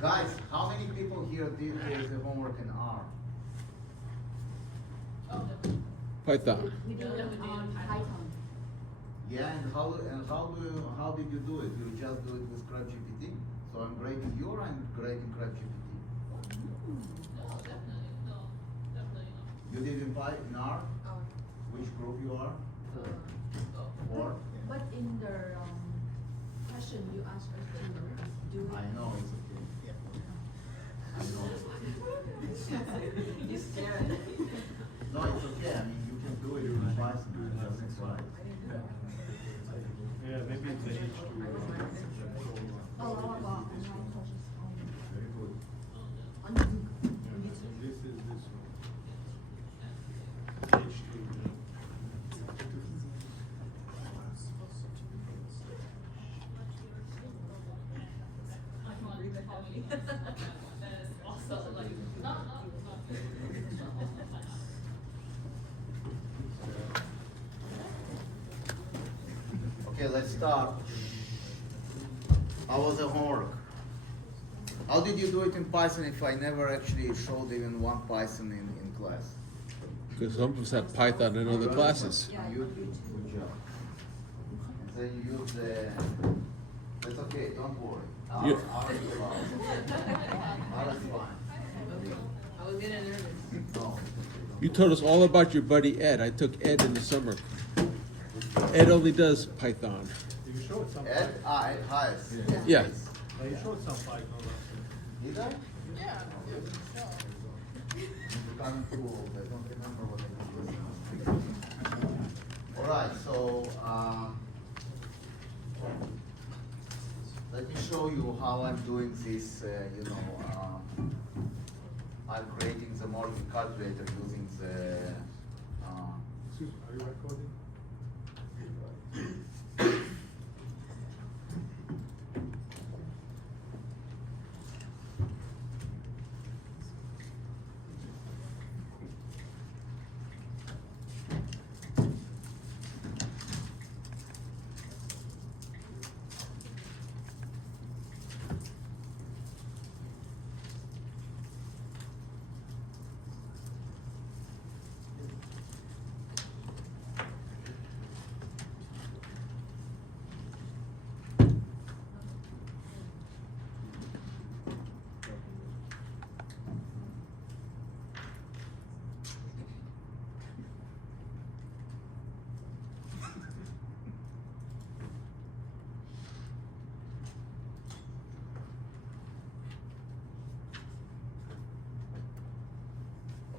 Guys, how many people here did the homework in R? Python. We did Python. Yeah, and how did you do it? You just do it with CrabGPT? So I'm grading you or I'm grading CrabGPT? You did in R? Which group you are? Four? But in the question you asked us to do it. I know, it's okay. I know. You scared. No, it's okay. I mean, you can do it in Python. That's right. Yeah, maybe it's the H2. Very good. On Yeah, so this is this one. H2. Okay, let's start. How was the homework? How did you do it in Python if I never actually showed even one Python in class? Because some of us have Python in other classes. Yeah, You, you too. good job. And then you use the, that's okay, don't worry. You- R is allowed. R is fine. I was getting nervous. No. You told us all about your buddy Ed. I took Ed in the summer. Ed only does Python. You showed some Ed, Python. Ed Hayes. Yeah. You showed some Python last week. Did I? Yeah. Becoming too old, I don't remember what I was. Alright, so let me show you how I'm doing this, I'm creating the mortgage calculator using the, Excuse me, are you recording?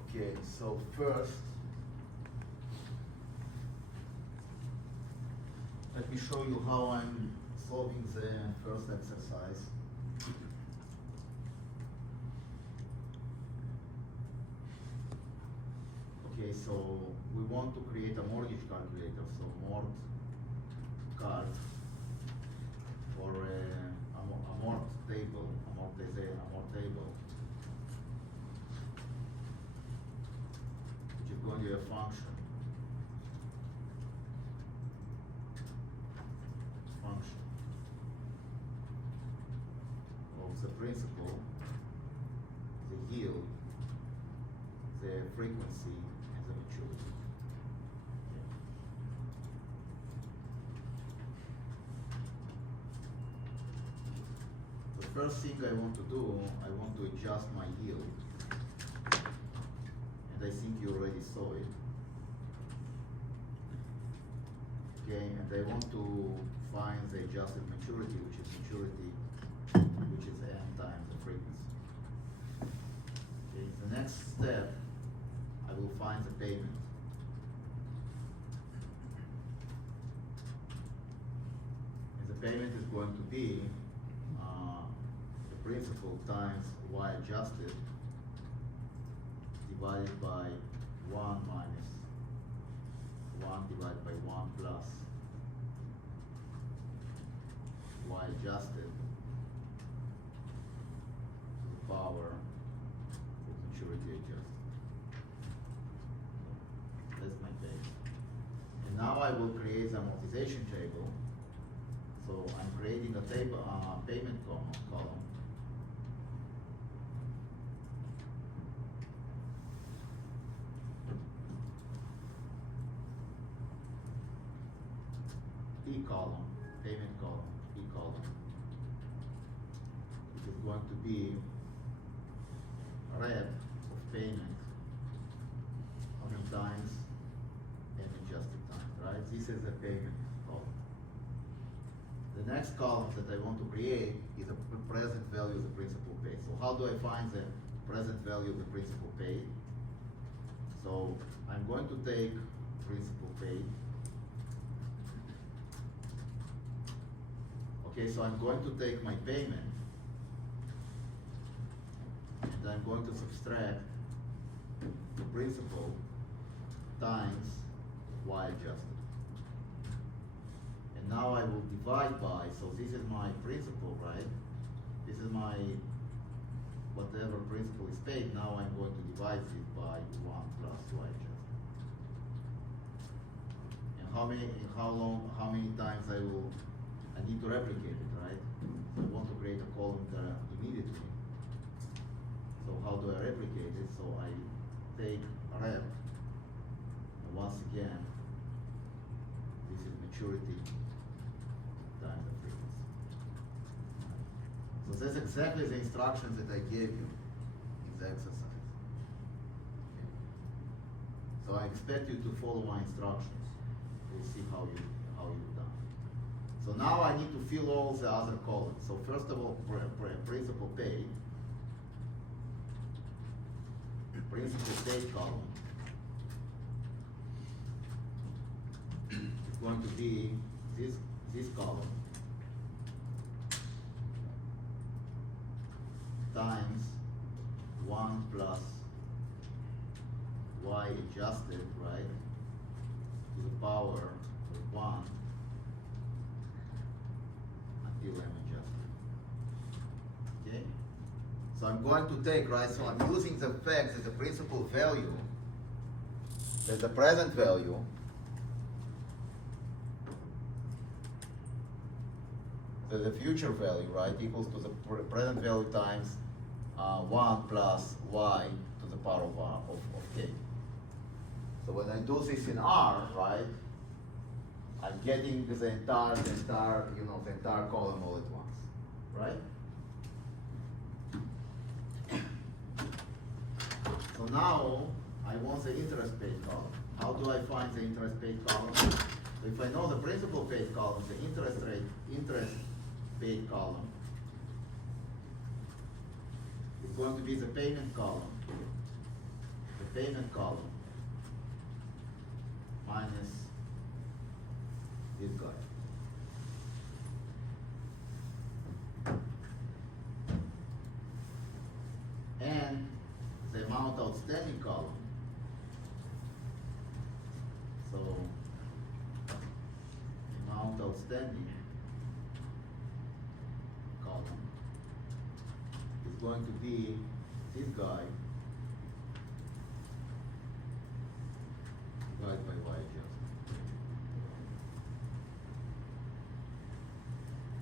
okay, so first, let me show you how I'm solving the first exercise. Okay, so we want to create a mortgage calculator, so mort card for a mort table, a mort table, which is going to be a function. Of the principal, the yield, the frequency, and the maturity. The first thing I want to do, I want to adjust my yield. And I think you already saw it. Okay, and I want to find the adjusted maturity, which is n times the frequency. Okay, the next step, I will find the payment. And the payment is going to be the principal times y adjusted divided by 1 minus 1 divided by 1 plus y adjusted I will create the amortization table. So I'm creating a table, payment column. P column, payment column, P column, which is going to be rep of payment, how many times and adjusted time, right? This is the payment column. The next column that I want to create is the present value of the principal paid. So how do I find the present value of the principal paid? So I'm going to take principal paid. Okay, so I'm going to take my payment and I'm going to subtract the principal times y adjusted. And now I will divide by, so this is my principal, right? This is my, whatever principal is paid, now I'm going to divide it by 1 plus y adjusted. And how many times I need to replicate it, right? So I want to create a column there immediately. So how do I replicate it? So I take rep, and once again, this is maturity times the frequency. So that's exactly the instructions that I gave you in the exercise. Okay. So I expect you to follow my instructions. We'll see how you've done. So now I need to fill all the other columns. So first of all, principal paid. Principal paid column is going to be this column times 1 plus y adjusted, right, to the power of 1 until I'm adjusted. Okay? So I'm going to take, right, so I'm using the fact that the principal value, that the present value, that the future value, right, equals to the present value times 1 plus y to the power of k. So when I do this in R, right, I'm getting the entire column all at once, right? So now I want the interest paid column. How do I find the interest paid column? If I know the principal paid column, the interest paid column is going to be the payment column. The payment column minus this guy. And the amount outstanding column. So amount outstanding column is going to be this guy divided by y adjusted.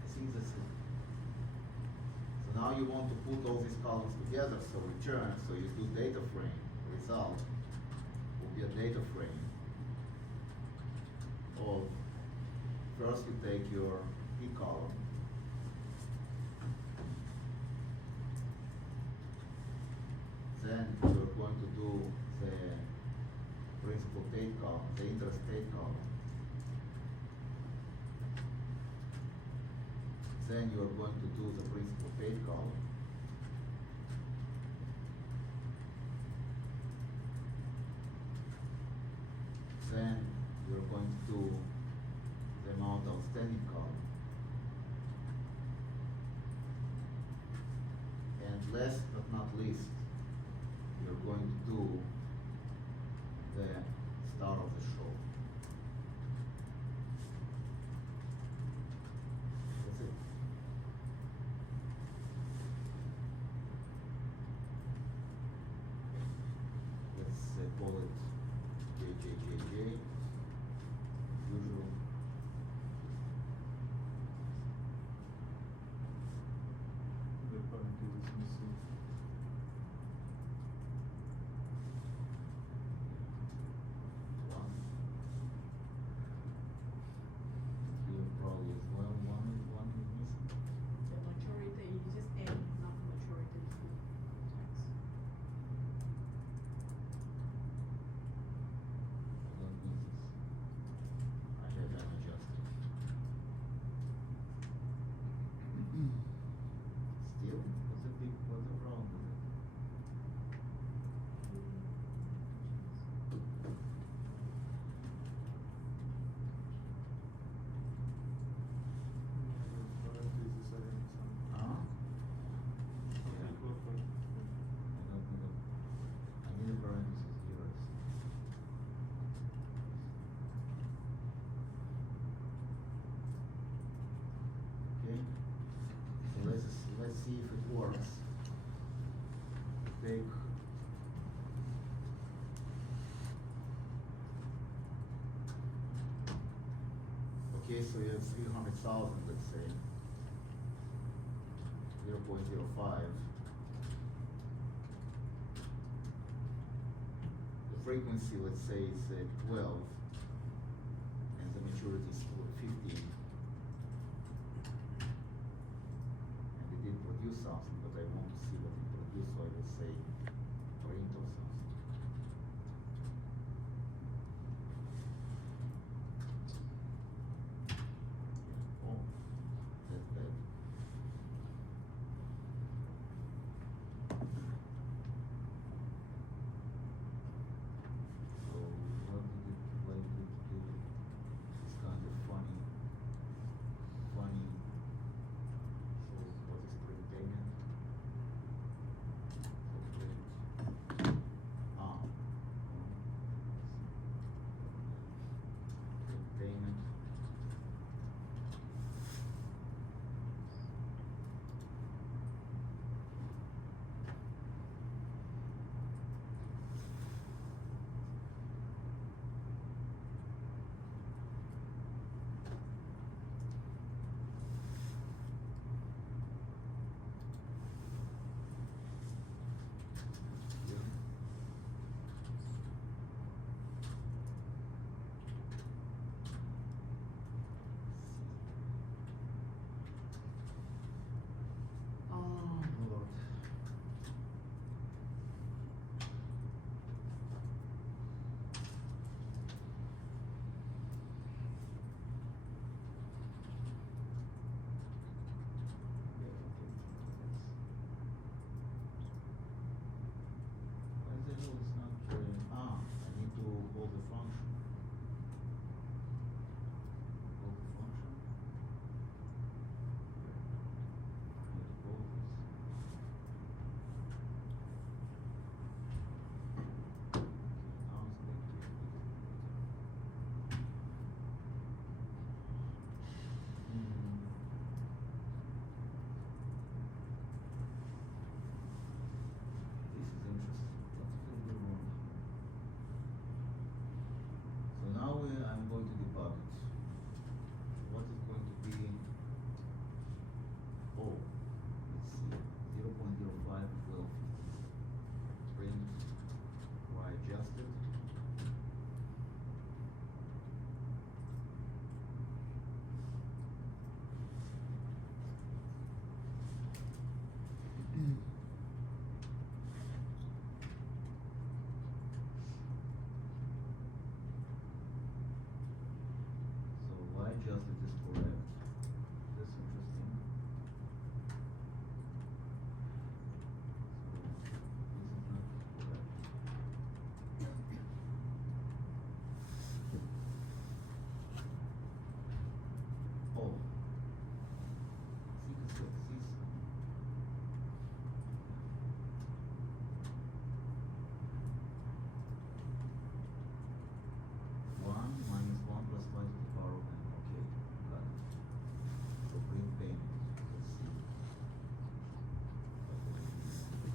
I think that's it. So now you want to put all these columns together, so return, so you do data frame, result will be a data frame of, first you take your P column, then you're going to do the principal paid column, the interest paid column. Then you're going to do the principal paid column. Then you're going to do the amount outstanding column. And last but not least, you're going to do the start of the show. That's it. Let's call it JJJJ. see if it works. Take okay, so you have 300,000, let's say. 0.05. The frequency, let's say, is 12, and the maturity is 15. And it didn't produce something, but I want to see what it produced, so I will say print or something. Oh, that's bad. So what did it, why did it do this kind of funny. So what is print payment? So print, print payment. Yeah. Oh, Lord. Why the hell is not, I need to hold the function. Hold the function. I need to hold this. Now it's going to be This is interesting. What can we do wrong? So now I'm going to debug it. What is going to be? Oh, let's see. 0.05, 12, print, y adjusted. So y adjusted is correct. That's interesting. So this is not correct. Oh. See, it's like this. One minus one plus five to the power of n. Okay, got it. So print payment. Let's see.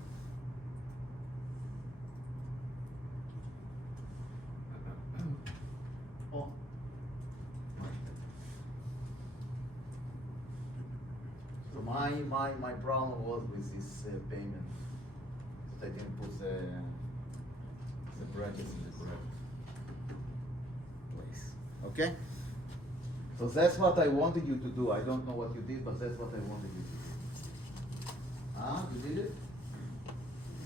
Oh. So my problem was with this payment that I didn't put the brackets in the correct place. Okay? So that's what I wanted you to do. I don't know what you did, but that's what I wanted you to do. You did it?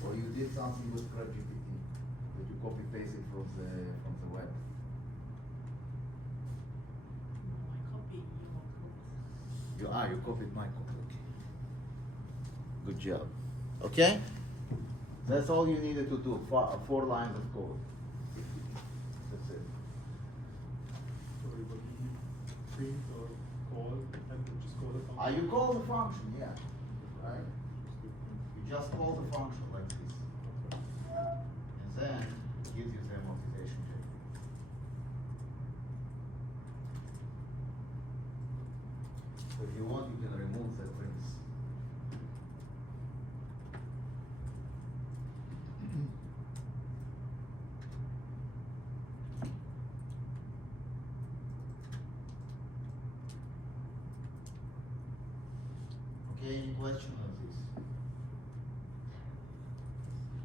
Or you did something with CrapGPT that you copy pasted from the web? You copied my code. Okay. Good job. Okay? That's all you needed to do. 4 lines of code. That's it. Sorry, but you print or call and just call the function. You call the function, yeah. Right? Just do print. You just call the function like this. And then it gives you the amortization check. So if you want, you can remove that premise. Okay, any question on this?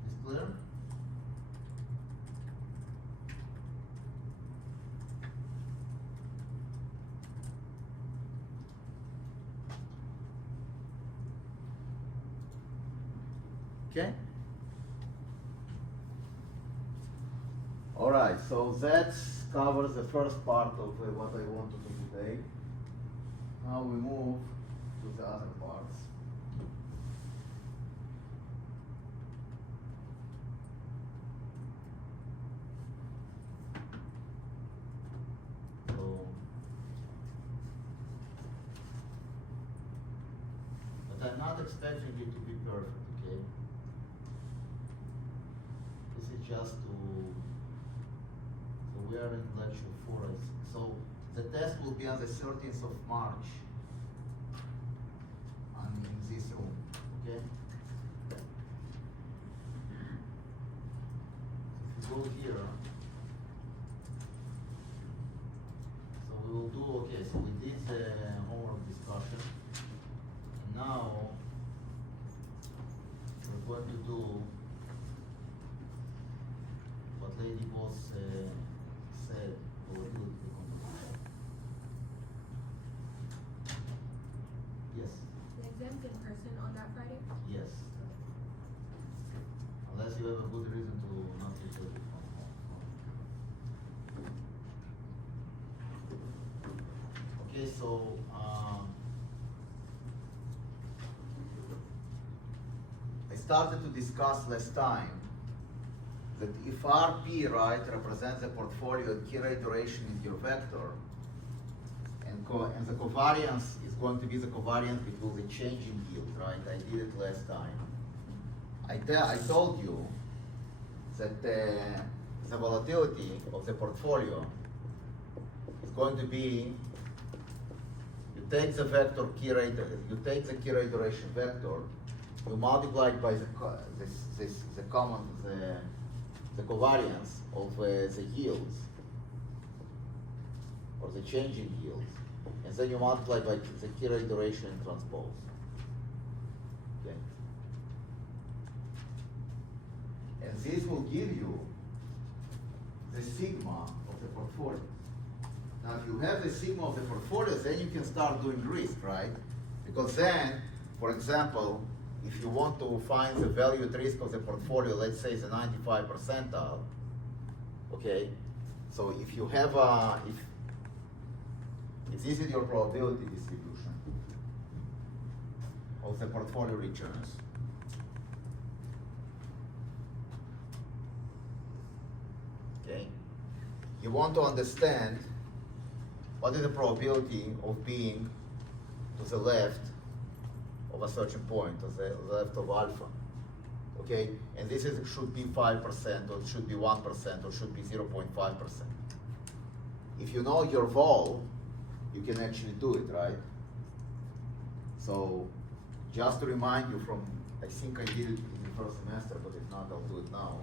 Is clear? Okay? Alright, so that covers the first part of what I want to do today. Now we move to the other parts. So, but I'm not expecting it to be perfect, okay? This is just to, so we are in lecture 4, I think. So the test will be on the 13th of March. In this room, okay? If you go here, so we will do, okay, so we did the homework discussion. And now, we're going to do what Lady Boss said, or do the composition. Yes. The exam's in person on that Friday? Yes. Unless you have a good reason to not to do it from home. Okay, so, I started to discuss last time that if RP, right, represents a portfolio and key rate duration is your vector, and the covariance is going to be the covariance between the changing yield, right? I did it last time. I told you that the volatility of the portfolio is going to be, you take the vector key rate, you take the key rate duration vector, you multiply it by the covariance of the yields, or the changing yields, and then you multiply by the key rate duration and transpose. Okay. And this will give you the sigma of the portfolio. Now, if you have the sigma of the portfolio, then you can start doing risk, right? Because then, for example, if you want to find the valued risk of the portfolio, let's say the 95 percentile, okay? So if you have if this is your probability distribution of the portfolio returns, okay? You want to understand what is the probability of being to the left of a certain point, to the left of alpha, okay? And this should be 5%, or it should be 1%, or should be 0.5%. If you know your vol, you can actually do it, right? So, just to remind you from, I think I did it in the first semester, but if not, I'll do it now.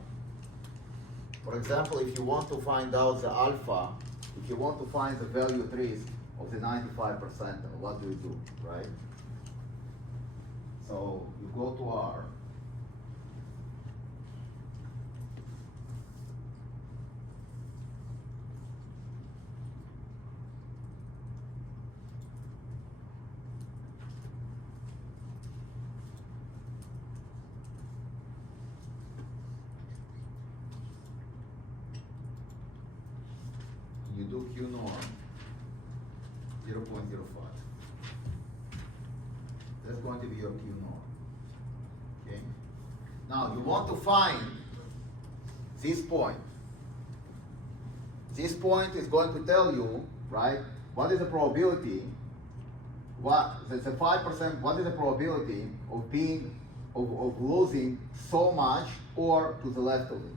For example, if you want to find out the alpha, if you want to find the value at risk of the 95%, what do you do, right? So you go to R, you do Q norm, 0.05. That's going to be your Q norm. Okay? Now you want to find this point. This point is going to tell you, right, what is the probability, the 5%, what is the probability of being, of losing so much or to the left of it.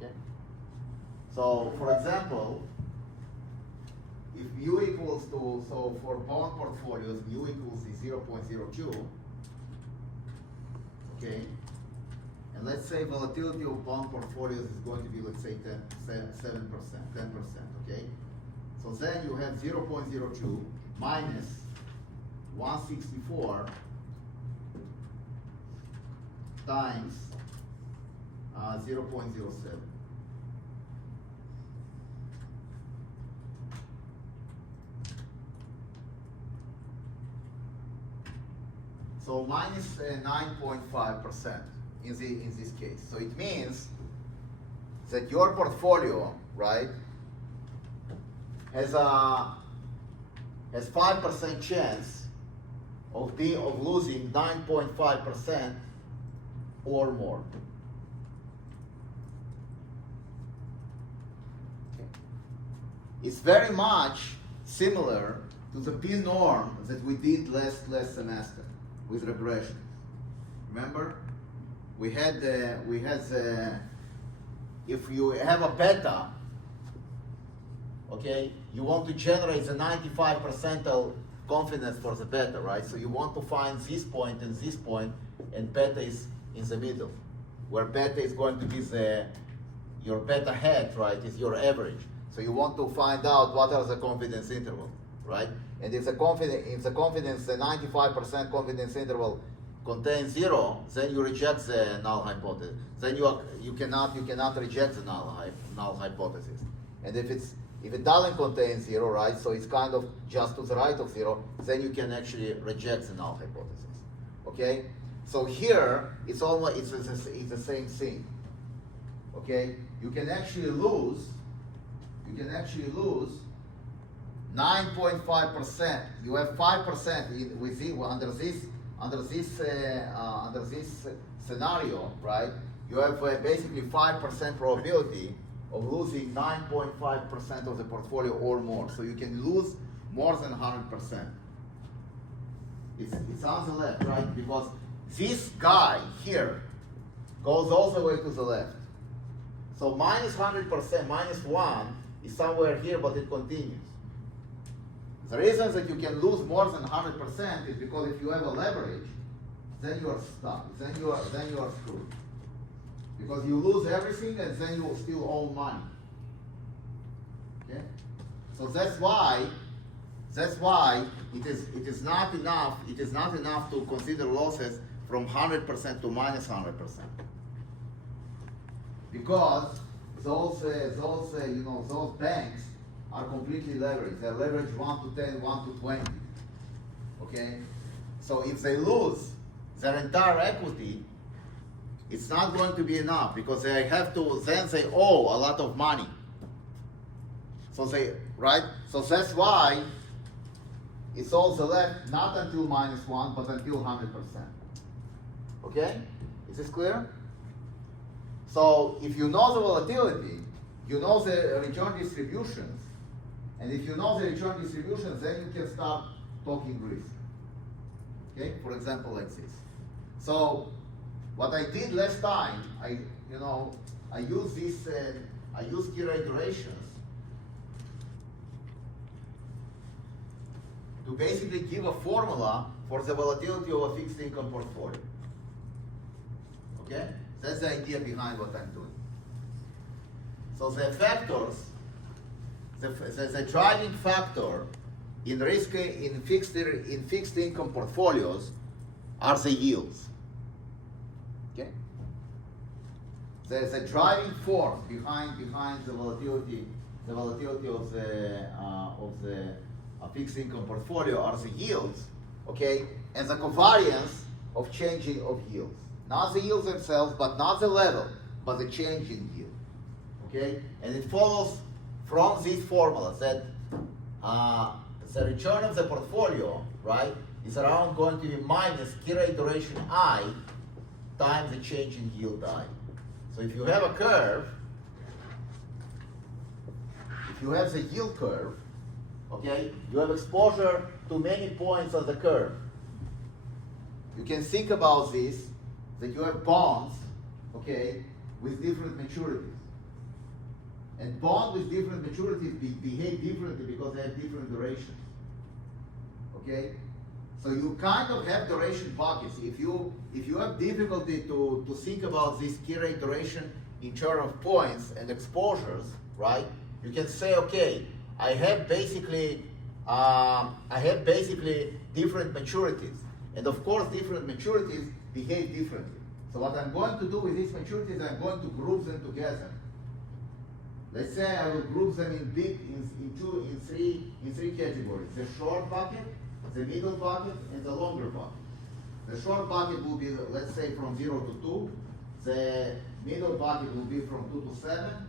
Okay? So for example, if mu equals to, so for bond portfolios, mu equals 0.02, okay? And let's say volatility of bond portfolios is going to be, let's say, 10%, okay? So then you have 0.02 minus 164 times 0.07. So minus 9.5% in this case. So it means that your portfolio, right, has 5% chance of losing 9.5% or more. Okay. It's very much similar to the P norm that we did last semester with regression. Remember, we had if you have a beta, okay, you want to generate the 95 percentile confidence for the beta, right? So you want to find this point and this point, and beta is in the middle, where beta is going to be your beta hat, right, is your average. So you want to find out what are the confidence interval, right? And if the confidence, the 95% confidence interval contains 0, then you reject the null hypothesis. Then you cannot reject the null hypothesis. And if it doesn't contain 0, right, so it's kind of just to the right of 0, then you can actually reject the null hypothesis. Okay? So here it's the same thing. Okay? You can actually lose 9.5%. You have 5% under this scenario, right? You have basically 5% probability of losing 9.5% of the portfolio or more. So you can lose more than 100%. It's on the left, right? Because this guy here goes all the way to the left. So minus 100%, minus 1 is somewhere here, but it continues. The reason that you can lose more than 100% is because if you have a leverage, then you are stuck. Then you are screwed. Because you lose everything and then you still owe money. Okay? So that's why it is not enough to consider losses from 100% to minus 100%. Because those banks are completely leveraged. They're leveraged 1 to 10, 1 to 20. Okay? So if they lose their entire equity, it's not going to be enough because they owe a lot of money. So So that's why it's also left not until minus 1, but until 100%. Okay? Is this clear? So if you know the volatility, you know the return distributions, and if you know the return distributions, then you can start talking risk. Okay? For example, like this. So what I did last time, I used key iterations to basically give a formula for the volatility of a fixed income portfolio. Okay? That's the idea behind what I'm doing. So the factors, the driving factor in fixed income portfolios are the yields. Okay? The driving force behind the volatility of the fixed income portfolio are the yields, okay, and the covariance of changing of yields. Not the yields themselves, but not the level, but the change in yield. Okay? And it follows from these formulas that the return of the portfolio, right, is around going to be minus key rate duration I times the change in yield I. So if you have a curve, if you have the yield curve, okay, you have exposure to many points on the curve. You can think about this, that you have bonds, okay, with different maturities. And bonds with different maturities behave differently because they have different durations. Okay? So you kind of have duration pockets. If you have difficulty to think about this key rate duration in terms of points and exposures, right? You can say, okay, I have basically I have basically different maturities. And of course, different maturities behave differently. So what I'm going to do with these maturities, I'm going to group them together. Let's say I will group them in three categories: the short bucket, the middle bucket, and the longer bucket. The short bucket will be, let's say, from 0 to 2. The middle bucket will be from 2 to 7,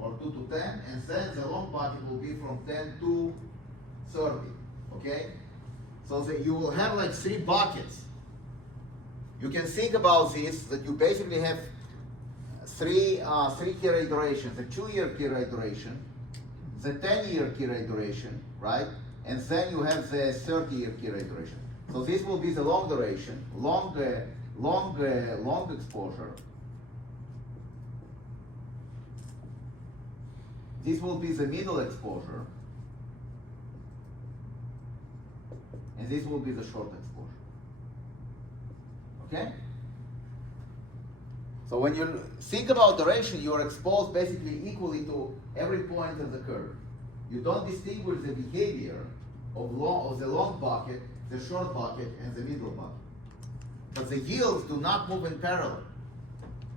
or 2 to 10, and then the long bucket will be from 10 to 30. Okay? So you will have like 3 buckets. You can think about this, that you basically have three key rate durations: the 2-year key rate duration, the 10-year key rate duration, right? And then you have the 30-year key rate duration. So this will be the long duration, long exposure. This will be the middle exposure, and this will be the short exposure. Okay? So when you think about duration, you are exposed basically equally to every point of the curve. You don't distinguish the behavior of the long bucket, the short bucket, and the middle bucket. But the yields do not move in parallel.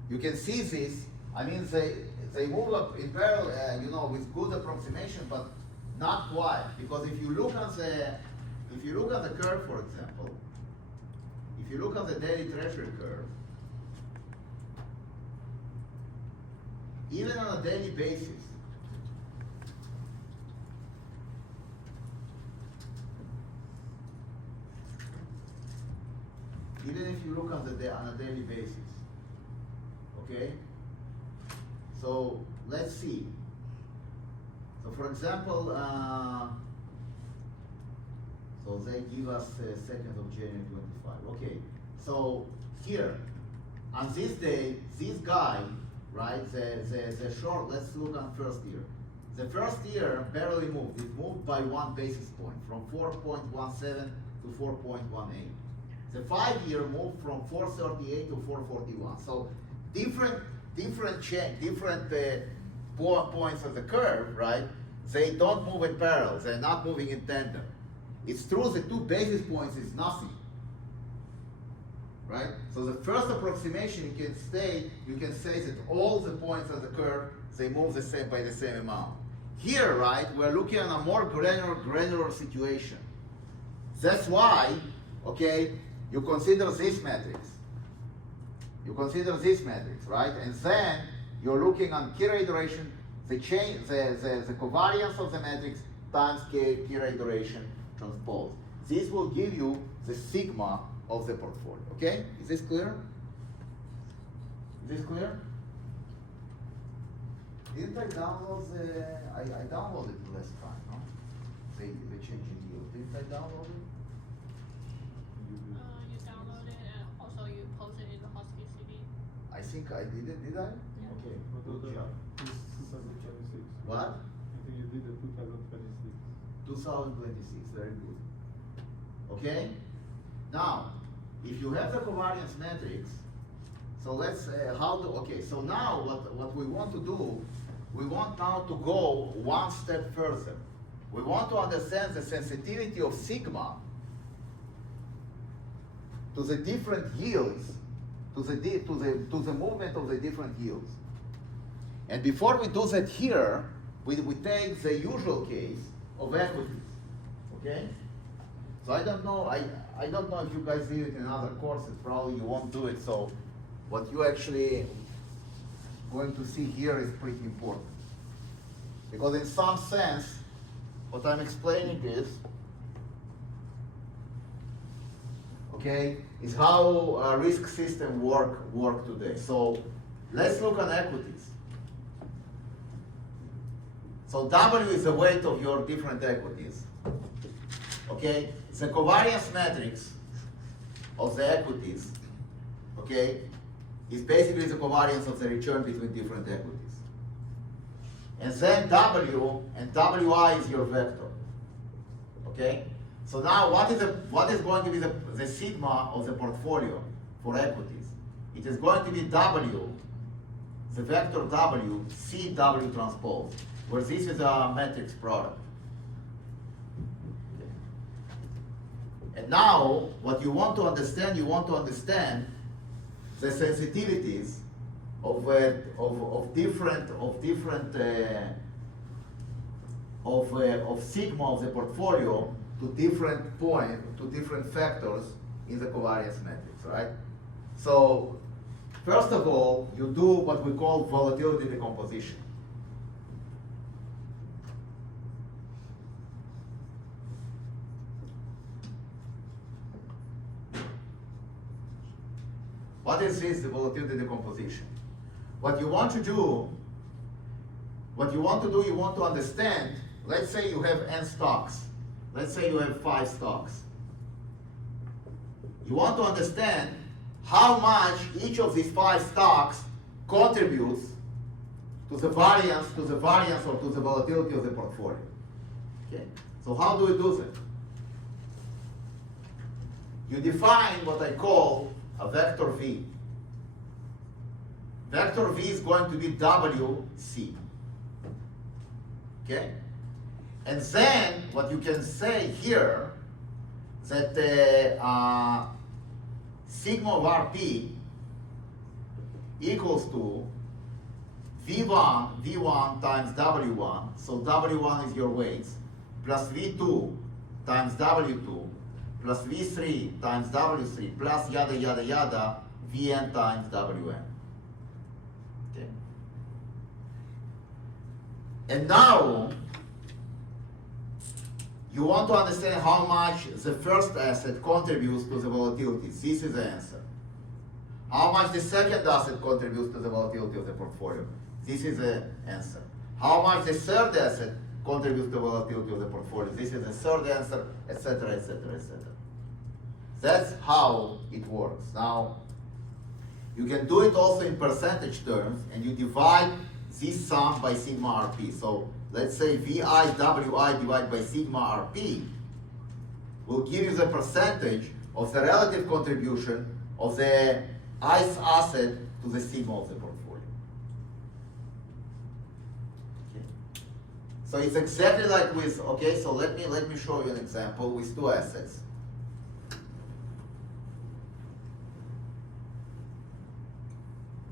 You can see this. I mean, they move up in parallel, with good approximation, but not quite. Because if you look at the curve, for example, if you look at the daily treasury curve, even on a daily basis, even if you look on a daily basis, okay? So let's see. So for example, so they give us 2nd of January 25. Okay, so here, on this day, this guy, right, the short, let's look on first year. The first year barely moved. It moved by 1 basis point, from 4.17 to 4.18. The 5-year moved from 438 to 441. So different points of the curve, right? They don't move in parallel. They're not moving in tandem. It's true the 2 basis points is nothing, right? So the first approximation you can say that all the points of the curve, they move the same by the same amount. Here, right, we're looking at a more granular situation. That's why, okay, you consider this matrix. You consider this matrix, right? And then you're looking on key rate duration, the covariance of the matrix times key rate duration transpose. This will give you the sigma of the portfolio. Okay? Is this clear? Is this clear? Didn't I download I downloaded it last time, no? The change in yield. Didn't I download it? You download it and also you post it in the Husky CD. I think I did it, did I? Yeah. Okay, But good job. It's 2026. What? I think you did it 2026. 2026, very good. Okay? Now, if you have the covariance matrix, so let's, okay, so now what we want to do, we want now to go one step further. We want to understand the sensitivity of sigma to the different yields, to the movement of the different yields. And before we do that here, we take the usual case of equities. Okay? So I don't know if you guys did it in other courses, probably you won't do it, so what you actually going to see here is pretty important. Because in some sense, what I'm explaining is how a risk system work today. So let's look at equities. So W is the weight of your different equities. Okay, the covariance matrix of the equities, okay, is basically the covariance of the return between different equities. And then W and Wi is your vector. Okay? So now what is going to be the sigma of the portfolio for equities? It is going to be W, the vector W, CW transpose, where this is a matrix product. And now, what you want to understand the sensitivities of sigma of the portfolio to different factors in the covariance matrix, right? So, first of all, you do what we call volatility decomposition. What is this volatility decomposition? What you want to do, you want to understand, let's say you have n stocks. Let's say you have 5 stocks. You want to understand how much each of these 5 stocks contributes to the variance or to the volatility of the portfolio. Okay? So how do we do that? You define what I call a vector V. Vector V is going to be WC. Okay? And then what you can say here that sigma of RP equals to V1 times W1, so W1 is your weights, plus V2 times W2, plus V3 times W3, plus yada yada yada, Vn times Wn. Okay. And now, you want to understand how much the first asset contributes to the volatility. This is the answer. How much the second asset contributes to the volatility of the portfolio. This is the answer. How much the third asset contributes to the volatility of the portfolio. This is the third answer, etc., etc., etc. That's how it works. Now, you can do it also in percentage terms, and you divide this sum by sigma RP. So let's say VIWI divided by sigma RP will give you the percentage of the relative contribution of the ICE asset to the sigma of the portfolio. Okay. So it's exactly like with, okay, so let me show you an example with 2 assets.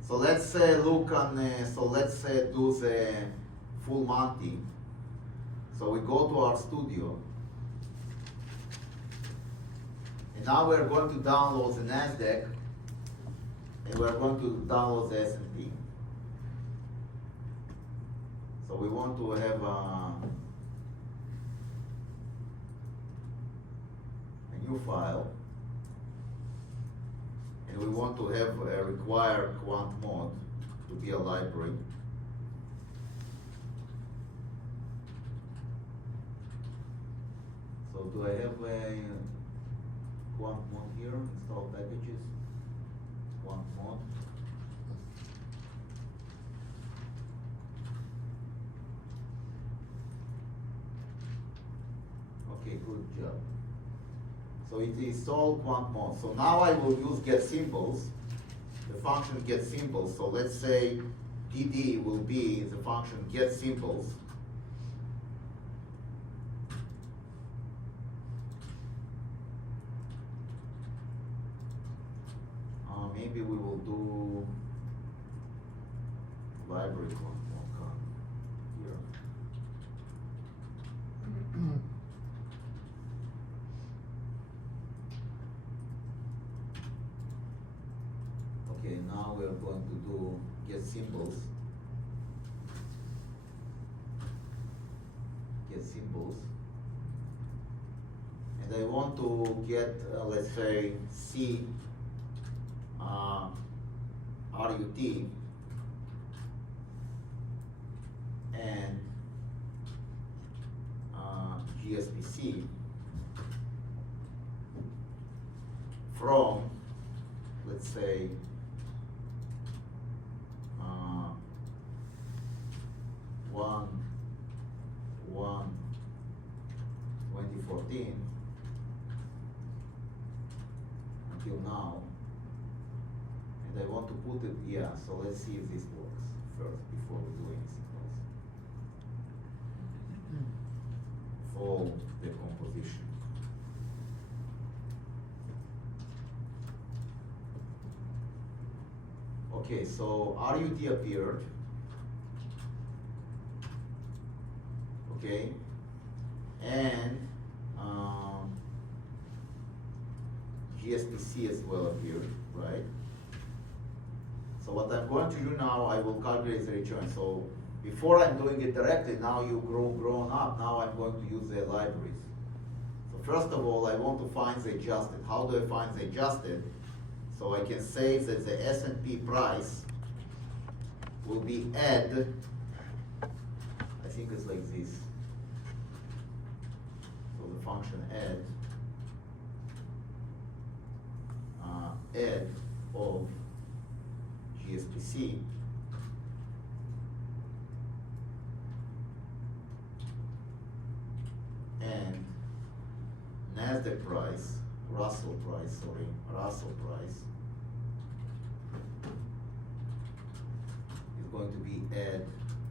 So let's look on, let's do the full Monty. So we go to our studio. And now we're going to download the NASDAQ, and we're going to download the S&P. So we want to have a new file. And we want to have a required quant mod to be a library. So do I have a quant mod here? Install packages, quant mod. Okay, good job. So it is all quant mod. So now I will use get symbols, the function get symbols. So let's say PD will be the function get symbols. Maybe we will do library quant mod here. Okay, now we are going to do get symbols. Get symbols. And I want to get, let's say, C RUT and GSPC from, let's say, 2014 until now. And I want to put it, yeah, so let's see if this works first before we do anything else. Full decomposition. Okay, so RUT appeared. Okay, and GSPC as well appeared, right? So what I'm going to do now, I will calculate the return. So before I'm doing it directly, now you've grown up, now I'm going to use the libraries. So first of all, I want to find the adjusted. How do I find the adjusted? So I can say that the S&P price will be add, I think it's like this. So the function add of GSPC and Nasdaq price, Russell price is going to be add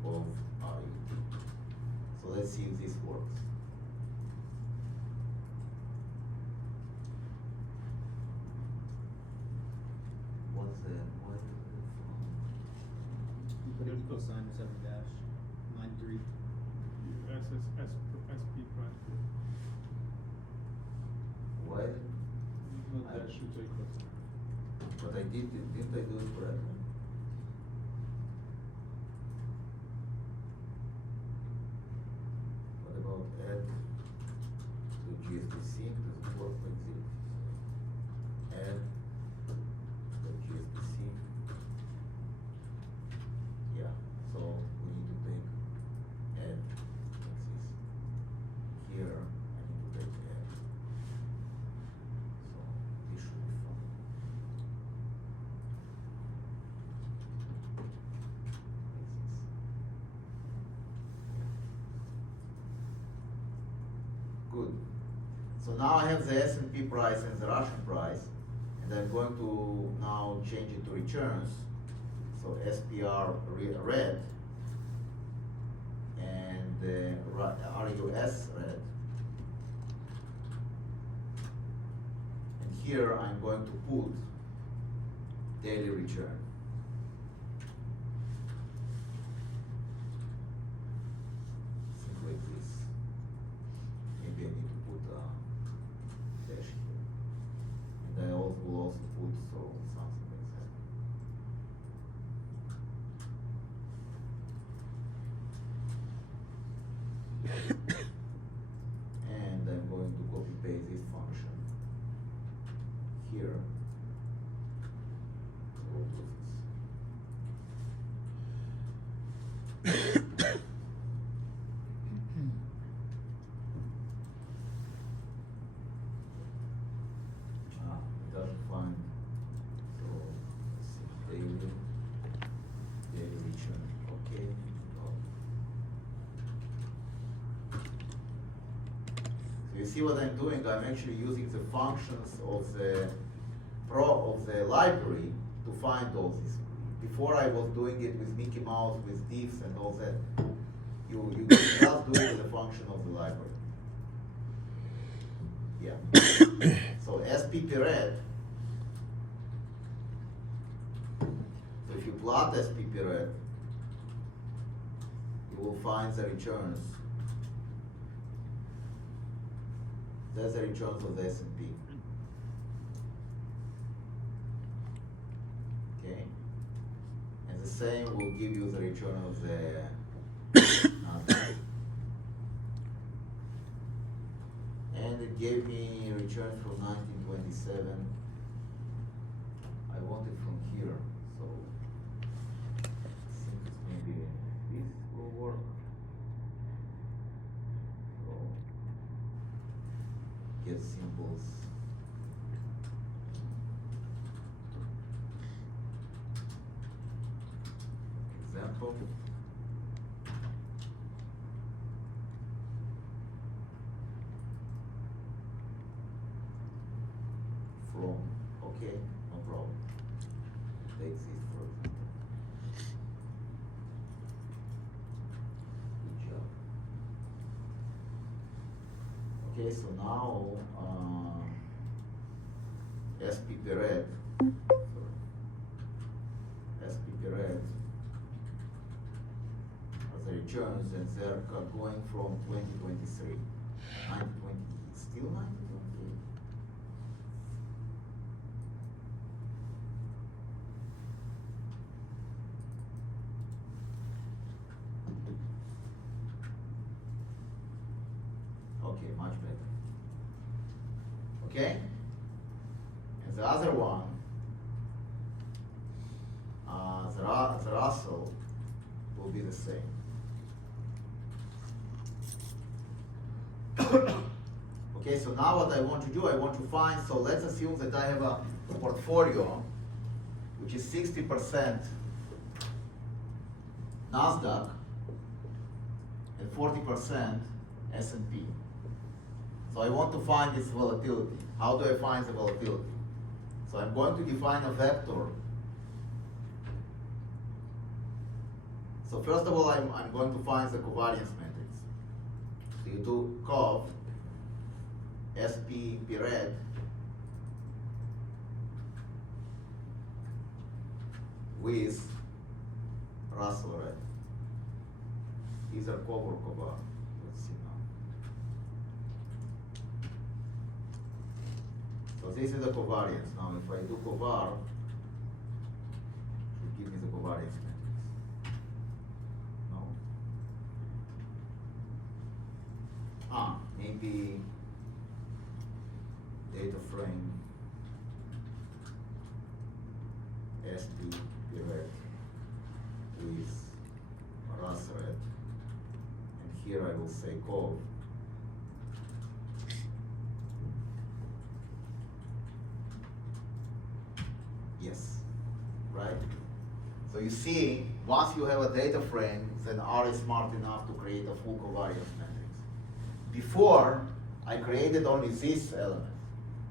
of RUT. So let's see if this works. What is it from? You put an equal sign to 7 dash, line 3. SP prime. Why? Not that should take us. But didn't I do it correctly? What about add to GSPC? Doesn't work like this. Add to GSPC. Yeah, so we need to take add like this. Here, I need to take add. So this should be fine. Good. So now I have the S&P price and the Russian price, and I'm going to now change it to returns. So SPR red and RUS red. And here I'm going to put daily return. Something like this. Maybe I need to put a dash here. And I will also put so something like that. And I'm going to copy paste this function here. So we'll do this. It doesn't find, so let's see, daily return, okay. So you see what I'm doing, I'm actually using the functions of the library to find all this. Before I was doing it with Mickey Mouse, with diffs and all that. You just do it with the function of the library. Yeah. So SPP red. So if you plot SPP red, you will find the returns. That's the returns of the S&P. Okay. And the same will give you the return of the Nasdaq. And it gave me a return from 1927. I want it from here, so I think it's maybe this will work. So get symbols. Example. From, okay, no problem. Take this for example. Good job. Okay, so now SPP red, sorry, returns, and they're going from 2023. 920, still 920? Okay, much better. Okay? And the other one, the Russell will be the same. Okay, so now what I want to do, I want to find, so let's assume that I have a portfolio which is 60% NASDAQ and 40% S&P. So I want to find its volatility. How do I find the volatility? So I'm going to define a vector. So first of all, I'm going to find the covariance matrix. So you do cov SP red with Russell red. These are cov or covar. Let's see now. So this is the covariance. Now if I do covar, it should give me the covariance matrix. No? Maybe data frame SP red with Russell red. And here I will say cov. Yes, right? So you see, once you have a data frame, then R is smart enough to create a full covariance matrix. Before, I created only this element.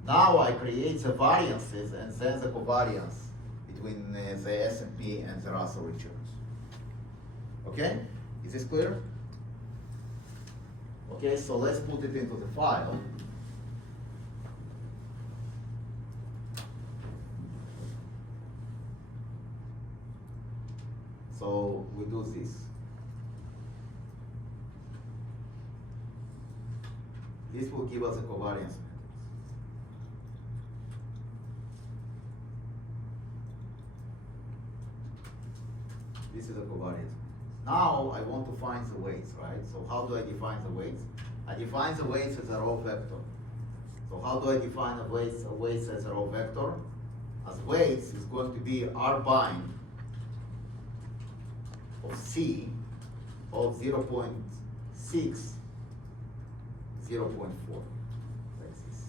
Now I create the variances and then the covariance between the S&P and the Russell returns. Okay? Is this clear? Okay, so let's put it into the file. So we do this. This will give us a covariance matrix. This is a covariance. Now I want to find the weights, right? So how do I define the weights? I define the weights as a row vector. So how do I define the weights as a row vector? As weights is going to be R bind of C of 0.6, 0.4, like this.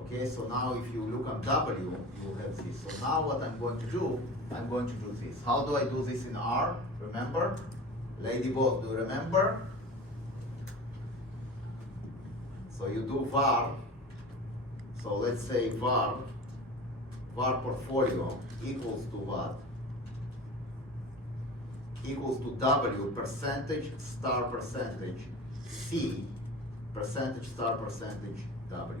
Okay, so now if you look at W, you have this. So now what I'm going to do this. How do I do this in R? Remember? Ladybug, do you remember? So you do var. So let's say var portfolio equals to what? Equals to W percentage star percentage C percentage star percentage W,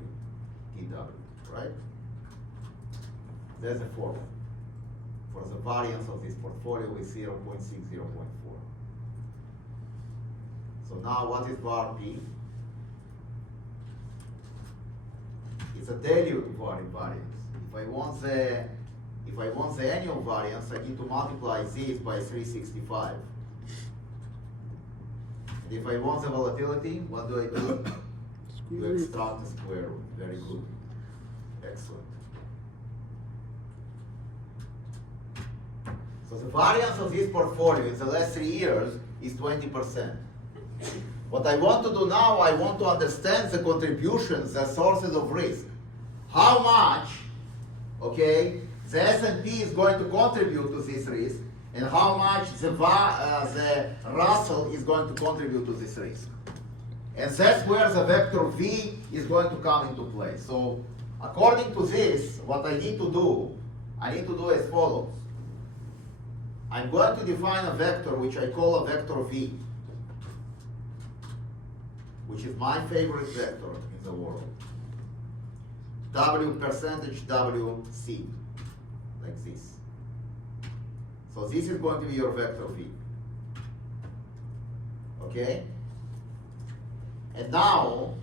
TW, right? There's a formula for the variance of this portfolio with 0.6, 0.4. So now what is var P? It's a daily variance. If I want the annual variance, I need to multiply this by 365. And if I want the volatility, what do I do? You extract the square root. Very good. Excellent. So the variance of this portfolio in the last 3 years is 20%. What I want to do now, I want to understand the contributions, the sources of risk. How much, okay, the S&P is going to contribute to this risk, and how much the Russell is going to contribute to this risk. And that's where the vector V is going to come into play. So according to this, what I need to do as follows. I'm going to define a vector which I call a vector V, which is my favorite vector in the world. W percentage WC, like this. So this is going to be your vector V. Okay? And now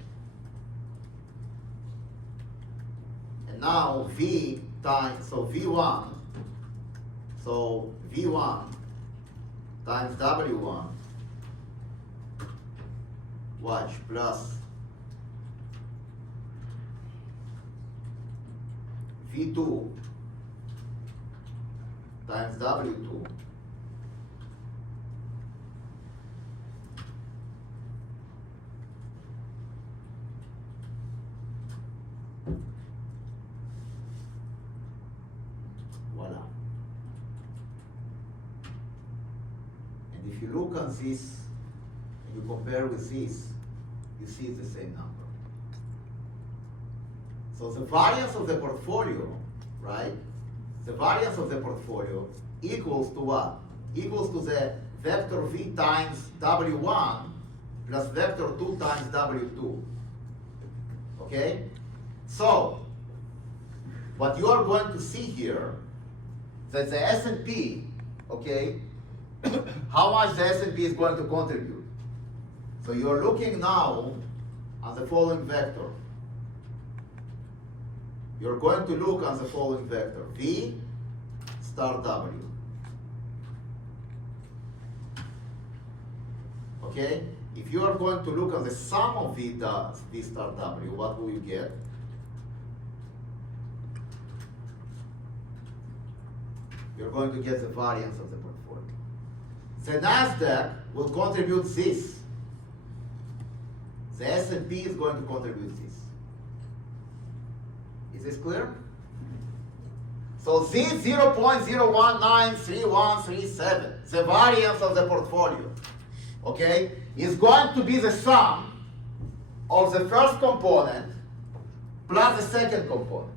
V times, so V1 times W1, watch, plus V2 times W2 voila. And if you look on this and you compare with this, you see it's the same number. So the variance of the portfolio, right? The variance of the portfolio equals to what? Equals to the vector V times W1 plus vector 2 times W2. Okay? So, what you are going to see here, that the S&P, okay, how much the S&P is going to contribute. So you are looking now at the following vector. You're going to look at the following vector, V star W. Okay? If you are going to look at the sum of V star W, what will you get? You're going to get the variance of the portfolio. The NASDAQ will contribute this. The S&P is going to contribute this. Is this clear? So this 0.0193137, the variance of the portfolio, okay, is going to be the sum of the first component plus the second component.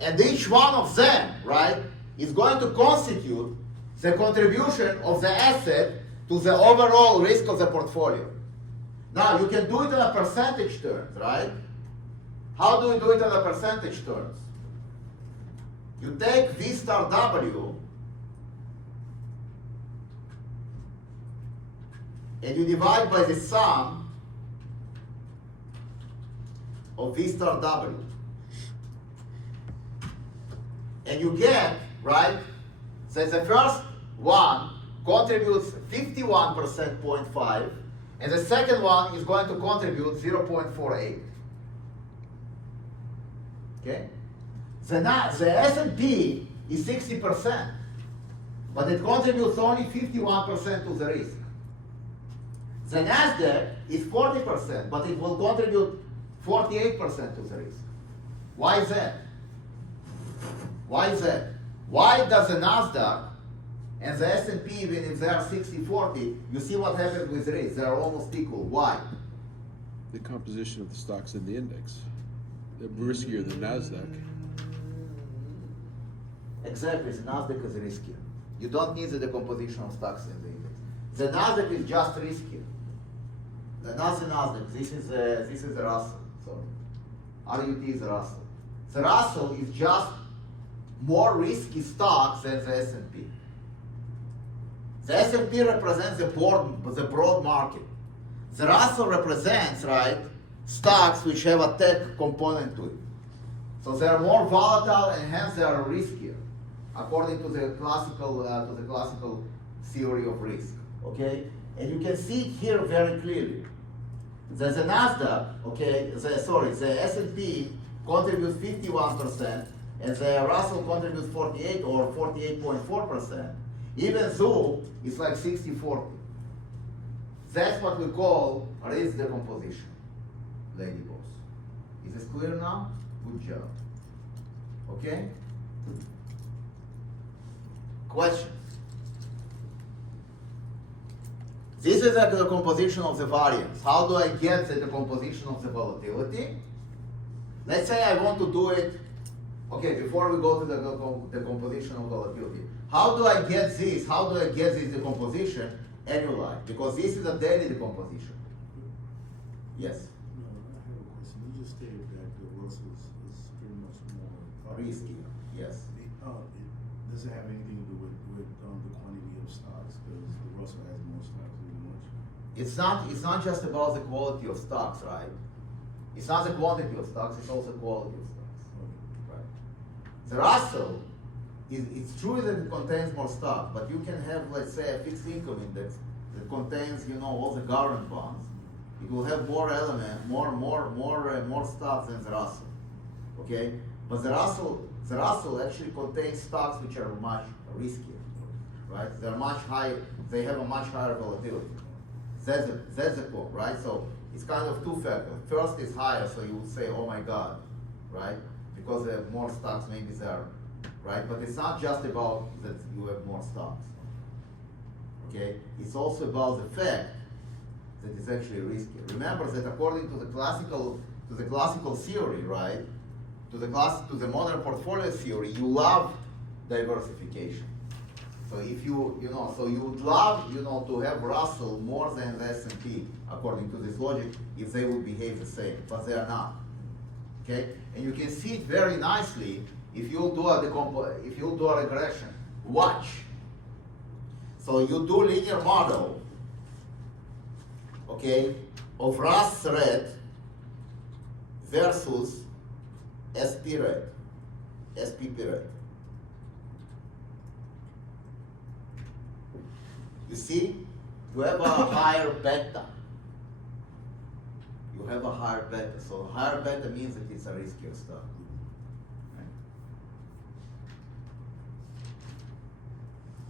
And each one of them, right, is going to constitute the contribution of the asset to the overall risk of the portfolio. Now, you can do it in a percentage terms, right? How do you do it in a percentage terms? You take V star W and you divide by the sum of V star W. And you get, right, that the first one contributes 51%, 0.5, and the second one is going to contribute 0.48. Okay? The S&P is 60%, but it contributes only 51% to the risk. The NASDAQ is 40%, but it will contribute 48% to the risk. Why is that? Why is that? Why does the NASDAQ and the S&P, even if they are 60-40, you see what happens with risk? They are almost equal. Why? The composition of the stocks in the index. They're riskier than NASDAQ. Exactly, the NASDAQ is riskier. You don't need the decomposition of stocks in the index. The NASDAQ is just riskier. The NASDAQ, this is the Russell, sorry. RUT is the Russell. The Russell is just more risky stocks than the S&P. The S&P represents the broad market. The Russell represents, right, stocks which have a tech component to it. So they are more volatile and hence they are riskier, according to the classical theory of risk. Okay, and you can see here very clearly that the NASDAQ, okay, the S&P contributes 51%, and the Russell contributes 48 or 48.4%. Even though it's like 60-40. That's what we call risk decomposition, lady boss. Is this clear now? Good job. Okay? Question. This is the composition of the variance. How do I get the composition of the volatility? Let's say I want to do it, okay, before we go to the composition of volatility. How do I get this? How do I get this decomposition annualized? Because this is a daily decomposition. Yes? No, I have a question. You just stated that the Russell is pretty much more Risky, yes. does it have anything to do with the quantity of stocks? Because the Russell has more stocks than much. It's not just about the quality of stocks, right? It's not the quantity of stocks, it's also quality of stocks. Right. The Russell, it's true that it contains more stock, but you can have, let's say, a fixed income index that contains, all the government bonds. It will have more more stocks than the Russell. Okay? But the Russell actually contains stocks which are much riskier. Right? They're much higher, they have a much higher volatility. That's the point, right? So it's kind of two factors. First is higher, so you would say, oh my God, right? Because they have more stocks maybe there, right? But it's not just about that you have more stocks, okay? It's also about the fact that it's actually risky. Remember that according to the classical theory, right? To the modern portfolio theory, you love diversification. So if you would love, to have Russell more than the S&P, according to this logic, if they would behave the same, but they are not. Okay, and you can see it very nicely if you do a regression. Watch. So you do linear model, okay, of Russ red versus SPP red. You see, you have a higher beta. You have a higher beta. So higher beta means that it's a riskier stock. Right?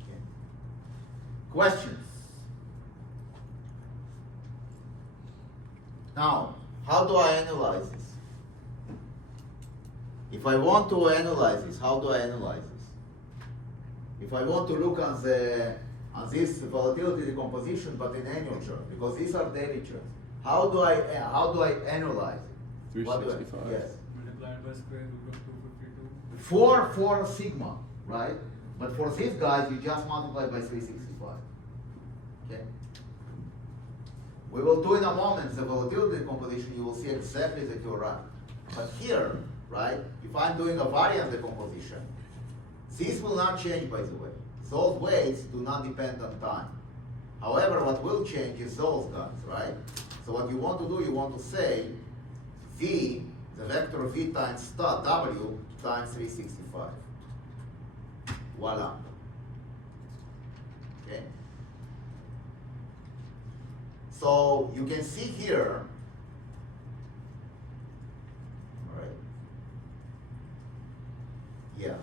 Okay. Questions? Now, how do I analyze this? If I want to analyze this, how do I analyze this? If I want to look on this volatility decomposition, but in annual terms, because these are daily terms. How do I analyze it? 365. Yes. Multiplied by square root of 252. For sigma, right? But for these guys, you just multiply by 365. Okay. We will do in a moment the volatility decomposition. You will see exactly that you're right. But here, right? If I'm doing a variance decomposition, this will not change, by the way. Those weights do not depend on time. However, what will change is those guys, right? So what you want to do, you want to say V, the vector V times W times 365. Voila. Okay? So you can see here, all right? Yeah.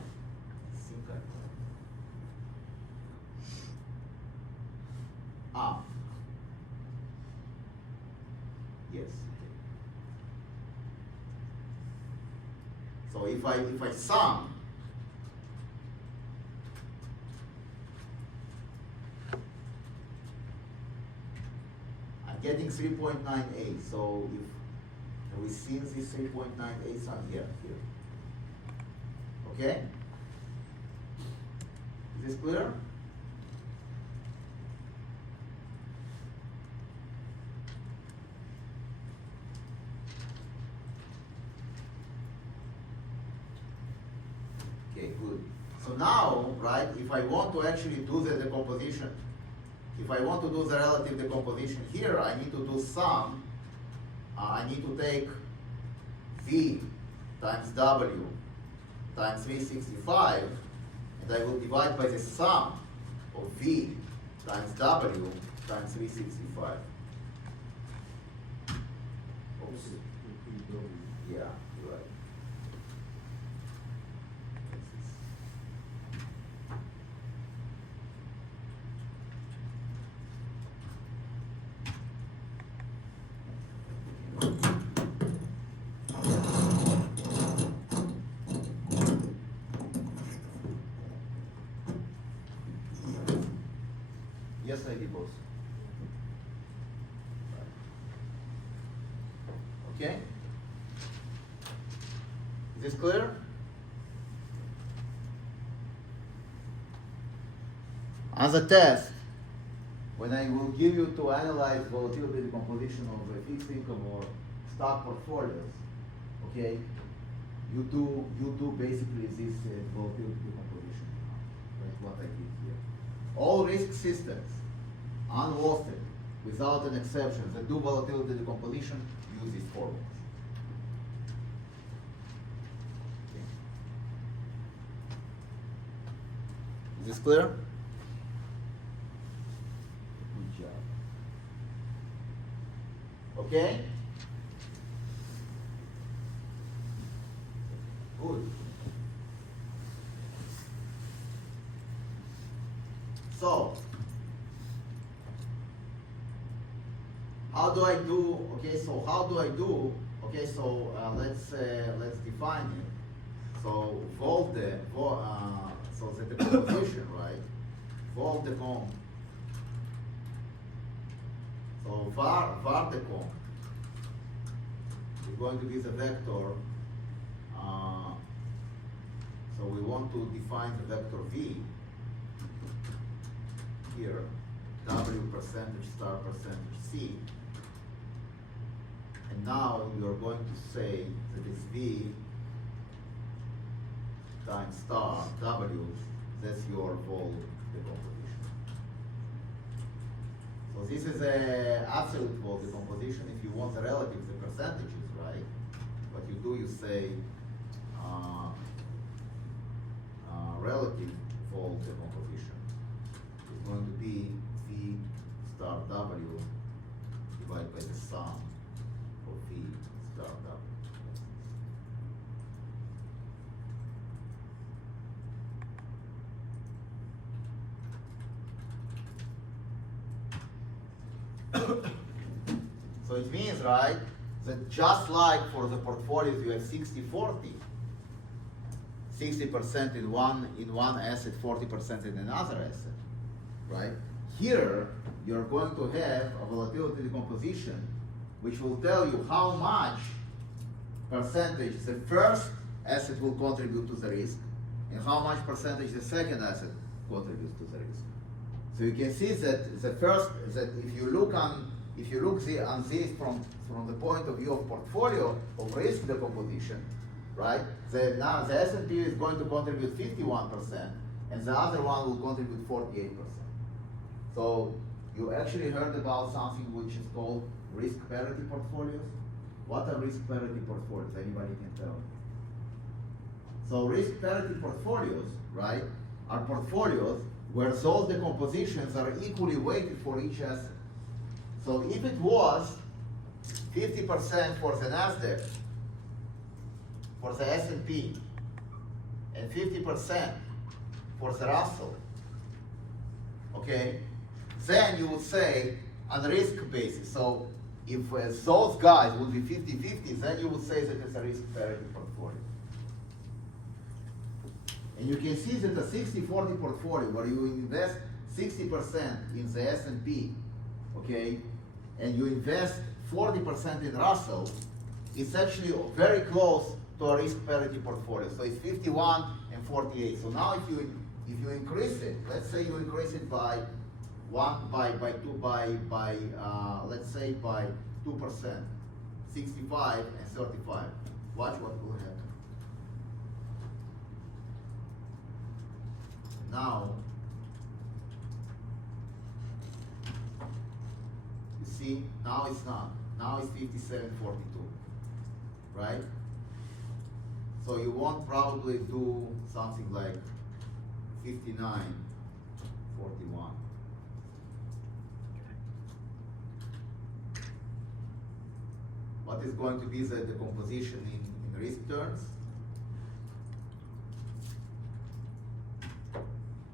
Yes. So if I sum, I'm getting 3.98. So if we see this 3.98 sum here. Okay? Is this clear? Okay, good. So now, right, if I want to actually do the decomposition, if I want to do the relative decomposition here, I need to do sum. I need to take V times W times 365, and I will divide by the sum of V times W times 365. Oops. Yeah, you're right. Yes, I did both. Okay? Is this clear? As a test, when I will give you to analyze volatility decomposition of a fixed income or stock portfolios, okay, you do basically this volatility decomposition. what I did here. All risk systems, unhosted, without an exception, that do volatility decomposition use these formulas. Okay. Is this clear? Good job. Okay? Good. So, how do I do? Okay, so how do I do? Okay, so let's define it. So so the decomposition, right? Vol decom. So var decom is going to be the vector. So we want to define the vector v here, w percentage star percentage c. And now you're going to say that it's v times star w, that's your vol decomposition. So this is a absolute vol decomposition. If you want the relative, the percentages, right? What you do, you say relative vol decomposition is going to be v star w divided by the sum of v star w. So it means, right, that just like for the portfolios you have 60-40, 60% in one asset, 40% in another asset, right? Here, you're going to have a volatility decomposition which will tell you how much percentage the first asset will contribute to the risk and how much percentage the second asset contributes to the risk. So you can see that if you look on this from the point of view of portfolio of risk decomposition, right? Now the S&P is going to contribute 51%, and the other one will contribute 48%. So you actually heard about something which is called risk parity portfolios. What are risk parity portfolios? Anybody can tell me. So risk parity portfolios, right, are portfolios where those decompositions are equally weighted for each asset. So if it was 50% for the Nasdaq, for the S&P, and 50% for the Russell, okay, then you would say on a risk basis. So if those guys would be 50-50, then you would say that it's a risk parity portfolio. And you can see that the 60-40 portfolio where you invest 60% in the S&P, okay, and you invest 40% in Russell, it's actually very close to a risk parity portfolio. So it's 51 and 48. So now if you increase it, let's say you increase it by let's say by 2%, 65 and 35. Watch what will happen. Now, you see, now it's not. Now it's 57-42, right? So you won't probably do something like 59-41. What is going to be the decomposition in risk terms?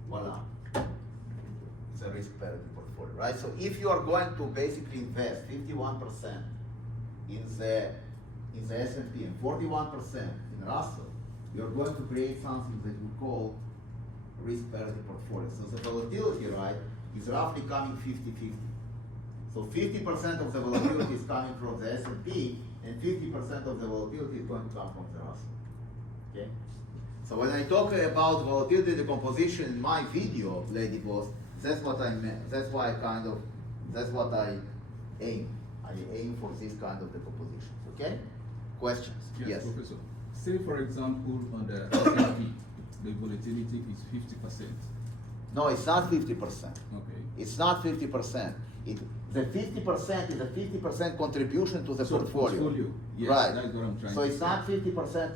Voila. It's a risk parity portfolio, right? So if you are going to basically invest 51% in the S&P and 41% in Russell, you're going to create something that we call risk parity portfolio. So the volatility, right, is roughly coming 50-50. So 50% of the volatility is coming from the S&P, and 50% of the volatility is going to come from the Russell. Okay? So when I talk about volatility decomposition in my video, Lady Boss, that's what I meant. That's why that's what I aim. I aim for this kind of decomposition. Okay? Questions? Yes, Professor. Say, for example, on the S&P, the volatility is 50%. No, it's not 50%. Okay. It's not 50%. The 50% is a 50% contribution to the So portfolio. yes, Right. that's what I'm trying So to it's say. not 50%.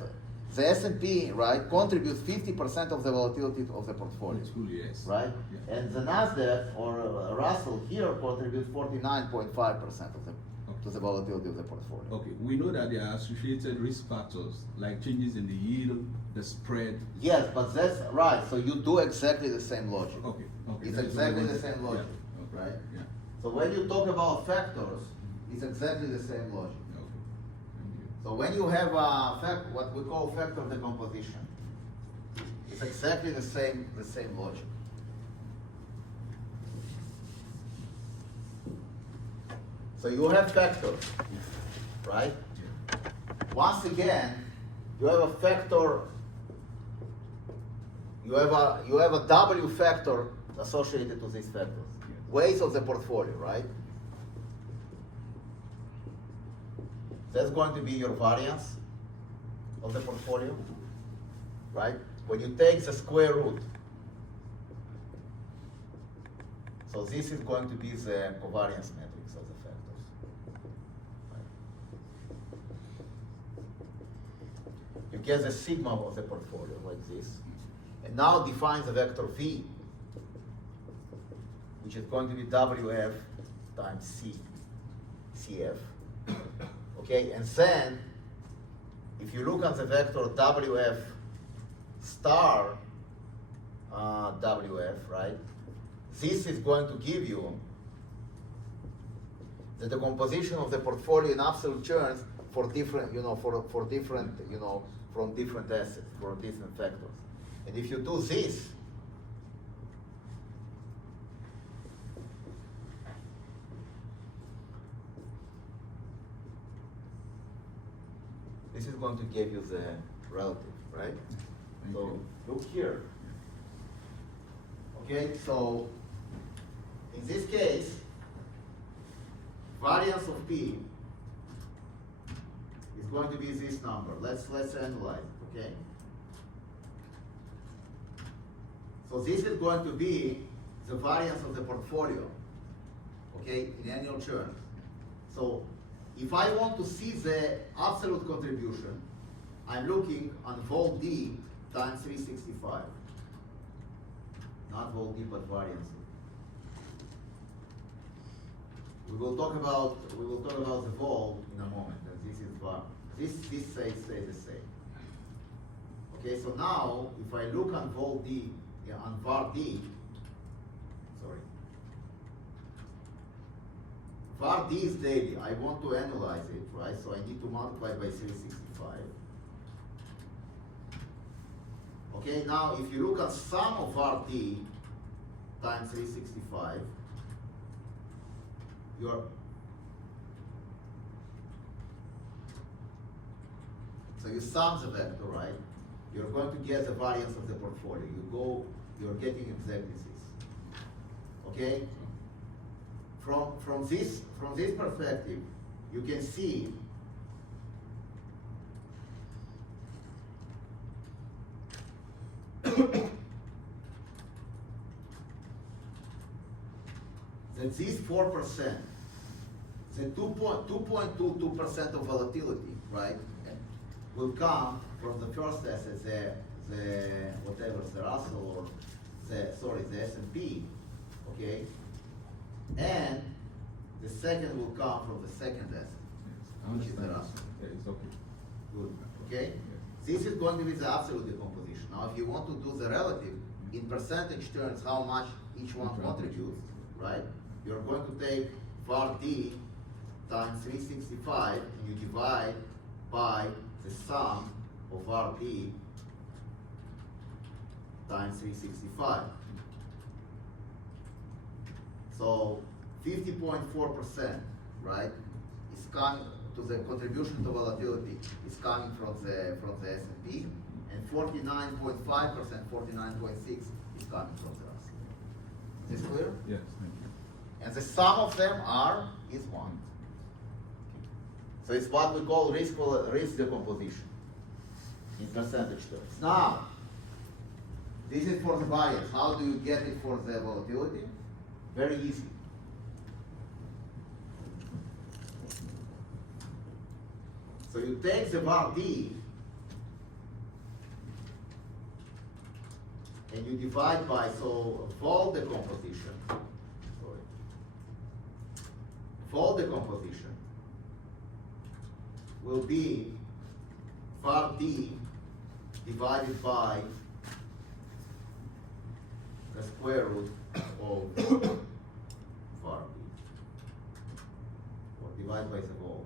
The S&P, right, contributes 50% of the volatility of the portfolio. Portfolio, yes. Right? Yeah. And the Nasdaq or Russell here contributes 49.5% of the to the volatility of the portfolio. Okay, we know that there are associated risk factors like changes in the yield, the spread. Yes, but that's right. So you do exactly the same logic. Okay, okay. It's that's what I exactly the wanted. same logic, Yeah, okay, right? Yeah, So when you talk about factors, it's exactly the same logic. okay. Thank you. So when you have what we call factor decomposition, it's exactly the same logic. So you have factors, right? Yeah. Once again, you have a factor. You have a W factor associated to these factors. Weights of the portfolio, right? That's going to be your variance of the portfolio, right? When you take the square root. So this is going to be the covariance matrix of the factors. Right? You get the sigma of the portfolio like this. And now define the vector V, which is going to be WF times CF. Okay, and then if you look at the vector WF star WF, right? This is going to give you the decomposition of the portfolio in absolute terms for different, for different, from different assets, for different factors. And if you do this, this is going to give you the relative, right? Thank So you. look here. Okay, so in this case, variance of P is going to be this number. Let's analyze it, okay? So this is going to be the variance of the portfolio, okay, in annual terms. So if I want to see the absolute contribution, I'm looking on vol D times 365. Not vol D, but variance. We will talk about the vol in a moment, and this is this stays the same. Okay, so now if I look on vol D, on var D, sorry. var D is daily. I want to analyze it, right? So I need to multiply by 365. Okay, now if you look at sum of var D times 365, so you sum the vector, right? You're going to get the variance of the portfolio. You're getting exactly this. Okay? From this perspective, you can see that this 4%, the 2.22% of volatility, right, will come from the first asset, the whatever, the Russell or the S&P, okay, and the second will come from the second asset, I which is the understand. Russell. Yeah, it's okay. Good. Okay? This is going to be the absolute decomposition. Now, if you want to do the relative, in percentage terms, how much each one contributes, right? You're going to take var D times 365, and you divide by the sum of var D times 365. So 50.4%, right, is coming to the contribution to volatility is coming from the S&P, and 49.5%, 49.6 is coming from the Russell. Is this clear? Yes, thank you. And the sum of them is 1. So it's what we call risk decomposition in percentage terms. Now, This is for the variance. How do you get it for the volatility? Very easy. So you take the var d and you divide by, so fold decomposition. Sorry. Fold decomposition will be var d divided by the square root of var d, or divide by the whole.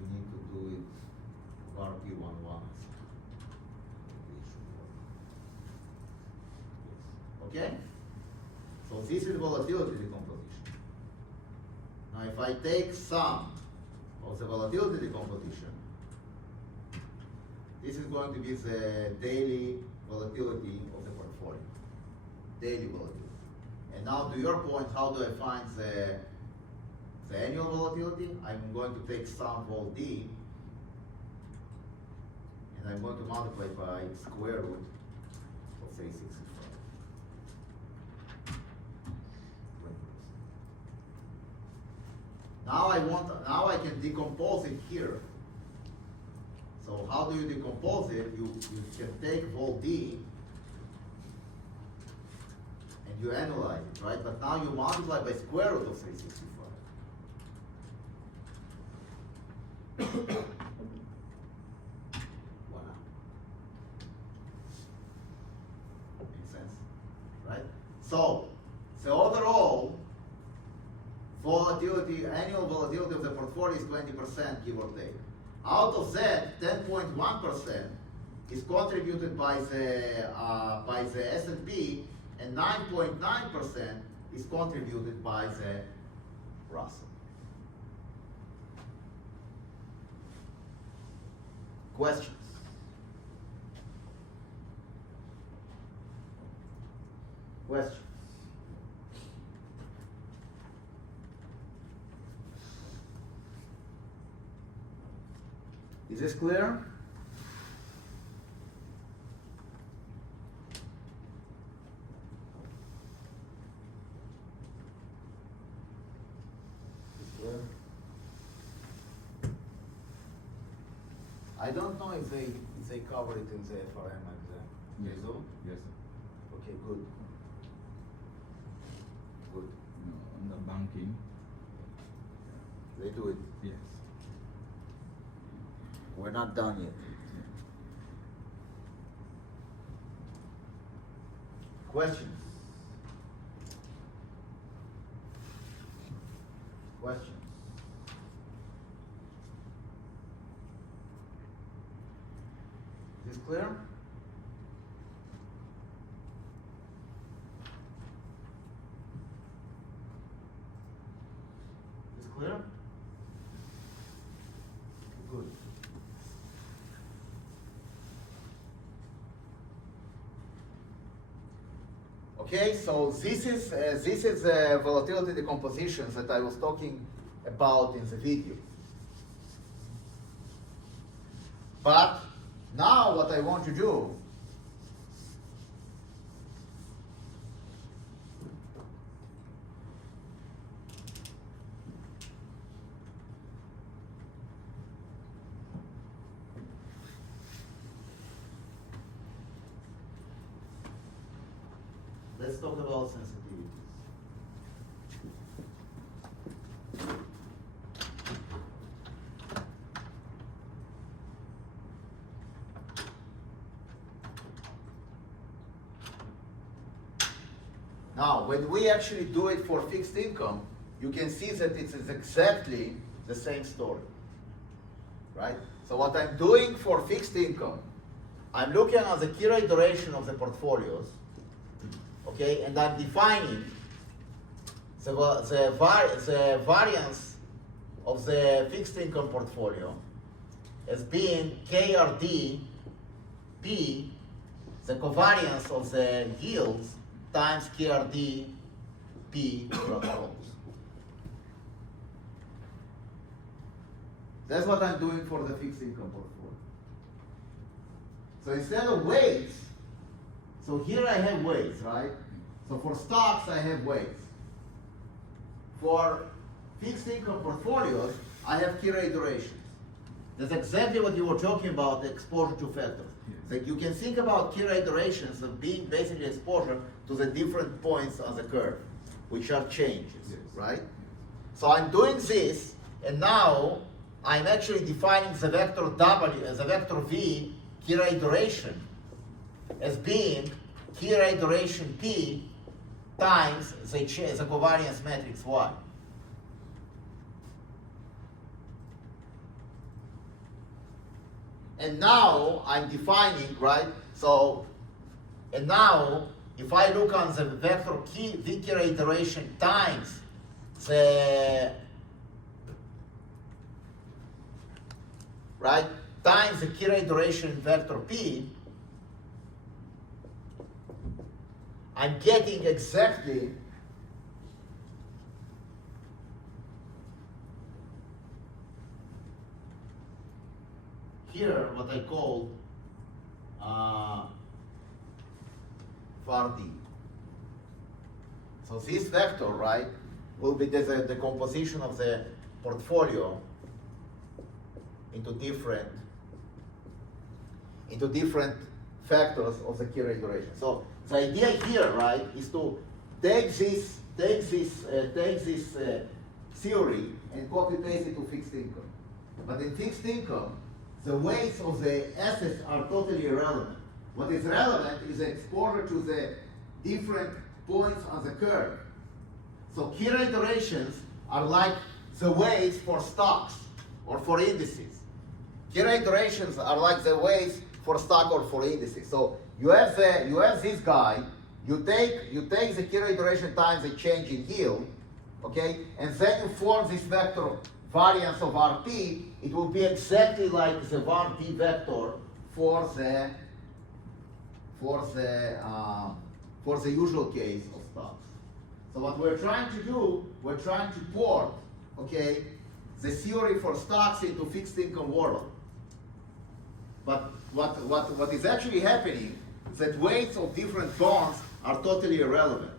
You need to do it var p11. Okay? So this is volatility decomposition. Now if I take sum of the volatility decomposition, this is going to be the daily volatility of the portfolio. Daily volatility. And now to your point, how do I find the annual volatility? I'm going to take sum of all d, and I'm going to multiply by square root of 365. 20%. Now I can decompose it here. So how do you decompose it? You can take vol d and you analyze it, right? But now you multiply by square root of 365. Voila. Makes sense, right? So overall volatility, annual volatility of the portfolio is 20%, give or take. Out of that, 10.1% is contributed by the S&P, and 9.9% is contributed by the Russell. Questions? Questions? Is this clear? I don't know if they cover it in the FRM exam. Yes. They do? Yes, sir. Okay, good. Good. No, on the banking, They do it. yes. We're not done yet. Questions? Questions? Is this clear? Is this clear? Good. Okay, so this is the volatility decompositions that I was talking about in the video. But now what I want to do let's talk about sensitivities. Now, when we actually do it for fixed income, you can see that it is exactly the same story, right? So what I'm doing for fixed income, I'm looking at the key rate duration of the portfolios, okay, and I'm defining the variance of the fixed income portfolio as being KRD P the covariance of the yields times KRD P transpose. That's what I'm doing for the fixed income portfolio. So instead of weights, so here I have weights, right? So for stocks I have weights. For fixed income portfolios, I have key rate durations. That's exactly what you were talking about, the exposure to factors. Like you can think about key rate durations of being basically exposure to the different points on the curve, which are changes, Yes. right? So I'm doing this, and now I'm actually defining the vector W as a vector V key rate duration as being key rate duration P times the covariance matrix Y. And now I'm defining, right? So, and now if I look on the vector V key rate duration times the right times the key rate duration vector P, I'm getting exactly here what I call VAR D. So this vector, right, will be the composition of the portfolio into different factors of the key rate duration. So the idea here, right, is to take this theory and copy paste it to fixed income. But in fixed income, the weights of the assets are totally irrelevant. What is relevant is the exposure to the different points on the curve. So key rate durations are like the weights for stocks or for indices. Key rate durations are like the weights for stock or for indices. So you have this guy, you take the key rate duration times the change in yield, okay, and then you form this vector variance of RP. It will be exactly like the VAR-P vector for the usual case of stocks. So what we're trying to do, we're trying to port, okay, the theory for stocks into fixed income world. But what is actually happening is that weights of different bonds are totally irrelevant.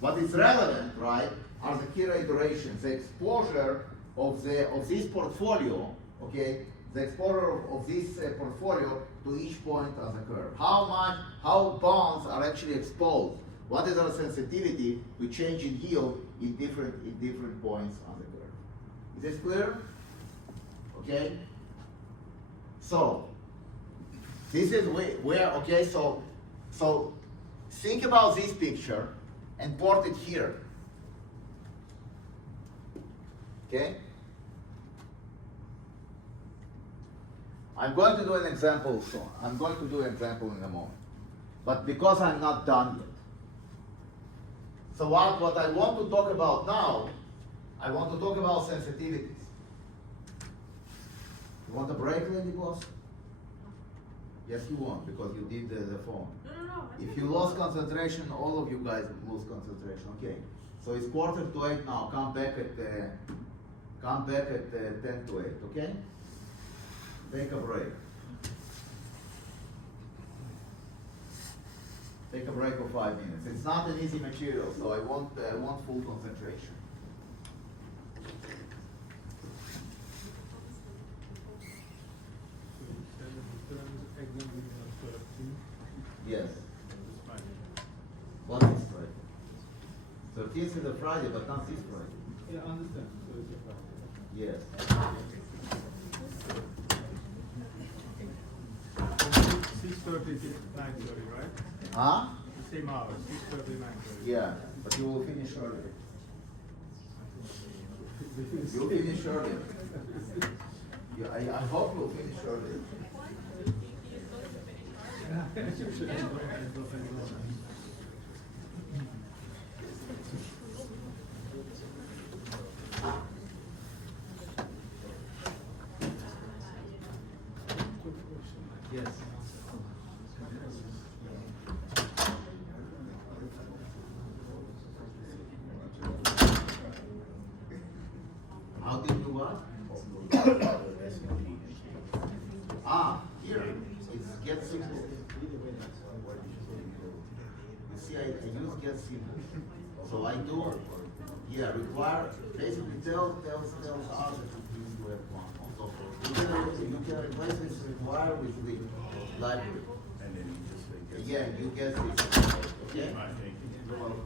What is relevant, right, are the key rate durations, the exposure of this portfolio, okay, the exposure of this portfolio to each point on the curve. How bonds are actually exposed. What is our sensitivity to change in yield in different points on the curve? Is this clear? Okay. So this is where okay. So think about this picture and port it here. Okay. I'm going to do an example soon. I'm going to do an example in a moment. But because I'm not done yet. So what I want to talk about now, I want to talk about sensitivities. You want a break, lady boss? Yes, you want, because you did the phone. No. If you lost concentration, all of you guys lose concentration. Okay. So it's 7:45 now. Come back at 10 to 8. Okay. Take a break. Take a break of 5 minutes. It's not an easy material, so I want full concentration. So you said that the term is exam week on 13. Yes. That's fine. What is Friday? 13th is a Friday, but not this Friday. Yeah, I understand. So it's a Friday. Yes. 6:30 to 9:30, right? Huh? The same hours, 6:30, 9:30. Yeah, but you will finish earlier. You'll finish earlier. I hope you'll finish earlier. Yes. Get Simple. You see, I use Get Simple. So I do, yeah, require, basically tells us that please do F1. So you can replace this require with the library. And then you just say. Yeah, you get this, okay? Alright, thank you. You're welcome.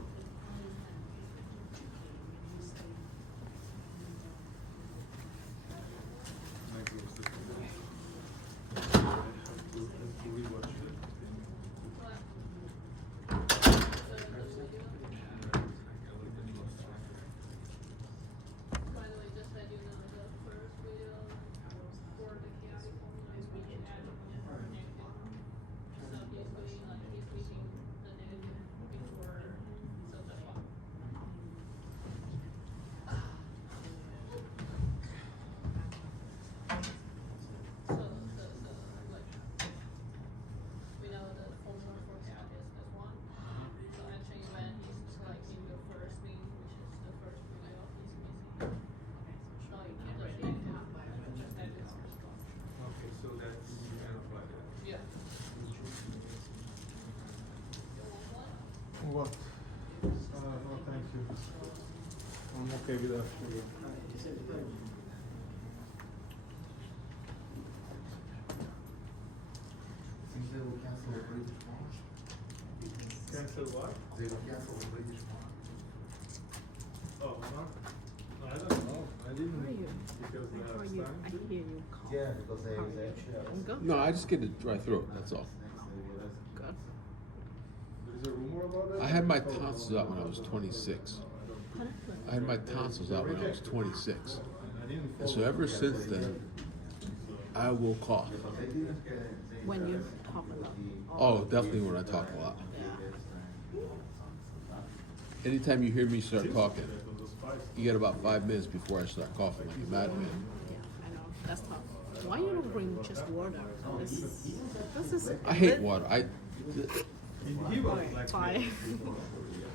By the way, just let you know, the first video for the chaotic formula is reaching negative. So he's doing like, he's reaching the negative before, so that's why. So, like, we know the formula for cat is one. So actually when he's like in the first thing, which is the first video, he's missing. Like the thing, that is strong. Okay, so that's kind of like that. Yeah. What? No, thank you. I'm okay with that. Think they will cancel the British pound? Cancel what? They will cancel the British pound. Oh, huh? I don't know. I didn't. How are you? Because I they hear have you. signed I it. hear you call. Yeah, because they How are you? actually. Good. No, I just get a dry throat, that's all. Good. There's a rumor about that? I had my tonsils out when I was 26. Pardon? I had my tonsils out when I was 26. I didn't And so follow. ever since then, I will cough. When you talk a lot. Oh, definitely when I talk a lot. Yeah. Anytime you hear me start talking, That was spicy. you get about 5 minutes before I start coughing like a madman. Yeah, I know. That's tough. Why you don't bring just water? This is. I hate water. He was Okay, like. fine.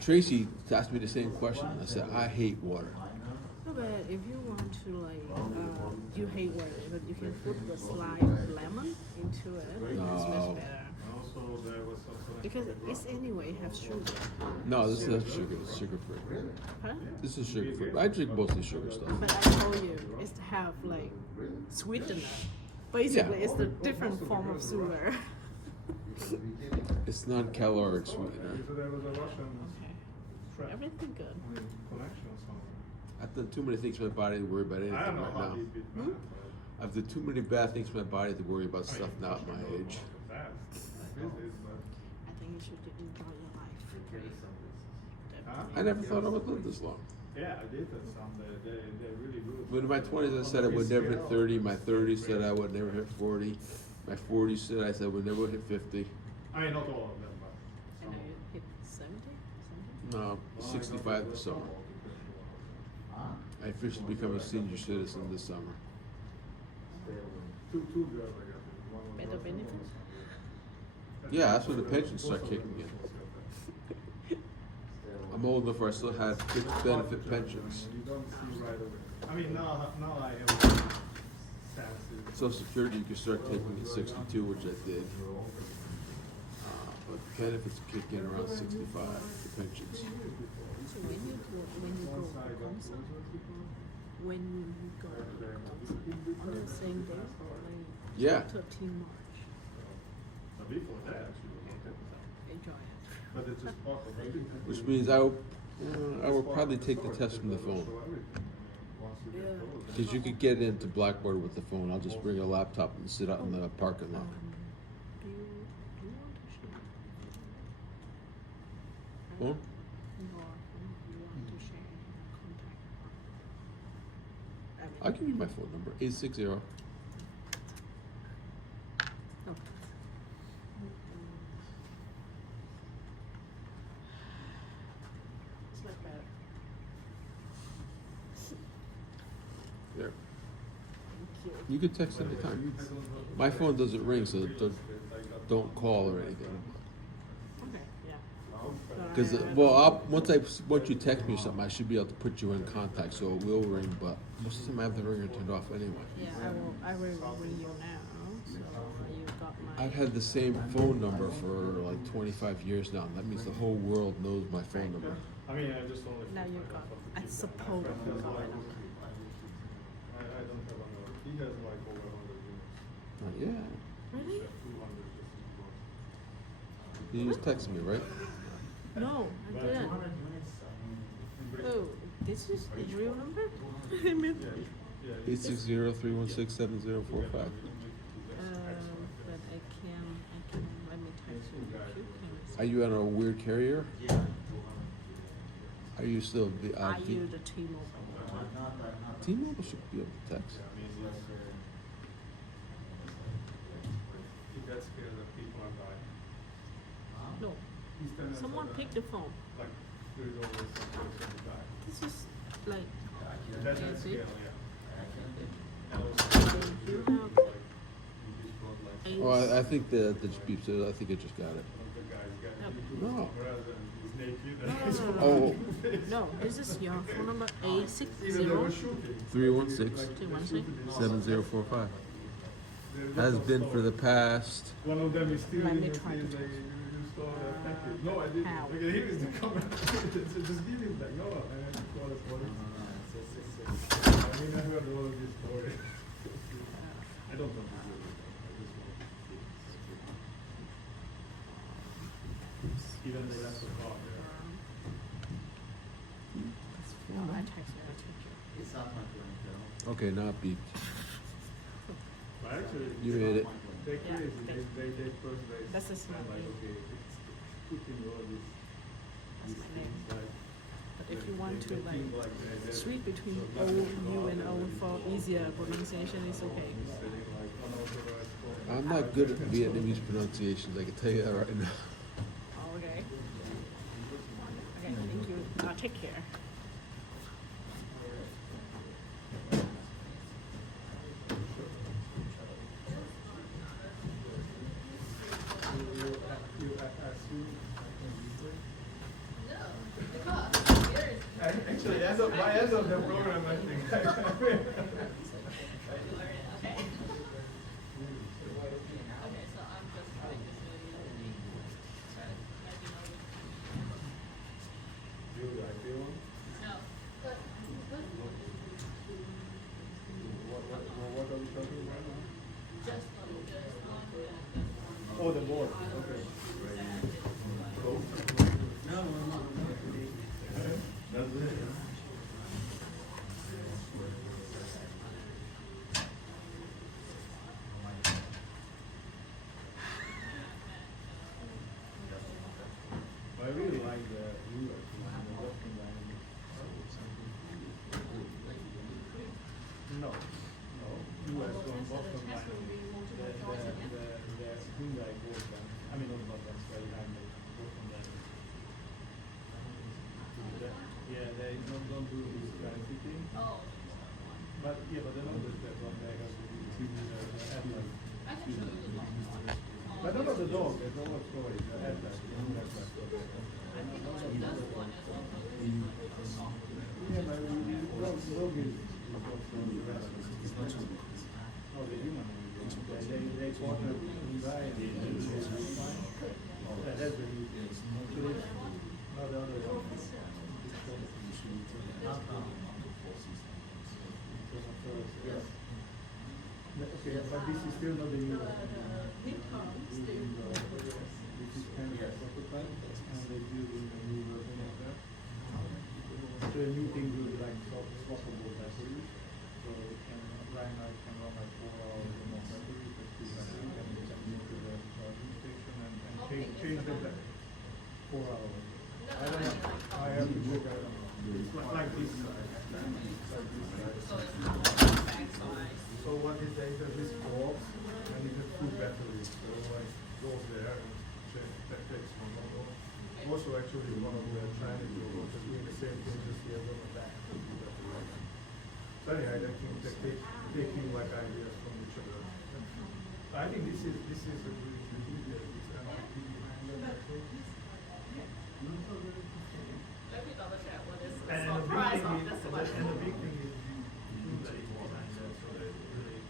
Tracy asked me the same question. I said, I hate water. No, but if you want to like, you hate water, but you can put the slide lemon into it. It's No. much better. Also, there was also. Because it's anyway have sugar. No, this is sugar. It's sugar free. Huh? This is sugar free. I drink mostly sugar stuff. But I told you, it's to have like sweetener. Basically, Yeah. it's the different form of sugar. It's non-caloric sweetener. So there was a Russian strap. Everything good. I mean, connection or something. I've done too many things to my body to worry about anything I don't know right how now. he beat Hmm? man. I've done too many bad things to my body to worry about stuff now at my age. I think you should enjoy your life. Huh? I never thought I would live this long. Yeah, I did that some. They're really good. But in my 20s, I said I would never hit 30. My 30s said I would never hit 40. My 40s said I said I would never hit 50. I mean, not all of them, but. And some. then you hit 70? No, 65 this summer. I officially become a senior citizen this summer. Two girls I got. One was Better Russian, one benefits? was- Yeah, that's when the pensions start kicking in. I'm old enough where I still have good benefit pensions. You don't see right away. I mean, now I have senses. Social Security, you can start taking at 62, which I did. But benefits kick in around 65, the pensions. So when you go concert, when you go concert, on the same day, like Yeah. 13 March, But before that, she was okay. enjoy it. But it's just part of it. Which means I will probably take the test from the phone. Yeah. Because you could get into Blackboard with the phone. I'll just bring a laptop and sit out in the parking lot. Do you want to share? Phone? Or you want to share contact? I mean, I'll give you my phone number, 860. no. It's like that. There. Thank you. You can text anytime. My phone doesn't ring, so don't call or anything. Okay, yeah. Because once you text me something, I should be able to put you in contact, so it will ring. But most of the time, I have the ringer turned off anyway. Yeah, I will ring you now. So you got my I've had the same phone number for like 25 years now. That means the whole world knows my phone number. I mean, I just only. Now you got, I suppose you got it. I don't have another. He has like over 100 units. Yeah. Really? 200 just in You just texted me, right? No, I But didn't. 200 units, I mean, Oh, this is the real number? I mean, Yeah. 860-316-7045. but I can, let me text you. You Are you on a weird carrier? yeah, 200. Are you still the I use the T-Mobile. I'm not. T-Mobile should be able to text. He gets scared that people are dying. No, He's telling us someone that, pick the phone. Like, there's always some person who died. This is like, That's Can that see? scale, yeah. I can And also, you like, have you just brought like, eight. Oh, I think that just beeps it. I think it just got it. one of the guys got Yep. into No. his brother and he's naked No, and he's no, no, Oh. No, this is your phone number, Even they were 860. shooting. 316 7045. Has been for the past. One of them is still Let in me his try to like, text. you saw that package. No, I didn't. How? Like, here is the comment. So just give him like, no, and then call the police. I mean, I heard all of this story. I don't know. I just want even they left the car there. Oh, I text you, I text you. It's not my phone. Okay, now it beeped. But actually, You made it. they're Yeah, crazy. okay. They first race. That's a small like, thing. okay, it's putting all this. That's these my name. things, like, But if you they- want they to think like they're- switch between so O, like the U, car and O for easier pronunciation, it's okay. selling, like, unauthorized phone. I'm not good at Vietnamese pronunciations. I can tell you that right now. Oh, okay. Okay, thank you. Take care. You assume I can use it? No, because there's. Actually, as of by end of the program, I think. Okay. Okay, so I'm just trying to show you. Let you know Do you like the one? No. But, What are we talking about now? just one, and Oh, the board, okay. That's it. I really like the US, the Western dynamic. No, US on Boston dynamic. The Hyundai Boston, I mean, not Boston, sorry, Hyundai, Boston dynamic. Yeah, they don't do this kind of thing. Oh, But, yeah, but the numbers that one they have the headlight. I can show you the long one. But not the dog, there's no more story, the headlight, the new headlight. I think this one is also. Yeah, but dog is also the rest. Oh, the human one. They partner with Hyundai and they fine. That's the new thing. No, the other one. Yes. Okay, but this is still not the new one. Midterm, still. This is kind of a prototype, and they're using a new version of that. So the new thing will be like swappable batteries. So it can, right now it can run like 4 hours or more battery, but still battery, and you can go to the charging station and change the battery. 4 hours. I don't know, I have to check, I don't know. It's like this size. So it's not like bag size. So what is that? This box and it has 2 batteries. So like goes there and that takes one more. Also actually one of the Chinese robots is doing the same thing, just he has on the back. So anyway, I think they're taking like ideas from each other. I think this is a really good idea. It's kind of behind the battery. Let me double check what is the And stock the price big of thing this is, one. and the big thing is Hyundai is behind that, so they really.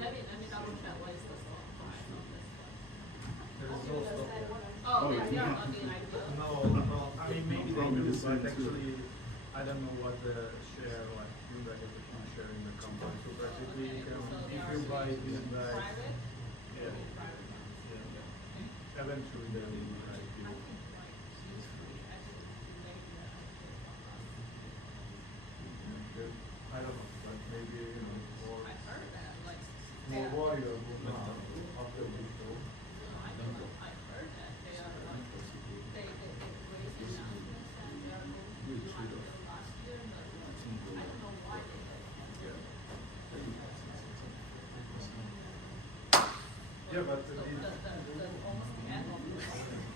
Let me double check what is the stock price of this one. Okay, they are funding IPO. No, I mean, maybe they do, but actually, I don't know what the share, like, you guys have a huge share in the company, so basically, you can, So they if are you buy still this back, private, yeah, private funds. yeah, eventually they will be I IPO. think like usually actually maybe the IPO from us. I don't know, but maybe, you know, more, I heard that like. more warrior move now after this show. I heard that they are like, they raised announcements and they are going to do IPO last year, but I don't know why they did. Yeah, but So the almost the end of the.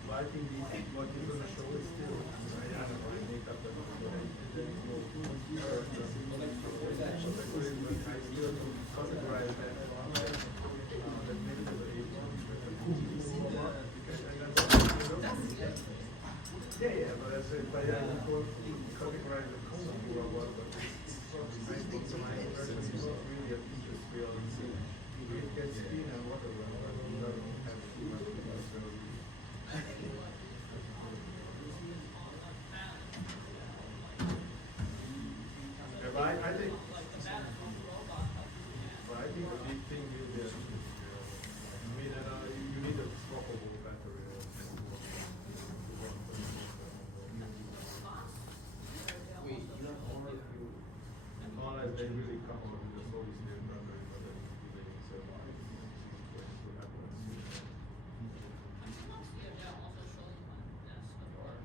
but I think what is on the show is still, I don't know, I make up the number. There is no I still categorize that one. That maybe the eight one. Yeah, but I said, but yeah, categorize the column or what, but I think my impression is not really of interest real. It gets spin and whatever, but you don't have too much interest real. Yeah, but I think, but I think the big thing is that, I mean, you need a swappable battery. Unless they really come up with a solid state battery, but then they survive. To happen. Yeah, they are also showing one that's the board.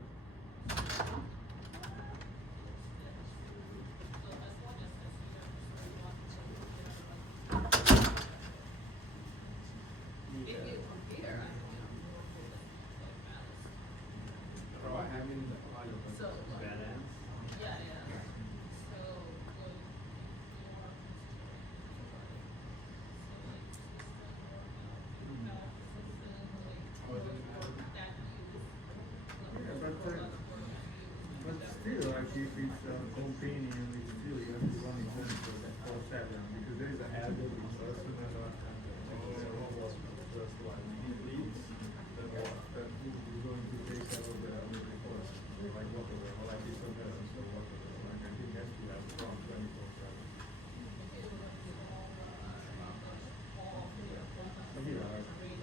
So as long as this year is very long, so if you compare, I think, like balance. Oh, I have in the So like, yeah, yeah. So like, But still, like if it's companion, it's still you have to run it 24/7 because there is an elderly person and a robot just like he leads, then what? Then who is going to take care of the report? Like whatever, or like this surveillance or whatever. Like I think has to have from 24/7. Yeah,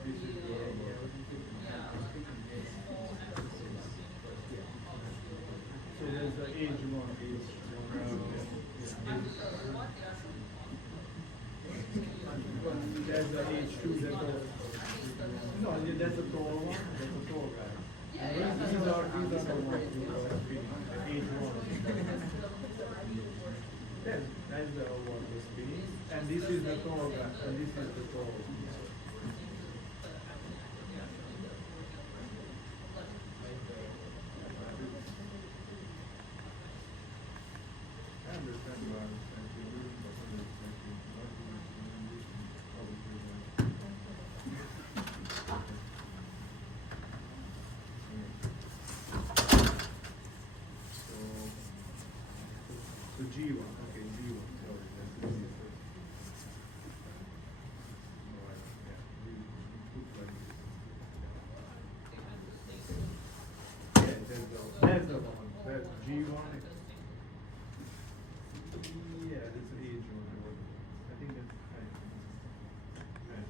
this is the robot. So there's the age one, there's the age two, that's no, that's a tall one, that's a tall guy. These are the ones who are spinning, the age one. That's the one who's spinning, and this is the tall guy, and this is the tall one. I understand you are doing, but so G1, okay, G1, sorry, that's the difference. Alright, yeah, we put like this. Yeah, that's the one, that's G1. Yeah, that's age one. I think that's right. Right.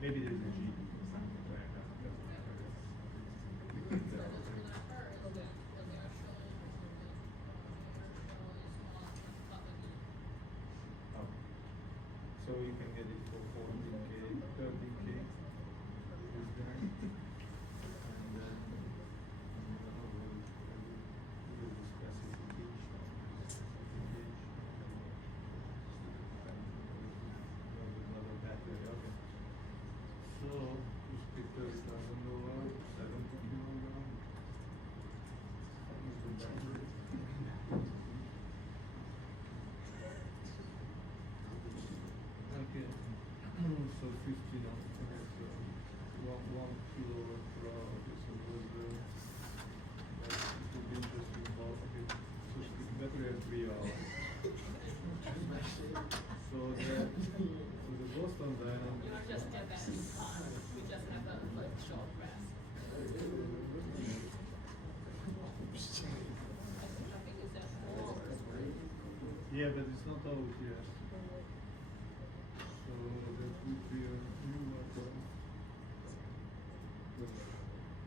Maybe there's a G or something like that. Oh. So you can get it for 14K, 13K. Is there? And then, I don't know, what is the specific? Yeah, but it's not out yet. So that would be a new one.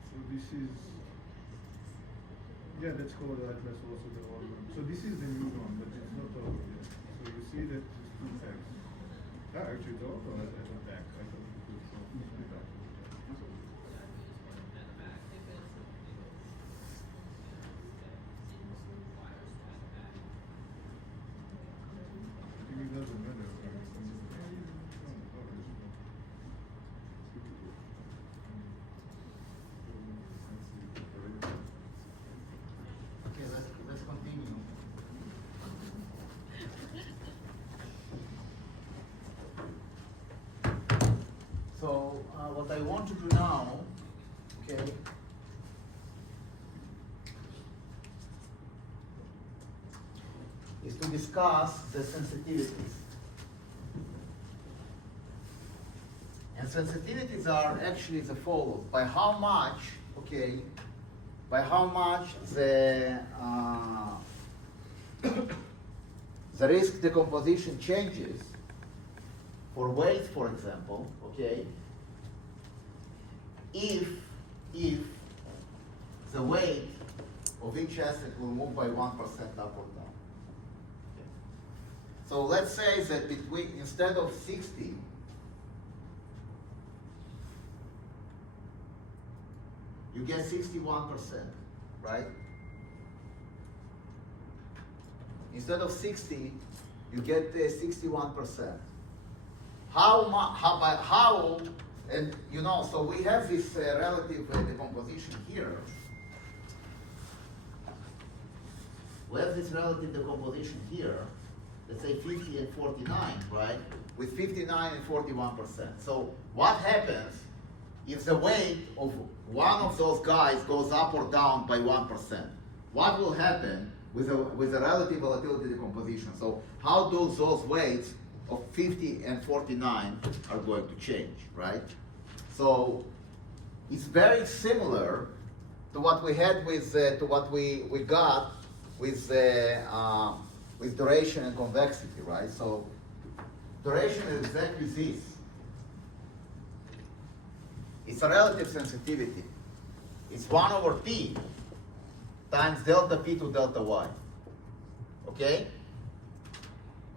So this is, yeah, that's called Atlas also the old one. So this is the new one, but it's not out yet. So you see that there's two tags. Ah, actually the other one has a back. I thought you could show the back. I think it doesn't matter. Okay, let's continue. So, what I want to do now, okay, is to discuss the sensitivities. And sensitivities are actually the following. By how much, okay, by how much the the risk decomposition changes for weight, for example, okay, if the weight of each asset will move by 1% up or down. Okay. So let's say that between, instead of 60, you get 61%, right? Instead of 60, you get 61%. How, and you know, so we have this relative decomposition here. We have this relative decomposition here, let's say 50 and 49, right? With 59 and 41%. So what happens if the weight of one of those guys goes up or down by 1%? What will happen with the relative volatility decomposition? So how do those weights of 50 and 49 are going to change, right? So it's very similar to what we had with to what we got with duration and convexity, right? So duration is exactly this. It's a relative sensitivity. It's 1 over P times delta P to delta Y. Okay?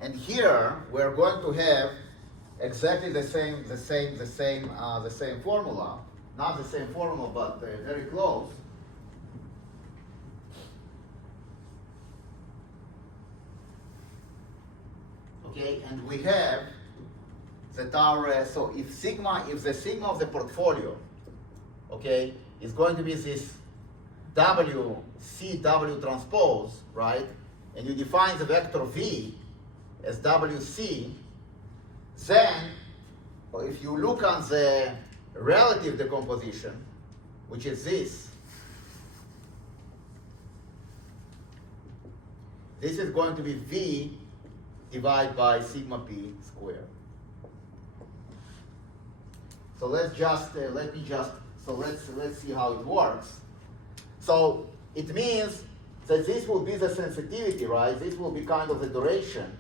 And here we're going to have exactly the same formula. Not the same formula, but very close. Okay, and we have that our so if the sigma of the portfolio, okay, is going to be this W C W transpose, right? And you define the vector V as WC, then if you look on the relative decomposition, which is this is going to be V divided by sigma P squared. So let's see how it works. So it means that this will be the sensitivity, right? This will be kind of the duration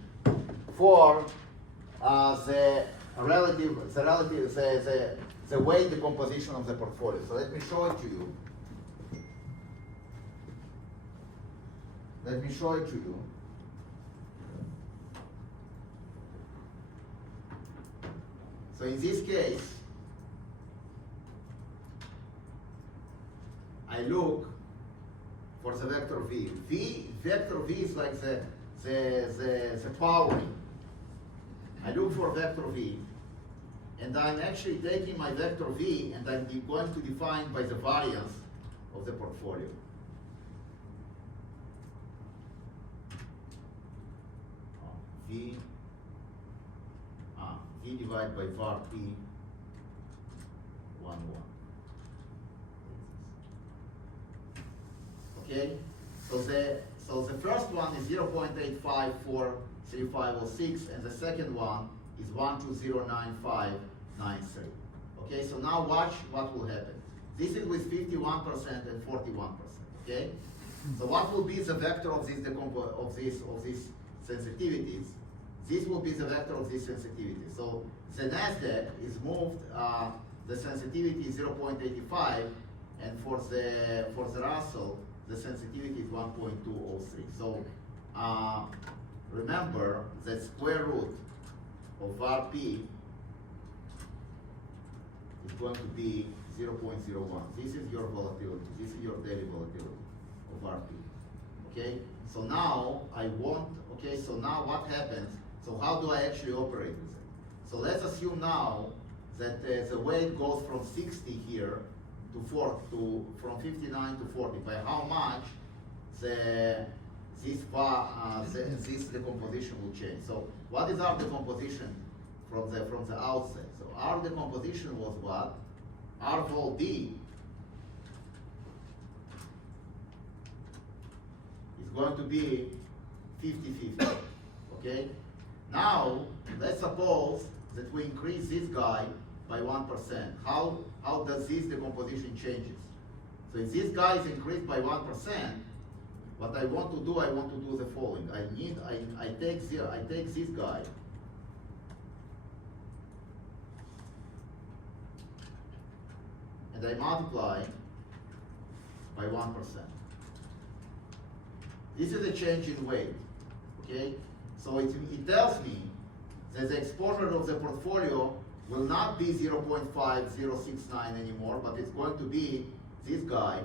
for the weight decomposition of the portfolio. So let me show it to you. So in this case, I look for the vector V. Vector V is like the powering. I look for vector V, and I'm actually taking my vector V and I'm going to define by the variance of the portfolio. V divided by var P 1, 1. Okay, so the first one is 0.8543506, and the second one is 1209593. Okay, so now watch what will happen. This is with 51% and 41%. Okay, so what will be the vector of this sensitivities, this will be the vector of this sensitivity. So the NASDAQ is moved, the sensitivity is 0.85, and for the Russell, the sensitivity is 1.203. So remember that square root of RP is going to be 0.01. This is your volatility. This is your daily volatility of RP. Okay? So now I want, okay, so now what happens? So how do I actually operate with it? So let's assume now that the weight goes from 60 here to 40, from 59 to 40. By how much this decomposition will change? So what is our decomposition from the outset? So our decomposition was what? R vol D is going to be 50-50, okay? Now, let's suppose that we increase this guy by 1%. How does this decomposition changes? So if this guy is increased by 1%, what I want to do the following. I take this guy, and I multiply by 1%. This is a change in weight, okay? So it tells me that the exposure of the portfolio will not be 0.5069 anymore, but it's going to be this guy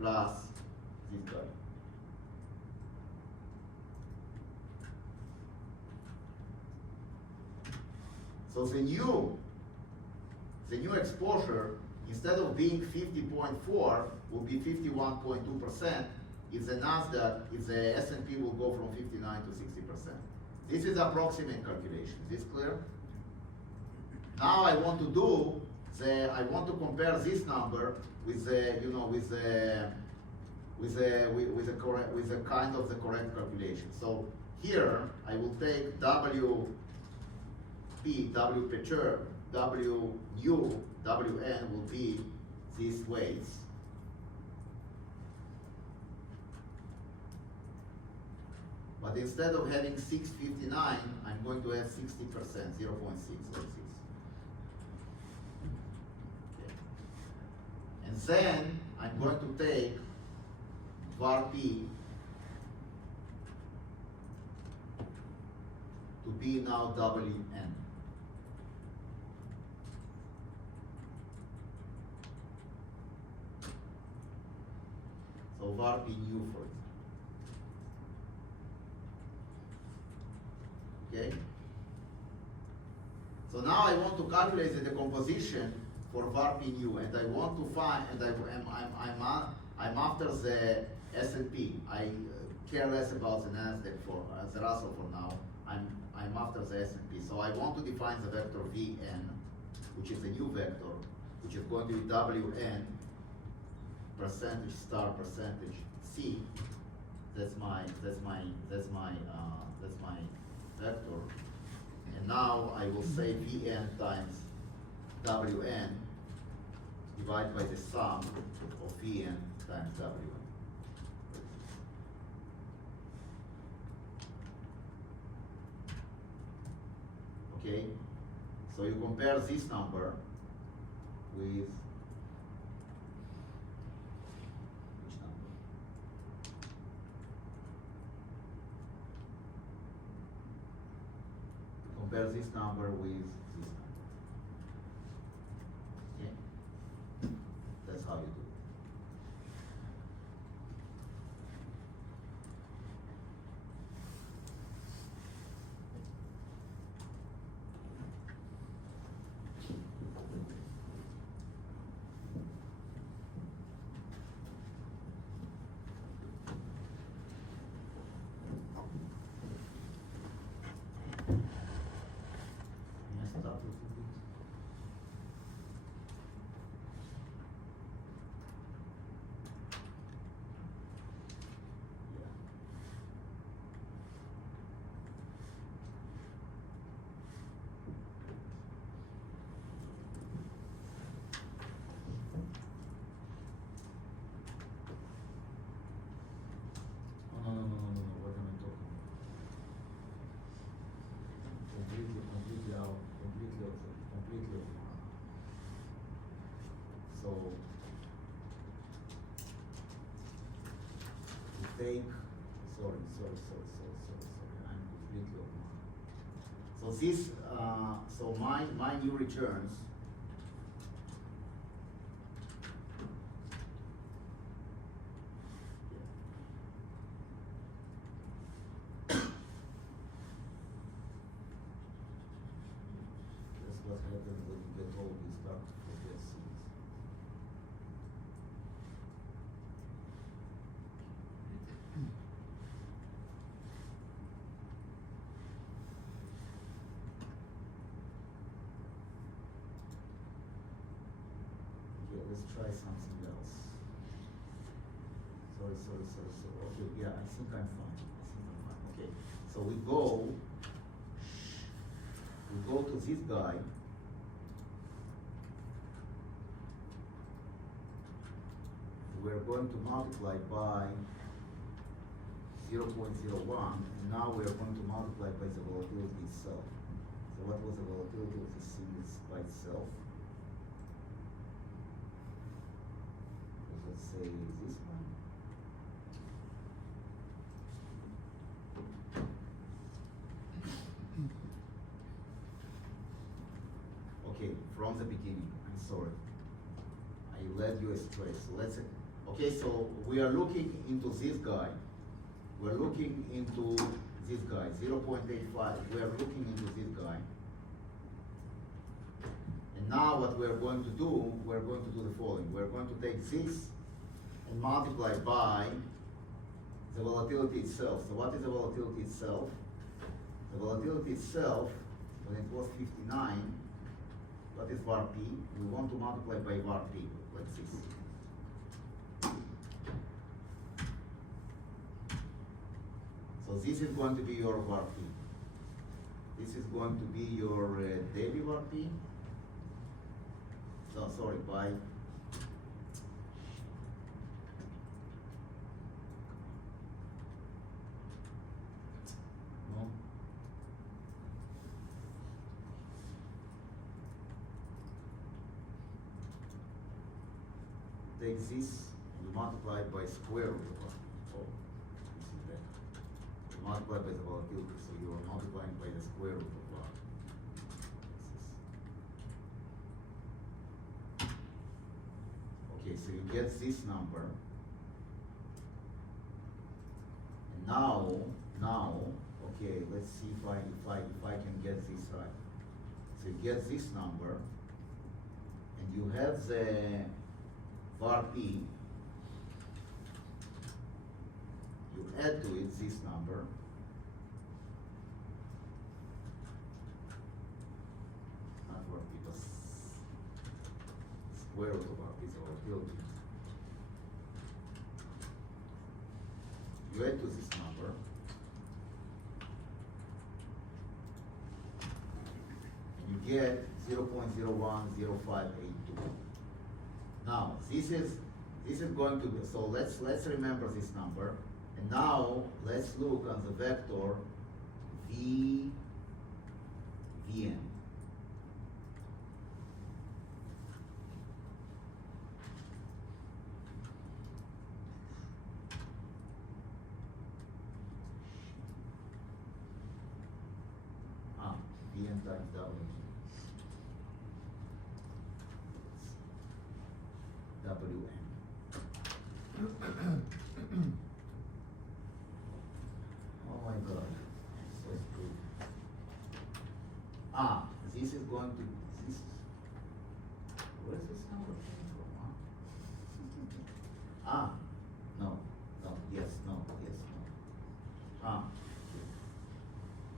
plus this guy. So the new exposure, instead of being 50.4, will be 51.2% if the NASDAQ, if the S&P will go from 59 to 60%. This is approximate calculation. Is this clear? Now I want to compare this number with the, with the kind of the correct calculation. So here I will take W per churn, W nu, Wn will be these weights. But instead of having 659, I'm going to have 60%, 0.6 like this. Okay. And then I'm going to take var P to be now Wn. So var P nu for it. Okay? So now I want to calculate the decomposition for var P nu, and I want to find, and I'm after the S&P. I care less about the NASDAQ for the Russell for now. I'm after the S&P. So I want to define the vector Vn, which is a new vector, which is going to be Wn percentage star percentage C. That's my vector. And now I will say Vn times Wn divided by the sum of Vn times Wn. Okay? So you compare this number with which number? Compare this number with this number. Okay? That's how you do it. Messed up with take, sorry, I'm completely off. So this, so my new returns, that's what happens when you get old, you start to forget things. Okay, let's try something else. Sorry. Okay, yeah, I think I'm fine. Okay, so we go to this guy. We're going to multiply by 0.01, and now we're going to multiply by the volatility itself. So what was the volatility of this thing by itself? Let's say this one. Okay, from the beginning, I'm sorry. I led you astray, so let's, okay, so we are looking into this guy. We're looking into this guy, 0.85, we are looking into this guy. And now what we're going to do, we're going to do the following. We're going to take this and multiply by the volatility itself. So what is the volatility itself? The volatility itself, when it was 59, what is var P? We want to multiply by var P, like this. So this is going to be your var P. This is going to be your daily var P. So sorry, by no. Take this and you multiply by square root of R. Oh, this is better. You multiply by the volatility, so you are multiplying by the square root of R. Okay, so you get this number. And now, okay, let's see if I can get this right. So you get this number, and you have the var P, you add to it this number, not var P, but square root of var P is the volatility. You add to this number, and you get 0.010582. Now, this is going to be, so let's remember this number, and now let's look on the vector Vn. Vn times W. Oh my God, so good. This is going to, where is this number coming from? No.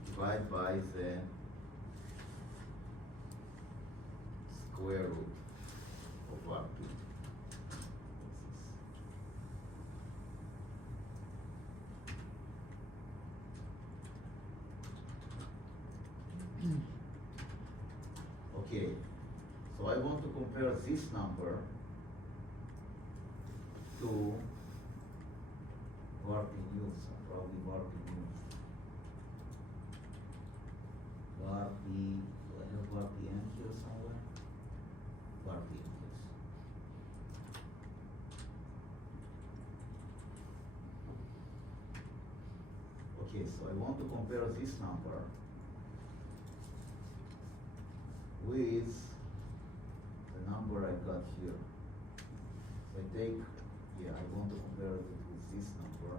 Divide by the square root of R2. Okay, so I want to compare this number to var P news, probably var P news. Var P, do I have var P n here somewhere? Var P n, yes. Okay, so I want to compare this number with the number I got here. So I take, yeah, I want to compare it with this number.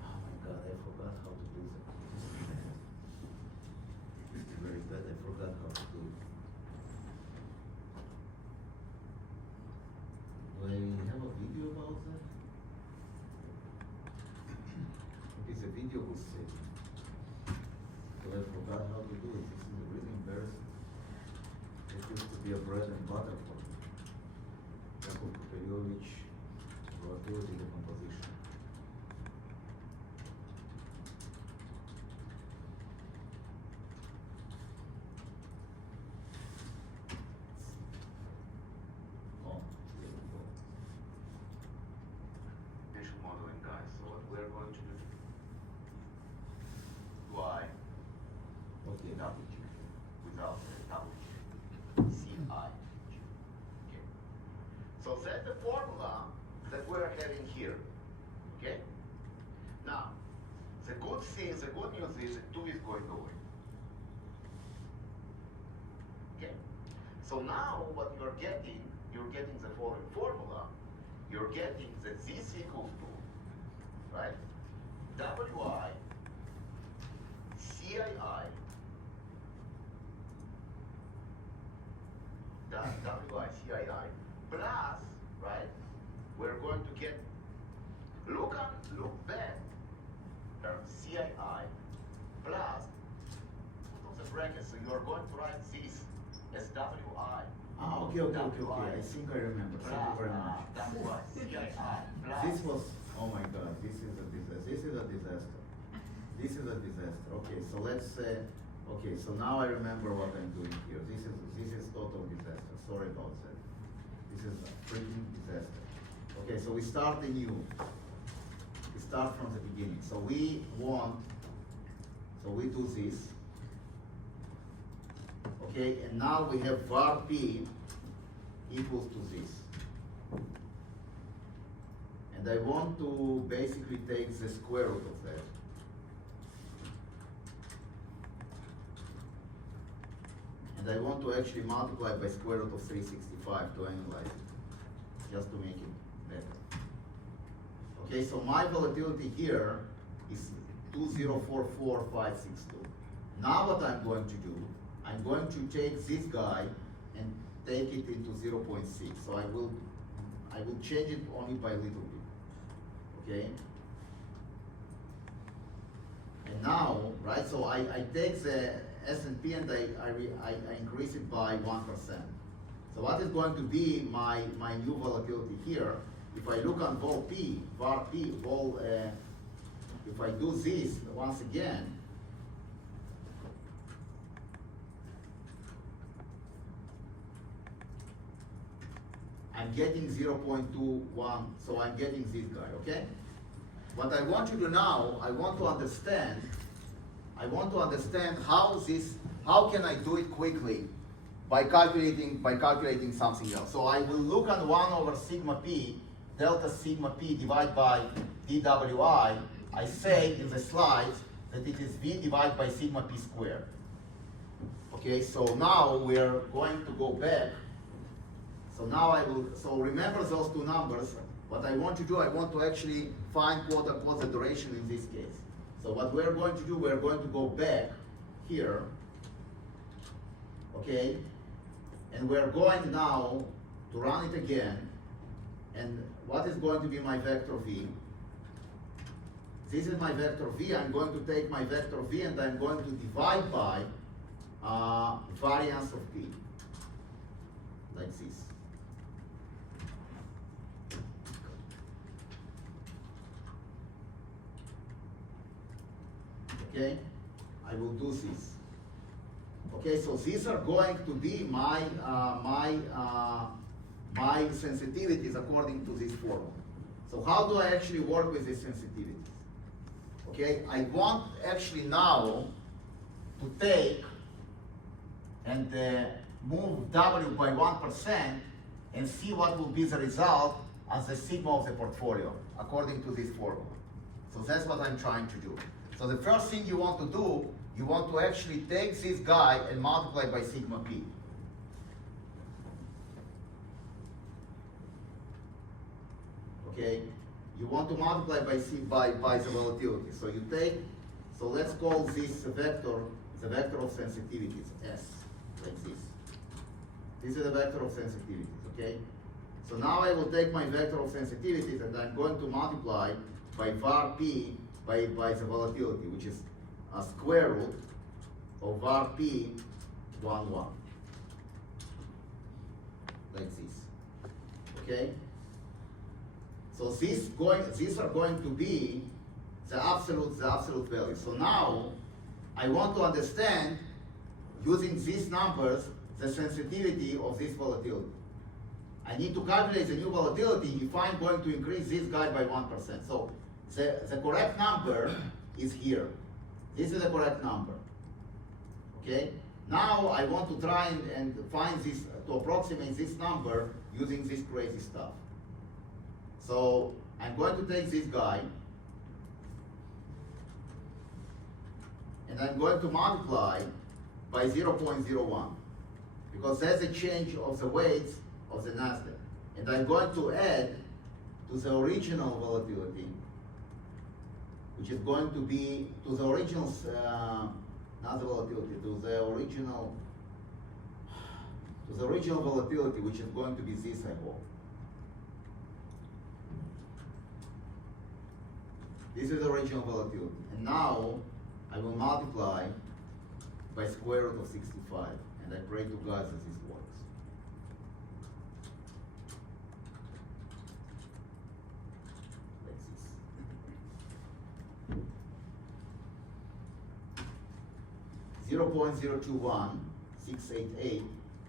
Oh my God, I forgot how to do that. This is very bad, I forgot how to do it. Do I have a video about that? If it's a video, we'll see. But I forgot how to do it. This is really embarrassing. It used to be a bread and butter for me. Jakub Kupeliovich, volatility decomposition. Oh, here we go. Differential modeling, guys. So what we're going to do? Y. Okay, W without W. CI. Okay. So that's the formula that we're having here. Okay? Now, the good news is that 2 is going away. Okay? So now what you're getting the following formula. You're getting that this equals to, right? WI CII WI CII plus, right? We're going to get, look back, CII plus, put on the brackets, so you're going to write this as WI. Okay. I think I remember. Thank you very much. WI CII plus. This was, oh my God, this is a disaster. This is a disaster. Okay, so let's say, okay, so now I remember what I'm doing here. This is total disaster. Sorry about that. This is a freaking disaster. Okay, so we start anew. We start from the beginning. So we do this. Okay, and now we have var p equals to this. And I want to basically take the square root of that. And I want to actually multiply by square root of 365 to analyze it, just to make it better. Okay, so my volatility here is 2044562. Now what I'm going to do, I'm going to take this guy and take it into 0.6. So I will change it only by a little bit. Okay? And now, right, so I take the S&P and I increase it by 1%. So what is going to be my new volatility here? If I look on var P, if I do this once again, I'm getting 0.21, so I'm getting this guy, okay? What I want you to now, I want to understand how can I do it quickly by calculating something else. So I will look on 1 over sigma p, delta sigma p divided by dwi. I say in the slides that it is v divided by sigma p squared. Okay, so now we're going to go back. So now so remember those two numbers. What I want to do, I want to actually find quote unquote the duration in this case. So what we're going to do, we're going to go back here, okay? And we're going now to run it again. And what is going to be my vector v? This is my vector v. I'm going to take my vector v and I'm going to divide by variance of p, like this. Okay, I will do this. Okay, so these are going to be my sensitivities according to this formula. So how do I actually work with these sensitivities? Okay, I want actually now to take and move W by 1% and see what will be the result as the sigma of the portfolio, according to this formula. So that's what I'm trying to do. So the first thing you want to do, you want to actually take this guy and multiply by sigma p. Okay? You want to multiply by the volatility. So you take, so let's call this vector, the vector of sensitivities, S, like this. This is the vector of sensitivities, okay? So now I will take my vector of sensitivities and I'm going to multiply by var p by the volatility, which is a square root of var p 1, 1. Like this, okay? So these are going to be the absolute value. So now I want to understand, using these numbers, the sensitivity of this volatility. I need to calculate the new volatility if I'm going to increase this guy by 1%. So the correct number is here. This is the correct number. Okay? Now I want to try and find this, to approximate this number using this crazy stuff. So I'm going to take this guy and I'm going to multiply by 0.01 because that's a change of the weights of the Nasdaq. And I'm going to add to the original volatility, which is going to be to the original, not the volatility, to the original volatility, which is going to be this, I hope. This is the original volatility. And now I will multiply by square root of 65. And I pray to God that this works. Like this. 0.021688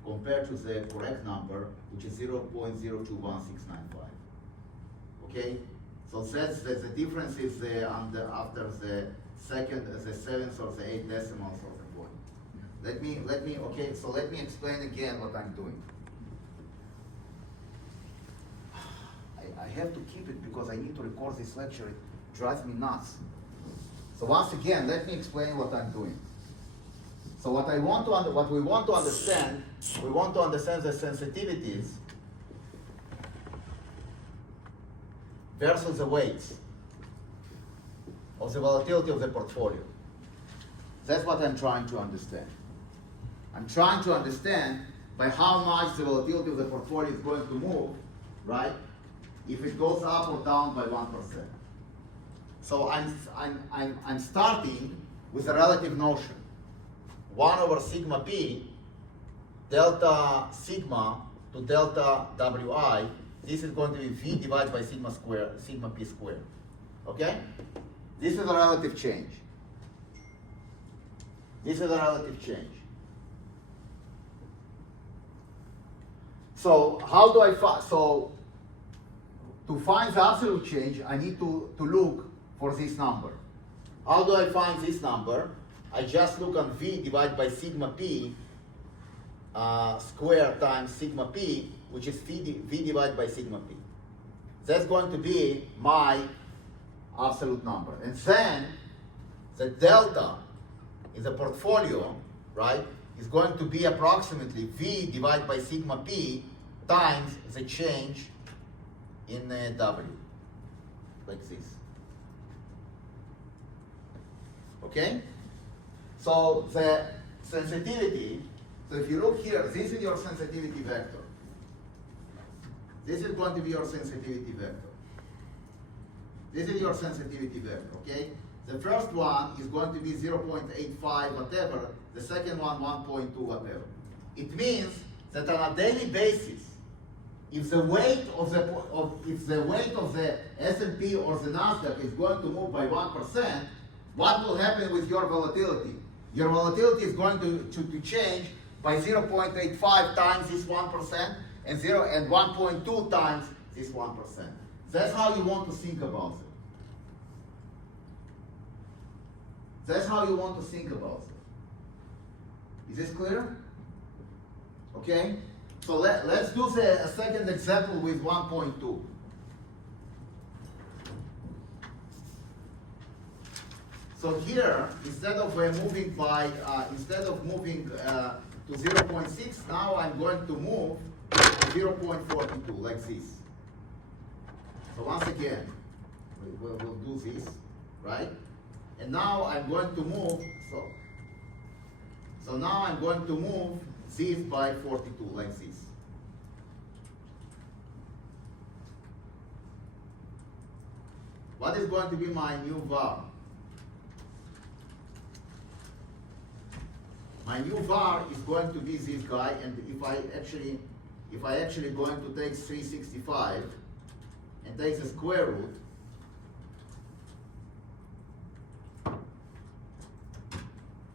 compared to the correct number, which is 0.021695. Okay? So that's the difference is after the seventh or the eighth decimals of the point. Let me, okay, so let me explain again what I'm doing. I have to keep it because I need to record this lecture. It drives me nuts. So once again, let me explain what I'm doing. So what we want to understand the sensitivities versus the weights of the volatility of the portfolio. That's what I'm trying to understand. I'm trying to understand by how much the volatility of the portfolio is going to move, right? If it goes up or down by 1%. So I'm starting with a relative notion. 1 over sigma p, delta sigma to delta wi. This is going to be V divided by sigma p squared. Okay? This is a relative change. This is a relative change. So how do I find, so to find the absolute change, I need to look for this number. How do I find this number? I just look on V divided by sigma p squared times sigma p, which is V divided by sigma p. That's going to be my absolute number. And then the delta in the portfolio, right, is going to be approximately V divided by sigma p times the change in W, like this. Okay? So the sensitivity, so if you look here, this is your sensitivity vector. This is going to be your sensitivity vector. This is your sensitivity vector, okay? The first one is going to be 0.85 whatever, the second one 1.2 whatever. It means that on a daily basis, if the weight of the S&P or the Nasdaq is going to move by 1%, what will happen with your volatility? Your volatility is going to change by 0.85 times this 1% and 1.2 times this 1%. That's how you want to think about it. That's how you want to think about it. Is this clear? Okay? So let's do a second example with 1.2. So here, instead of moving to 0.6, now I'm going to move to 0.42, like this. So once again, we'll do this, right? And now I'm going to move, so now I'm going to move this by 42, like this. What is going to be my new var? My new var is going to be this guy, and if I actually going to take 365 and take the square root,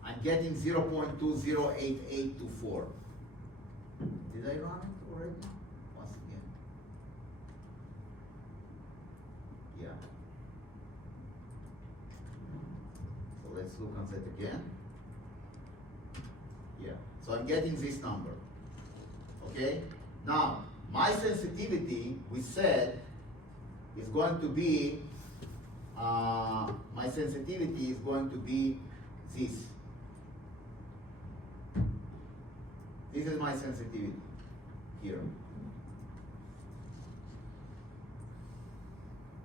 I'm getting 0.208824. Did I run it already? Once again. Yeah. So let's look at that again. Yeah, so I'm getting this number, okay? Now, my sensitivity, we said, is going to be, my sensitivity is going to be this. This is my sensitivity here.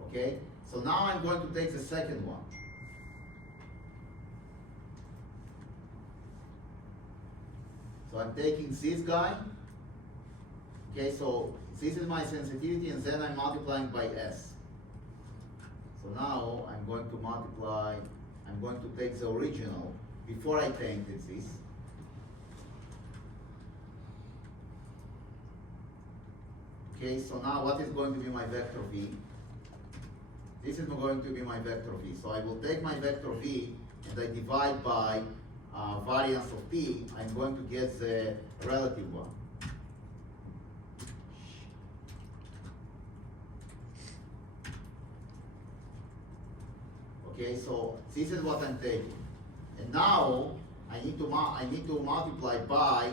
Okay, so now I'm going to take the second one. So I'm taking this guy, okay, so this is my sensitivity, and then I'm multiplying by S. So now I'm going to multiply, I'm going to take the original, before I painted this. Okay, so now what is going to be my vector V? This is going to be my vector V. So I will take my vector V and I divide by variance of P. I'm going to get the relative one. Okay, so this is what I'm taking. And now I need to multiply by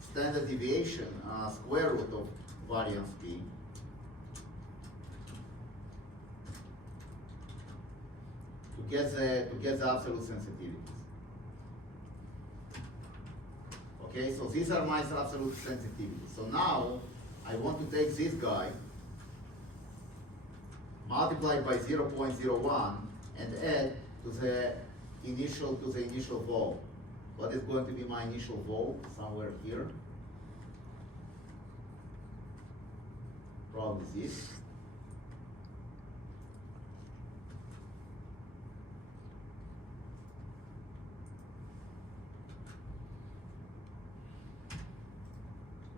standard deviation, square root of variance P. To get the absolute sensitivities. Okay, so these are my absolute sensitivities. So now I want to take this guy, multiply by 0.01, and add to the initial vol. What is going to be my initial vol? Somewhere here. Probably this.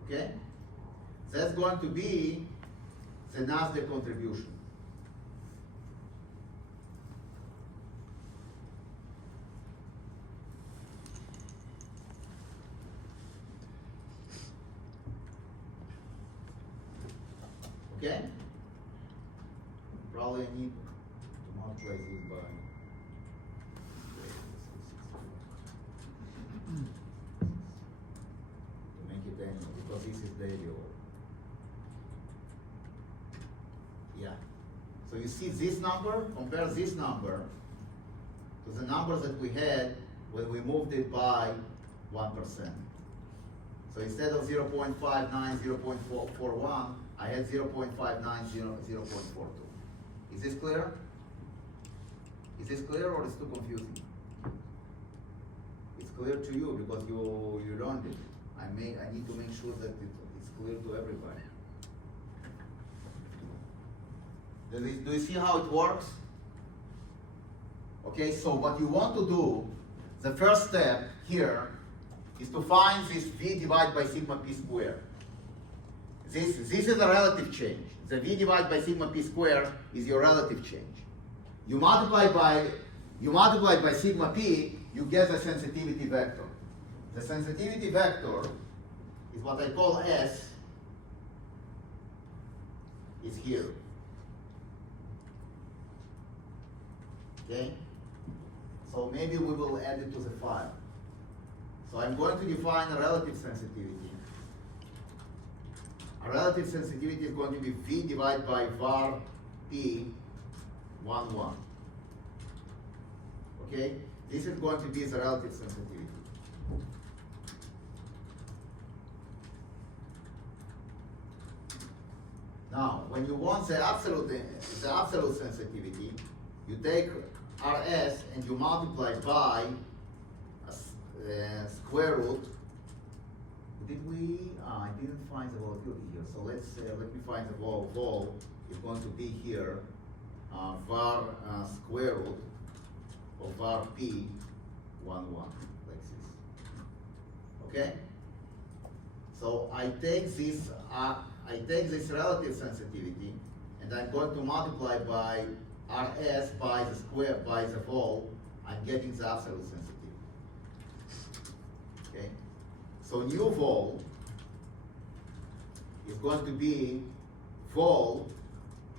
Okay? That's going to be the NASDAQ contribution. Okay? Probably I need to multiply this by to make it annual, because this is daily order. Yeah. So you see this number, compare this number to the numbers that we had when we moved it by 1%. So instead of 0.59, 0.41, I had 0.59, 0.42. Is this clear? Is this clear or is it too confusing? It's clear to you because you learned it. I need to make sure that it's clear to everybody. Do you see how it works? Okay, so what you want to do, the first step here is to find this V divided by sigma P squared. This is a relative change. The V divided by sigma P squared is your relative change. You multiply by sigma P, you get the sensitivity vector. The sensitivity vector is what I call S, is here. Okay? So maybe we will add it to the file. So I'm going to define a relative sensitivity. A relative sensitivity is going to be V divided by var P 1, 1. Okay? This is going to be the relative sensitivity. Now, when you want the absolute sensitivity, you take Rs and you multiply by a square root. Did we? I didn't find the volatility here. So let me find the vol. Is going to be here var square root of var P 1, 1, like this. Okay. So I take this relative sensitivity, and I'm going to multiply by Rs by the square by the vol. I'm getting the absolute sensitivity. Okay. So new vol is going to be vol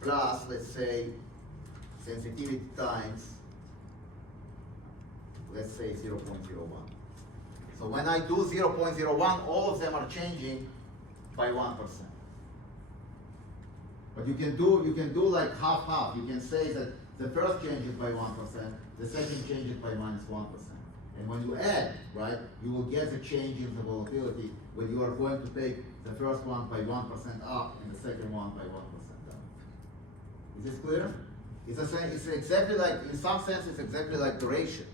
plus, let's say, sensitivity times, let's say 0.01. So when I do 0.01, all of them are changing by 1%. But you can do like half-half. You can say that the first changes by 1%, the second changes by minus 1%. And when you add, right, you will get the change in the volatility when you are going to take the first one by 1% up and the second one by 1% down. Is this clear? It's exactly like, in some sense, it's exactly like duration.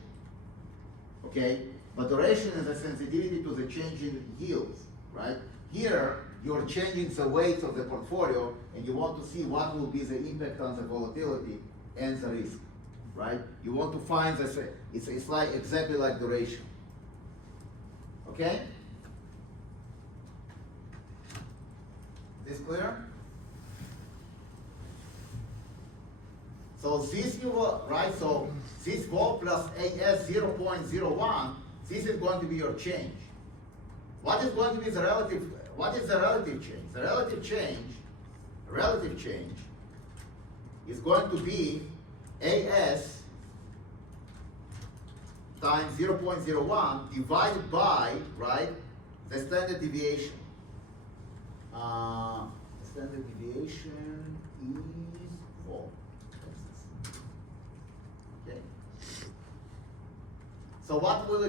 Okay? But duration is a sensitivity to the change in yields, right? Here, you're changing the weights of the portfolio and you want to see what will be the impact on the volatility and the risk, right? You want to find it's like exactly like duration. Okay? Is this clear? So this new, right? So this vol plus AS 0.01, this is going to be your change. What is going to be the relative? What is the relative change? The relative change is going to be AS times 0.01 divided by, right, the standard deviation. Standard deviation is 4. Okay. So what will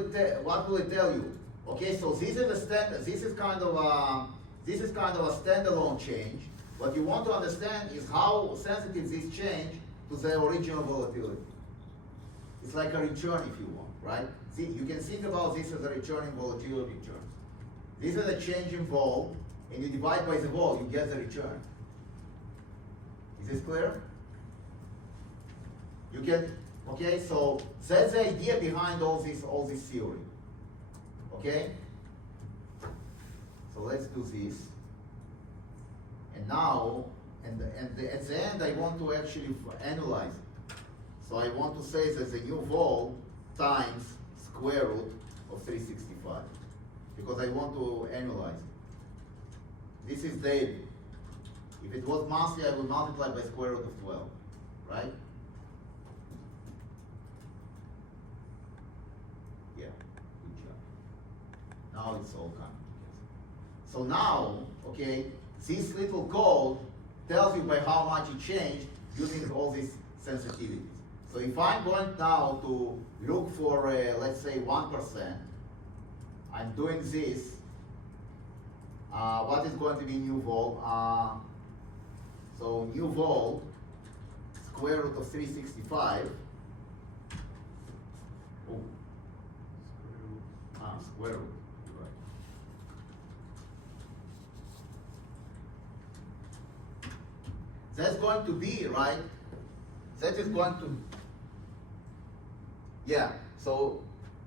it tell you? Okay, so this is a standard. This is kind of a standalone change. What you want to understand is how sensitive this change to the original volatility. It's like a return, if you want, right? See, you can think about this as a returning volatility return. This is a change in vol, and you divide by the vol, you get the return. Is this clear? You can. Okay, so that's the idea behind all this theory. Okay? So let's do this. And now, at the end, I want to actually analyze it. So I want to say that the new vol times square root of 365. Because I want to analyze it. This is daily. If it was monthly, I would multiply by square root of 12. Right? Yeah, good job. Now it's all coming together. So now, okay, this little code tells you by how much it changed using all these sensitivities. So if I'm going now to look for, let's say, 1%, I'm doing this. What is going to be new vol? So new vol, square root of 365. Oh. Square root. Right. That's going to be, right? That is going to, yeah, so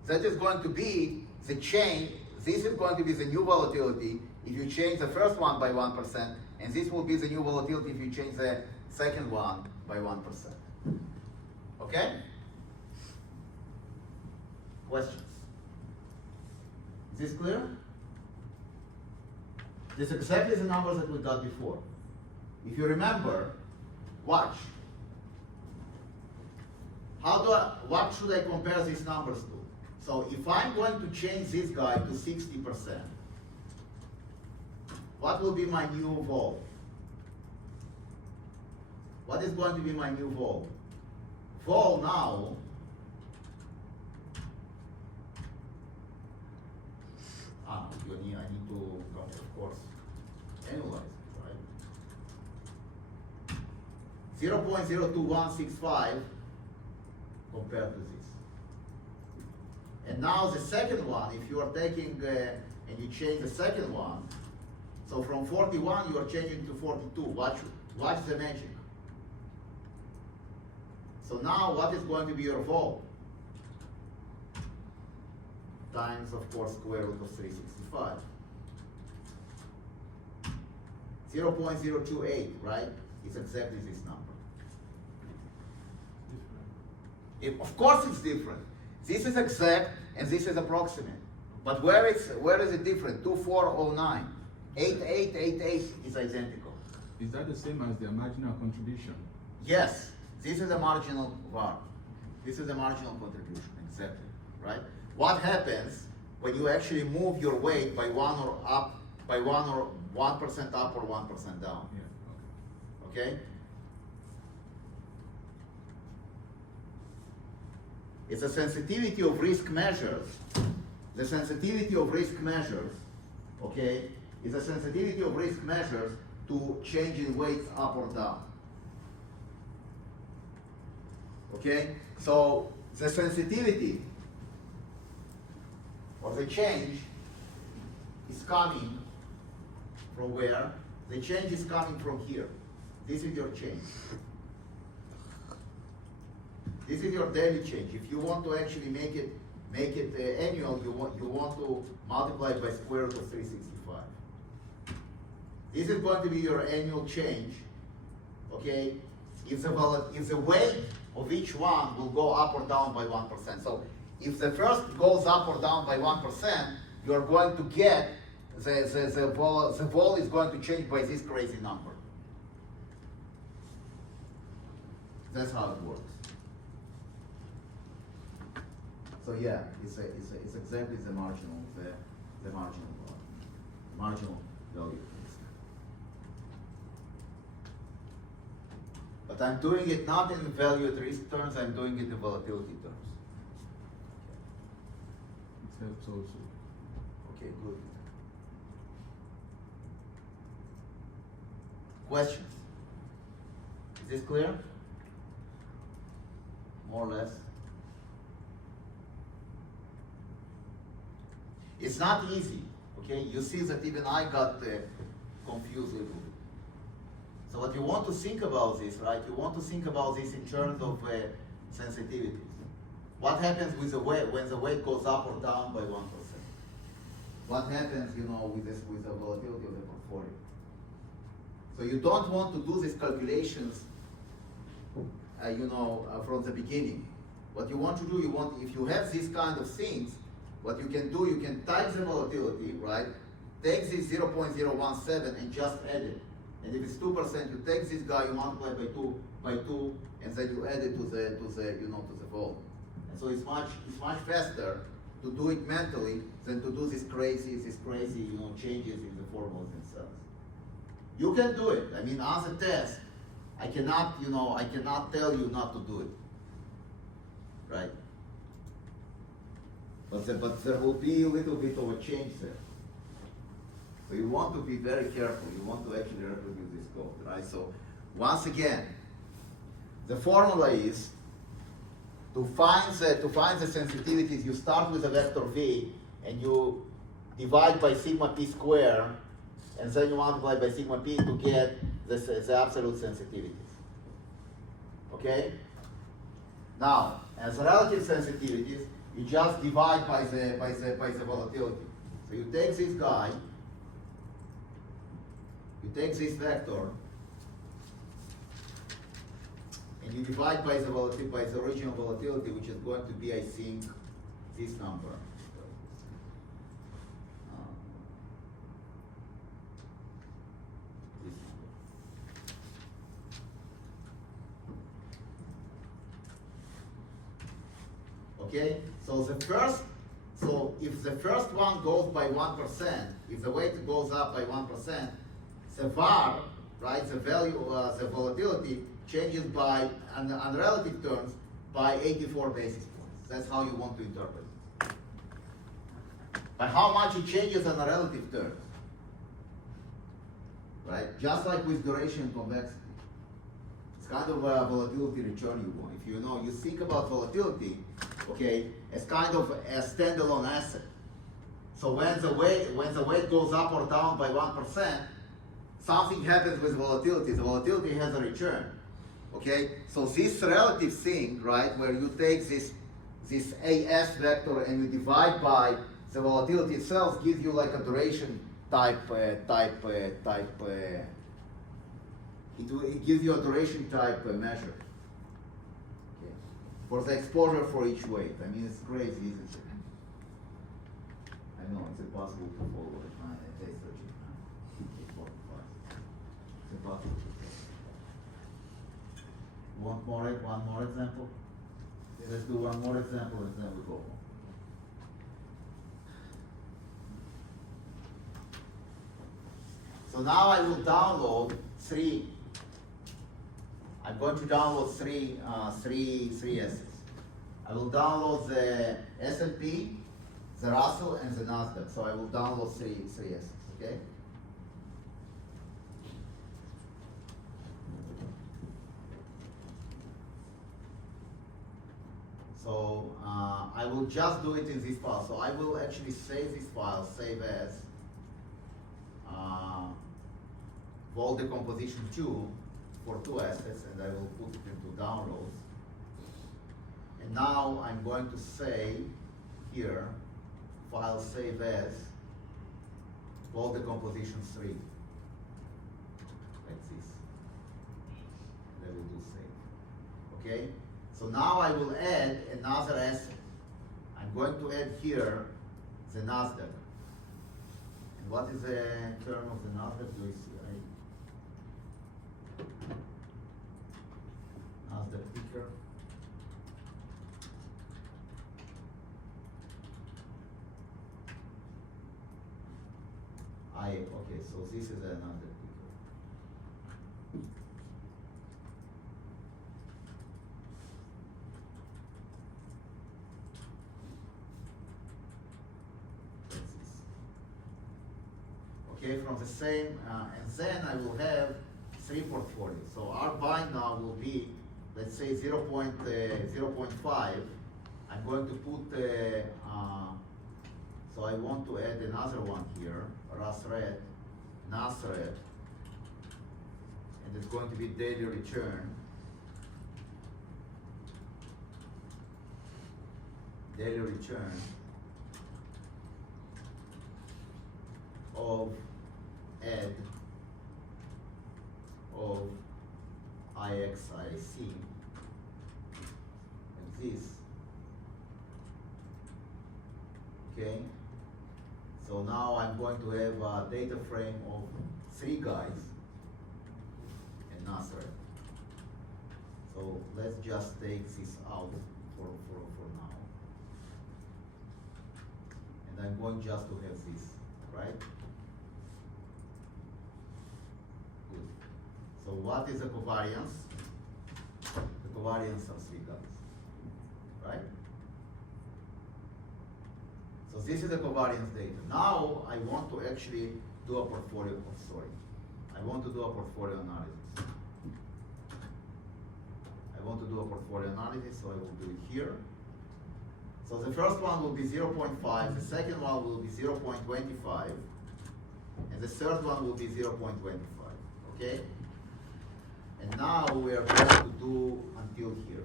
that is going to be the change. This is going to be the new volatility if you change the first one by 1%, and this will be the new volatility if you change the second one by 1%. Okay? Questions? Is this clear? This is exactly the numbers that we got before. If you remember, watch. What should I compare these numbers to? So if I'm going to change this guy to 60%, what will be my new vol? What is going to be my new vol? Vol now I need to, of course, analyze it, right? 0.02165 compared to this. And now the second one, if you are taking and you change the second one, so from 41 you are changing to 42. Watch the magic. So now what is going to be your vol? Times, of course, square root of 365. 0.028, right? It's exactly this number. Of course it's different. This is exact and this is approximate. But where is it different? 2409. 8888 is identical. Is that the same as their marginal contribution? Yes, this is a marginal var. This is a marginal contribution, exactly, right? What happens when you actually move your weight by 1% up or 1% down? Yeah, Okay? It's a sensitivity of risk measures. The sensitivity of risk measures, okay, is a sensitivity of risk measures to change in weights up or down. Okay? So the sensitivity or the change is coming from where? The change is coming from here. This is your change. This is your daily change. If you want to actually make it annual, you want to multiply by square root of 365. This is going to be your annual change. Okay? If the weight of each one will go up or down by 1%. So if the first goes up or down by 1%, you are going to get the vol is going to change by this crazy number. That's how it works. So yeah, it's exactly the marginal value. But I'm doing it not in value at risk terms, I'm doing it in volatility terms. It helps also. Okay, good. Questions? Is this clear? More or less? It's not easy, okay? You see that even I got confused a little bit. So what you want to think about this, right? You want to think about this in terms of sensitivities. What happens with the weight when the weight goes up or down by 1%? What happens, with the volatility of the portfolio? So you don't want to do these calculations, from the beginning. What you want to do, if you have these kind of things, what you can do, you can type the volatility, right? Take this 0.017 and just add it. And if it's 2%, you take this guy, you multiply by two, and then you add it to the vol. And so it's much faster to do it mentally than to do these crazy, changes in the formulas themselves. You can do it. I mean, as a test, I cannot tell you not to do it, right? But there will be a little bit of a change there. So you want to be very careful. You want to actually reproduce this code, right? So once again, the formula is to find the sensitivities. You start with a vector v, and you divide by sigma p square, and then you multiply by sigma p to get the absolute sensitivities. Okay? Now, as relative sensitivities, you just divide by the volatility. So you take this guy, you take this vector, and you divide by the original volatility, which is going to be, I think, this number. This number. Okay, so the first So if the first one goes by 1%, if the weight goes up by 1%, the VAR, right, the value, the volatility changes by, on relative terms, by 84 basis points. That's how you want to interpret it. By how much it changes on a relative terms, right? Just like with duration and convexity. It's kind of a volatility return you want. If you know, you think about volatility, okay, as kind of a standalone asset. So when the weight goes up or down by 1%, something happens with volatility. The volatility has a return. Okay? So this relative thing, right, where you take this AS vector and you divide by the volatility itself, gives you like a duration it gives you a duration type measure. Okay. For the exposure for each weight. I mean, it's crazy, isn't it? I know, it's impossible to follow it. It's impossible to follow. One more example? Okay, let's do one more example and then we go home. So now I will download three. I'm going to download three assets. I will download the S&P, the Russell, and the Nasdaq. So I will download three assets. Okay. So I will just do it in this file. So I will actually save this file, save as vol decomposition 2 for 2 assets, and I will put it into downloads. And now I'm going to say here, file save as vol decomposition 3, like this. And I will do save. Okay? So now I will add another asset. I'm going to add here the Nasdaq. And what is the term of the Nasdaq? Do you see? Nasdaq ticker. Okay, so this is another ticker. Okay, from the same, and then I will have 3 portfolios. So our bind now will be, let's say 0.5. I'm going to put, so I want to add another one here, RAS-RED, NAS-RED, and it's going to be daily return. Daily return of add of IXIC, like this. Okay, so now I'm going to have a data frame of 3 guys and NAS-RED. So let's just take this out for now. And I'm going just to have this, right? Good. So what is the covariance? The covariance of 3 guys, right? So this is the covariance data. Now I want to actually do a portfolio, I want to do a portfolio analysis. I want to do a portfolio analysis, so I will do it here. So the first one will be 0.5, the second one will be 0.25, and the third one will be 0.25, okay? And now we are going to do until here.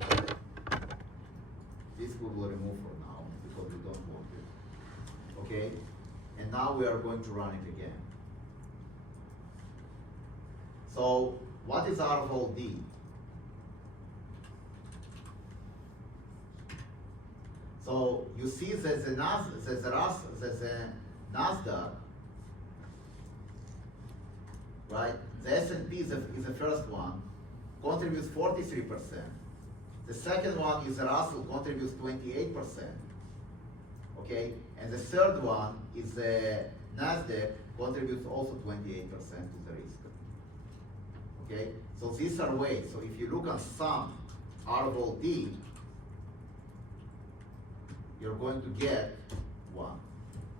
This we will remove for now, because we don't want it, okay? And now we are going to run it again. So what is R of all D? So you see that the Nasdaq, right? The S&P is the first one, contributes 43%. The second one is the Russell, contributes 28%. okay? And the third one is the NASDAQ contributes also 28% to the risk. Okay, so these are weights. So if you look at sum R of all D, you're going to get 1.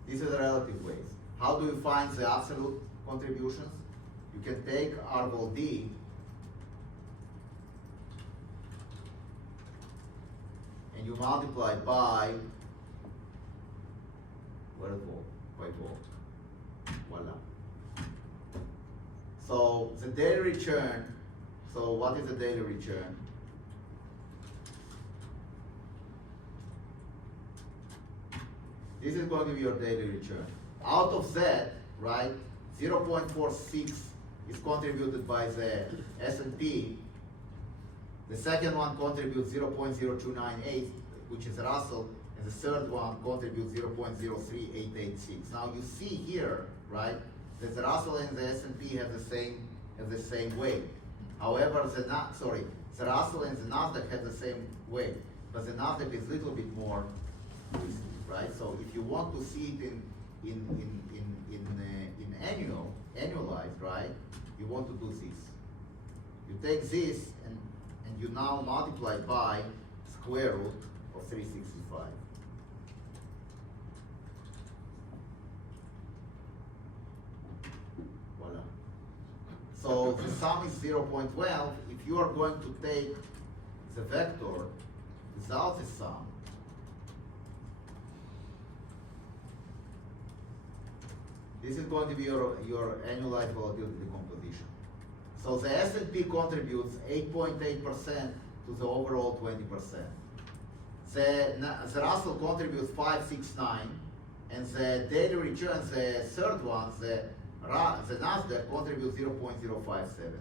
These are the relative weights. How do you find the absolute contributions? You can take R of all D and you multiply by, where it will, quite well. Voila. So the daily return, so what is the daily return? This is going to be your daily return. Out of that, right, 0.46 is contributed by the S&P. The second one contributes 0.0298, which is Russell, and the third one contributes 0.03886. Now you see here, right, that the Russell and the S&P have the same weight. However, the Russell and the Nasdaq have the same weight, but the Nasdaq is a little bit more risky, right? So if you want to see it in annualized, right, you want to do this. You take this and you now multiply by square root of 365. Voila. So the sum is 0.12. If you are going to take the vector without the sum, this is going to be your annualized volatility decomposition. So the S&P contributes 8.8% to the overall 20%. The Russell contributes 569, and the daily return, the third one, the Nasdaq contributes 0.057.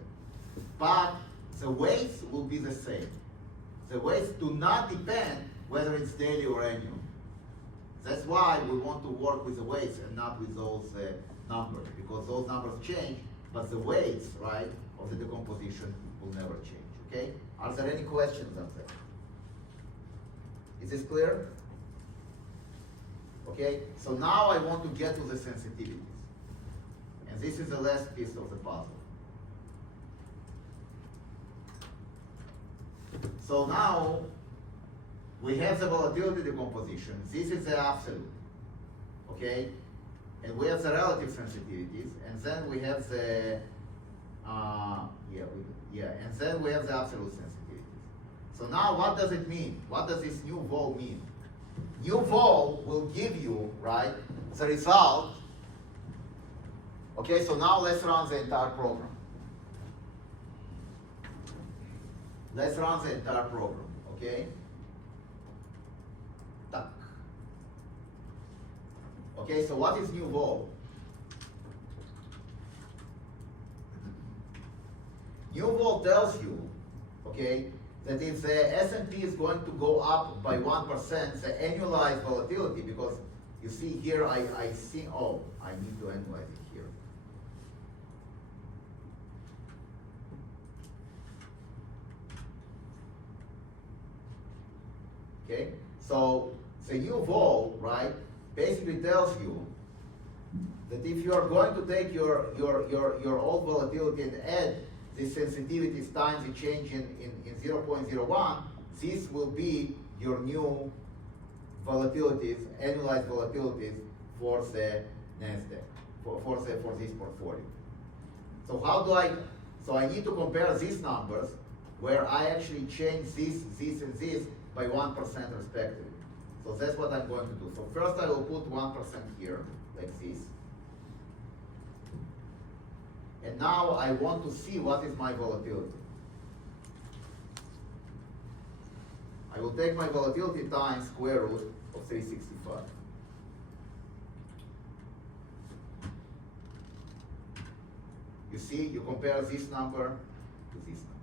But the weights will be the same. The weights do not depend whether it's daily or annual. That's why we want to work with the weights and not with those numbers, because those numbers change, but the weights, right, of the decomposition will never change, okay? Are there any questions on that? Is this clear? Okay, so now I want to get to the sensitivities. And this is the last piece of the puzzle. So now, we have the volatility decomposition. This is the absolute, okay? And we have the relative sensitivities, and then we have the, and then we have the absolute sensitivities. So now what does it mean? What does this new vol mean? New vol will give you, right, the result. Okay, so now let's run the entire program. Let's run the entire program, okay? Tuck. Okay, so what is new vol? New vol tells you, okay, that if the S&P is going to go up by 1%, the annualized volatility, because you see here, I see, oh, I need to annualize it here. Okay, so the new vol, right, basically tells you that if you are going to take your old volatility and add the sensitivities times the change in 0.01, this will be your new volatilities, annualized volatilities for the NASDAQ, for this portfolio. So how do so I need to compare these numbers where I actually change this, and this by 1% respectively. So that's what I'm going to do. So first I will put 1% here, like this. And now I want to see what is my volatility. I will take my volatility times square root of 365. You see, you compare this number to this number.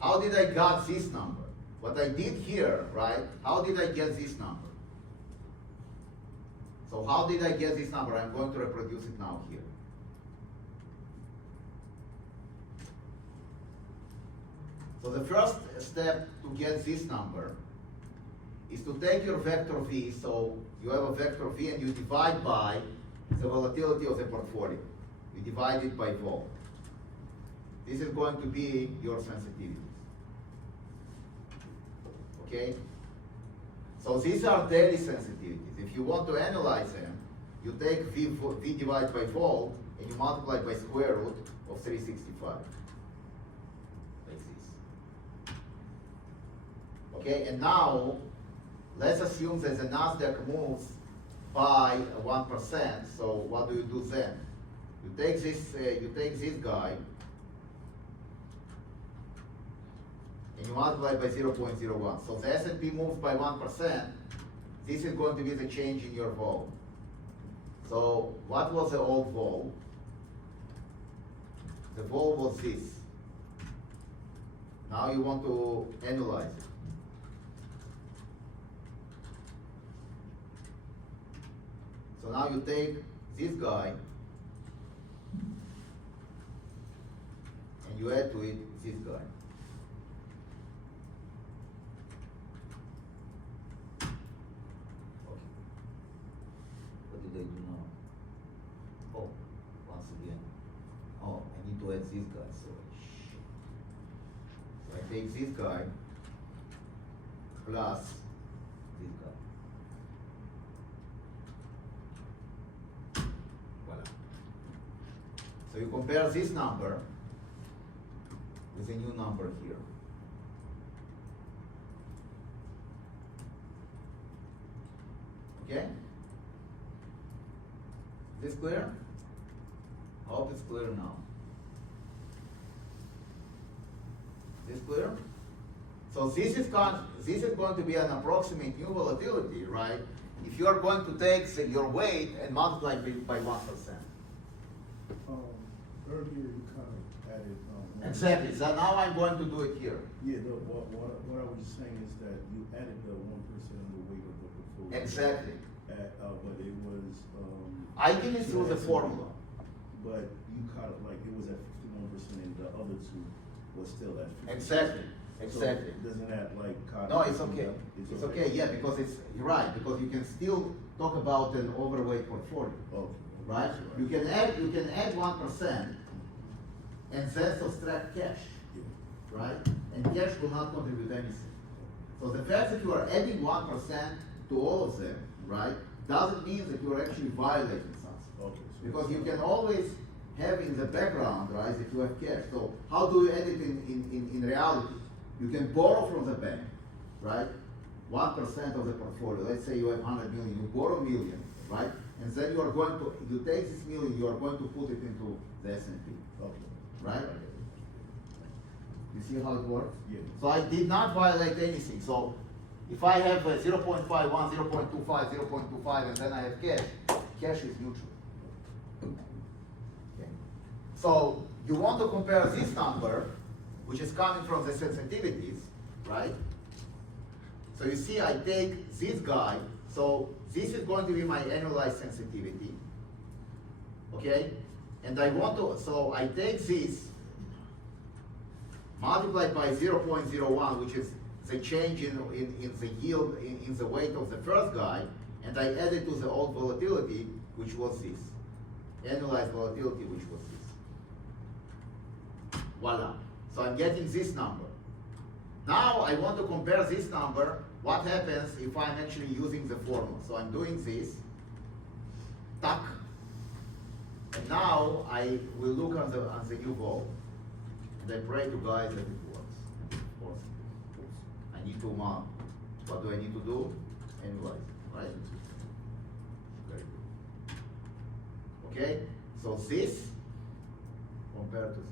How did I get this number? What I did here, right? How did I get this number? So how did I get this number? I'm going to reproduce it now here. So the first step to get this number is to take your vector V, so you have a vector V and you divide by the volatility of the portfolio. You divide it by vol. This is going to be your sensitivities. Okay? So these are daily sensitivities. If you want to analyze them, you take V divided by vol and you multiply by square root of 365. Like this. Okay, and now let's assume that the Nasdaq moves by 1%. So what do you do then? You take this guy and you multiply by 0.01. So the S&P moves by 1%. This is going to be the change in your vol. So what was the old vol? The vol was this. Now you want to analyze it. So now you take this guy and you add to it this guy. Okay. What did I do now? Oh, once again. Oh, I need to add this guy, so I take this guy plus this guy. Voila. So you compare this number with a new number here. Okay? Is this clear? I hope it's clear now. Is this clear? So this is going to be an approximate new volatility, right? If you are going to take, say, your weight and multiply it by 1%. Earlier you kind of added. Exactly. So now I'm going to do it here. Yeah, what I was saying is that you added the 1% of the weight of the portfolio. Exactly. But it was. I did it through the formula. But you kind of like, it was at 51% and the other two was still at 50%. Exactly. Exactly. So doesn't that like kind No, of? it's okay. It's okay, yeah, because you're right, because you can still talk about an overweight portfolio, Okay. right? You can add 1% and then subtract cash, Yeah. right? And cash will not contribute anything. So the fact that you are adding 1% to all of them, right, doesn't mean that you're actually violating something. Okay. So Because you can always have in the background, right, if you have cash. So how do you add it in reality? You can borrow from the bank, right? 1% of the portfolio. Let's say you have 100 million, you borrow a million, right? And then you are going to, you take this million, you are going to put it into the S&P, Okay. right? You see how it works? Yeah. So I did not violate anything. So if I have 0.51, 0.25, 0.25, and then I have cash is neutral. Okay. So you want to compare this number, which is coming from the sensitivities, right? So you see I take this guy, so this is going to be my annualized sensitivity, okay? And I want to, so I take this, multiplied by 0.01, which is the change in the yield, in the weight of the first guy, and I add it to the old volatility, which was this. Annualized volatility, which was this. Voila. So I'm getting this number. Now I want to compare this number, what happens if I'm actually using the formula. So I'm doing this, tuck, and now I will look on the new vol, and I pray to guys that it works. Of course, I need to mark. What do I need to do? Analyze, right? Very good. Okay, so this compared to this.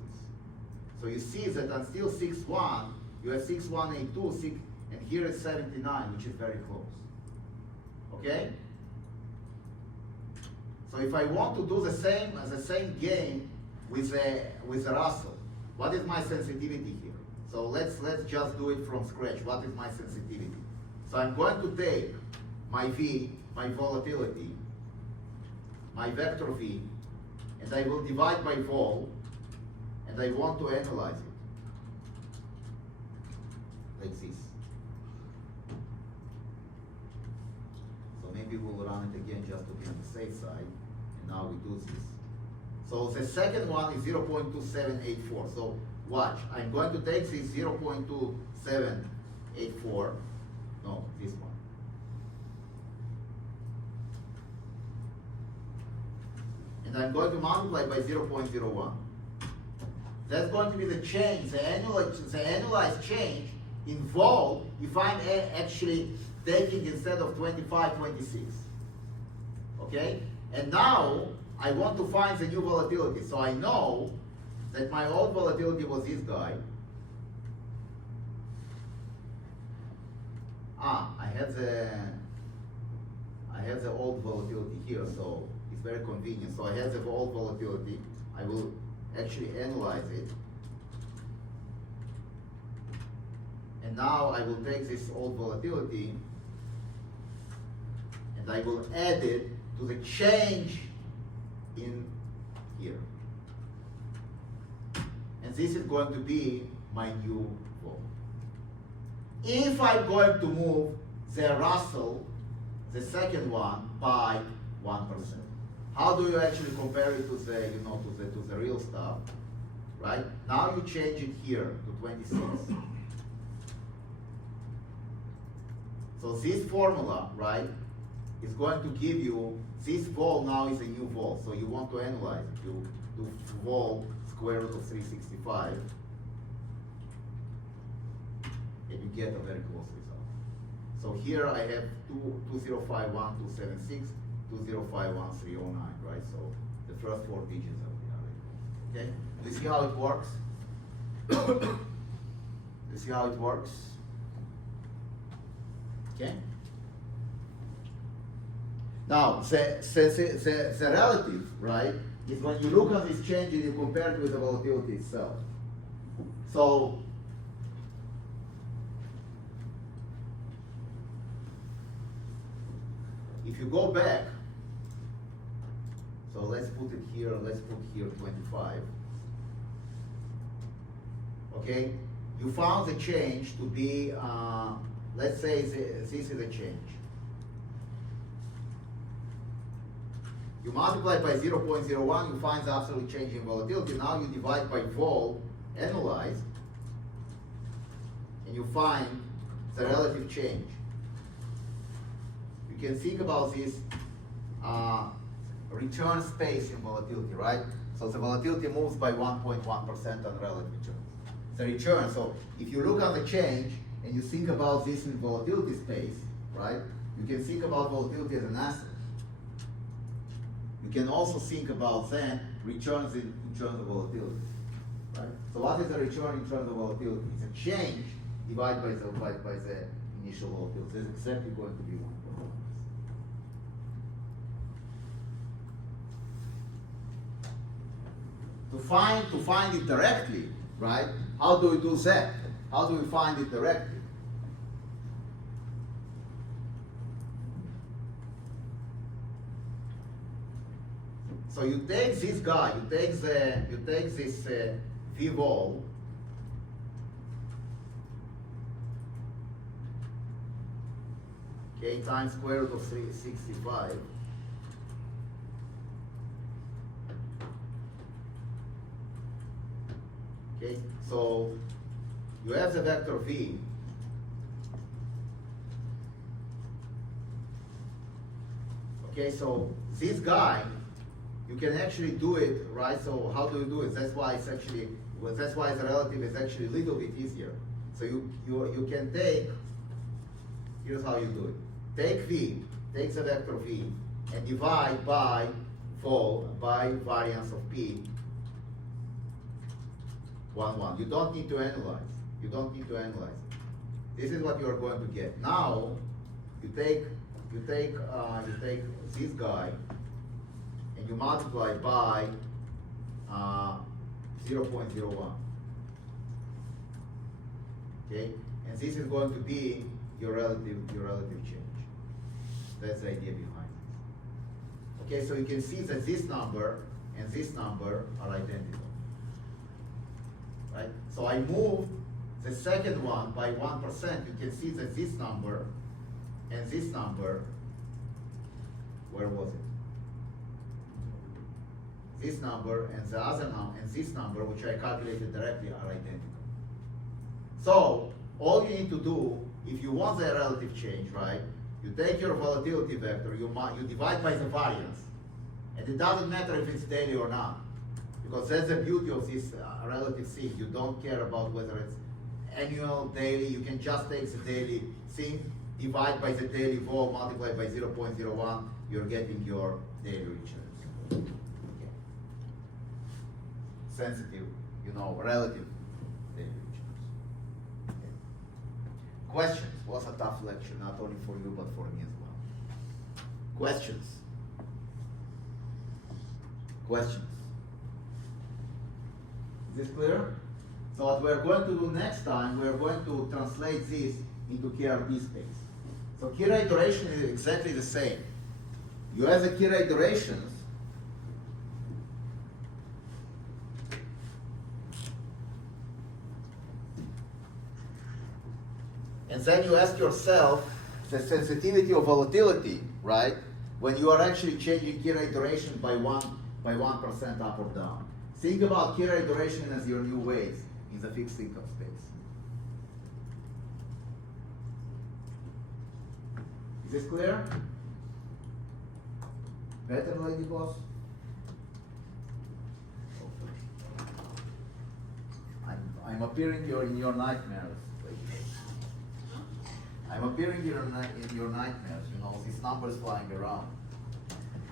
So you see that on still 6.1, you have 6.182, and here is 79, which is very close. Okay? So if I want to do the same game with the Russell, what is my sensitivity here? So let's just do it from scratch. What is my sensitivity? So I'm going to take my V, my volatility, my vector V, and I will divide by vol, and I want to analyze it. Like this. maybe we'll run it again just to be on the safe side. And now we do this. So the second one is 0.2784. So watch, I'm going to take this 0.2784, no, this one. And I'm going to multiply by 0.01. That's going to be the change, the annualized change involved if I'm actually taking instead of 25, 26. Okay? And now I want to find the new volatility. So I know that my old volatility was this guy. I have the old volatility here, so it's very convenient. So I have the old volatility. I will actually analyze it. And now I will take this old volatility and I will add it to the change in here. And this is going to be my new vol. If I'm going to move the Russell, the second one, by 1%. How do you actually compare it to the, to the real stuff, right? Now you change it here to 26. So this formula, right, is going to give you, this vol now is a new vol. So you want to analyze it. You do vol square root of 365, and you get a very close result. So here I have 2051,276, 2051,309, right? So the first 4 digits of the array. Okay? Do you see how it works? Do you see how it works? Okay? Now, the relative, right, is when you look at this change and you compare it with the volatility itself. So, if you go back, so let's put it here, let's put here 25. Okay, you found the change to be, let's say this is a change. You multiply by 0.01, you find the absolute change in volatility. Now you divide by vol, analyze, and you find the relative change. You can think about this return space in volatility, right? So the volatility moves by 1.1% on relative terms. The return, so if you look at the change and you think about this in volatility space, right? You can think about volatility as an asset. You can also think about then returns in terms of volatility, right? So what is the return in terms of volatility? It's a change divided by the initial volatility. It's exactly going to be 1.1. To find it directly, right? How do we do that? How do we find it directly? So you take this guy, you take this V vol, okay, times square root of 365. Okay, so you have the vector V. Okay, so this guy, you can actually do it, right? So how do you do it? That's why it's actually, that's why the relative is actually a little bit easier. So you can take, here's how you do it. Take V, take the vector V, and divide by vol, by variance of P, 1, 1. You don't need to analyze. You don't need to analyze. This is what you are going to get. Now, you take this guy, and you multiply by 0.01. Okay, and this is going to be your relative change. That's the idea behind it. Okay, so you can see that this number and this number are identical. Right? So I moved the second one by 1%. You can see that this number and this number Where was it? This number and the other number and this number, which I calculated directly, are identical. So, all you need to do, if you want the relative change, right, you take your volatility vector, you divide by the variance, and it doesn't matter if it's daily or not, because that's the beauty of this relative thing. You don't care about whether it's annual, daily, you can just take the daily thing, divide by the daily vol, multiply by 0.01, you're getting your daily returns. Okay. Sensitive, relative daily returns. Okay. Questions? Was a tough lecture, not only for you, but for me as well. Questions? Questions? Is this clear? So what we're going to do next time, we're going to translate this into KRD space. So key rate duration is exactly the same. You have the key rate durations. And then you ask yourself the sensitivity of volatility, right? When you are actually changing key rate duration by 1% up or down. Think about key rate duration as your new weights in the fixed income space. Is this clear? Better, lady boss? I'm appearing in your nightmares. I'm appearing in your nightmares. These numbers flying around.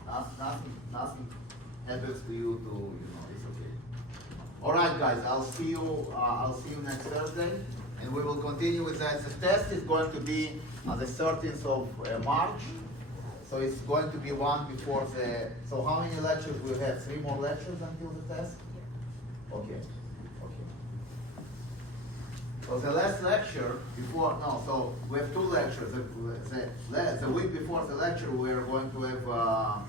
Nothing happens to you. It's okay. All right, guys. I'll see you next Thursday, and we will continue with that. The test is going to be on the 13th of March. So it's going to be one before the. So how many lectures we have? 3 more lectures until the test. Yeah. Okay. So the last lecture so we have 2 lectures. The week before the lecture, we are going to have.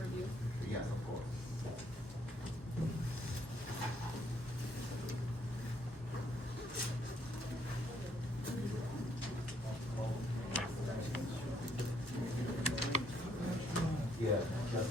Review. Yes, of course. Yeah, just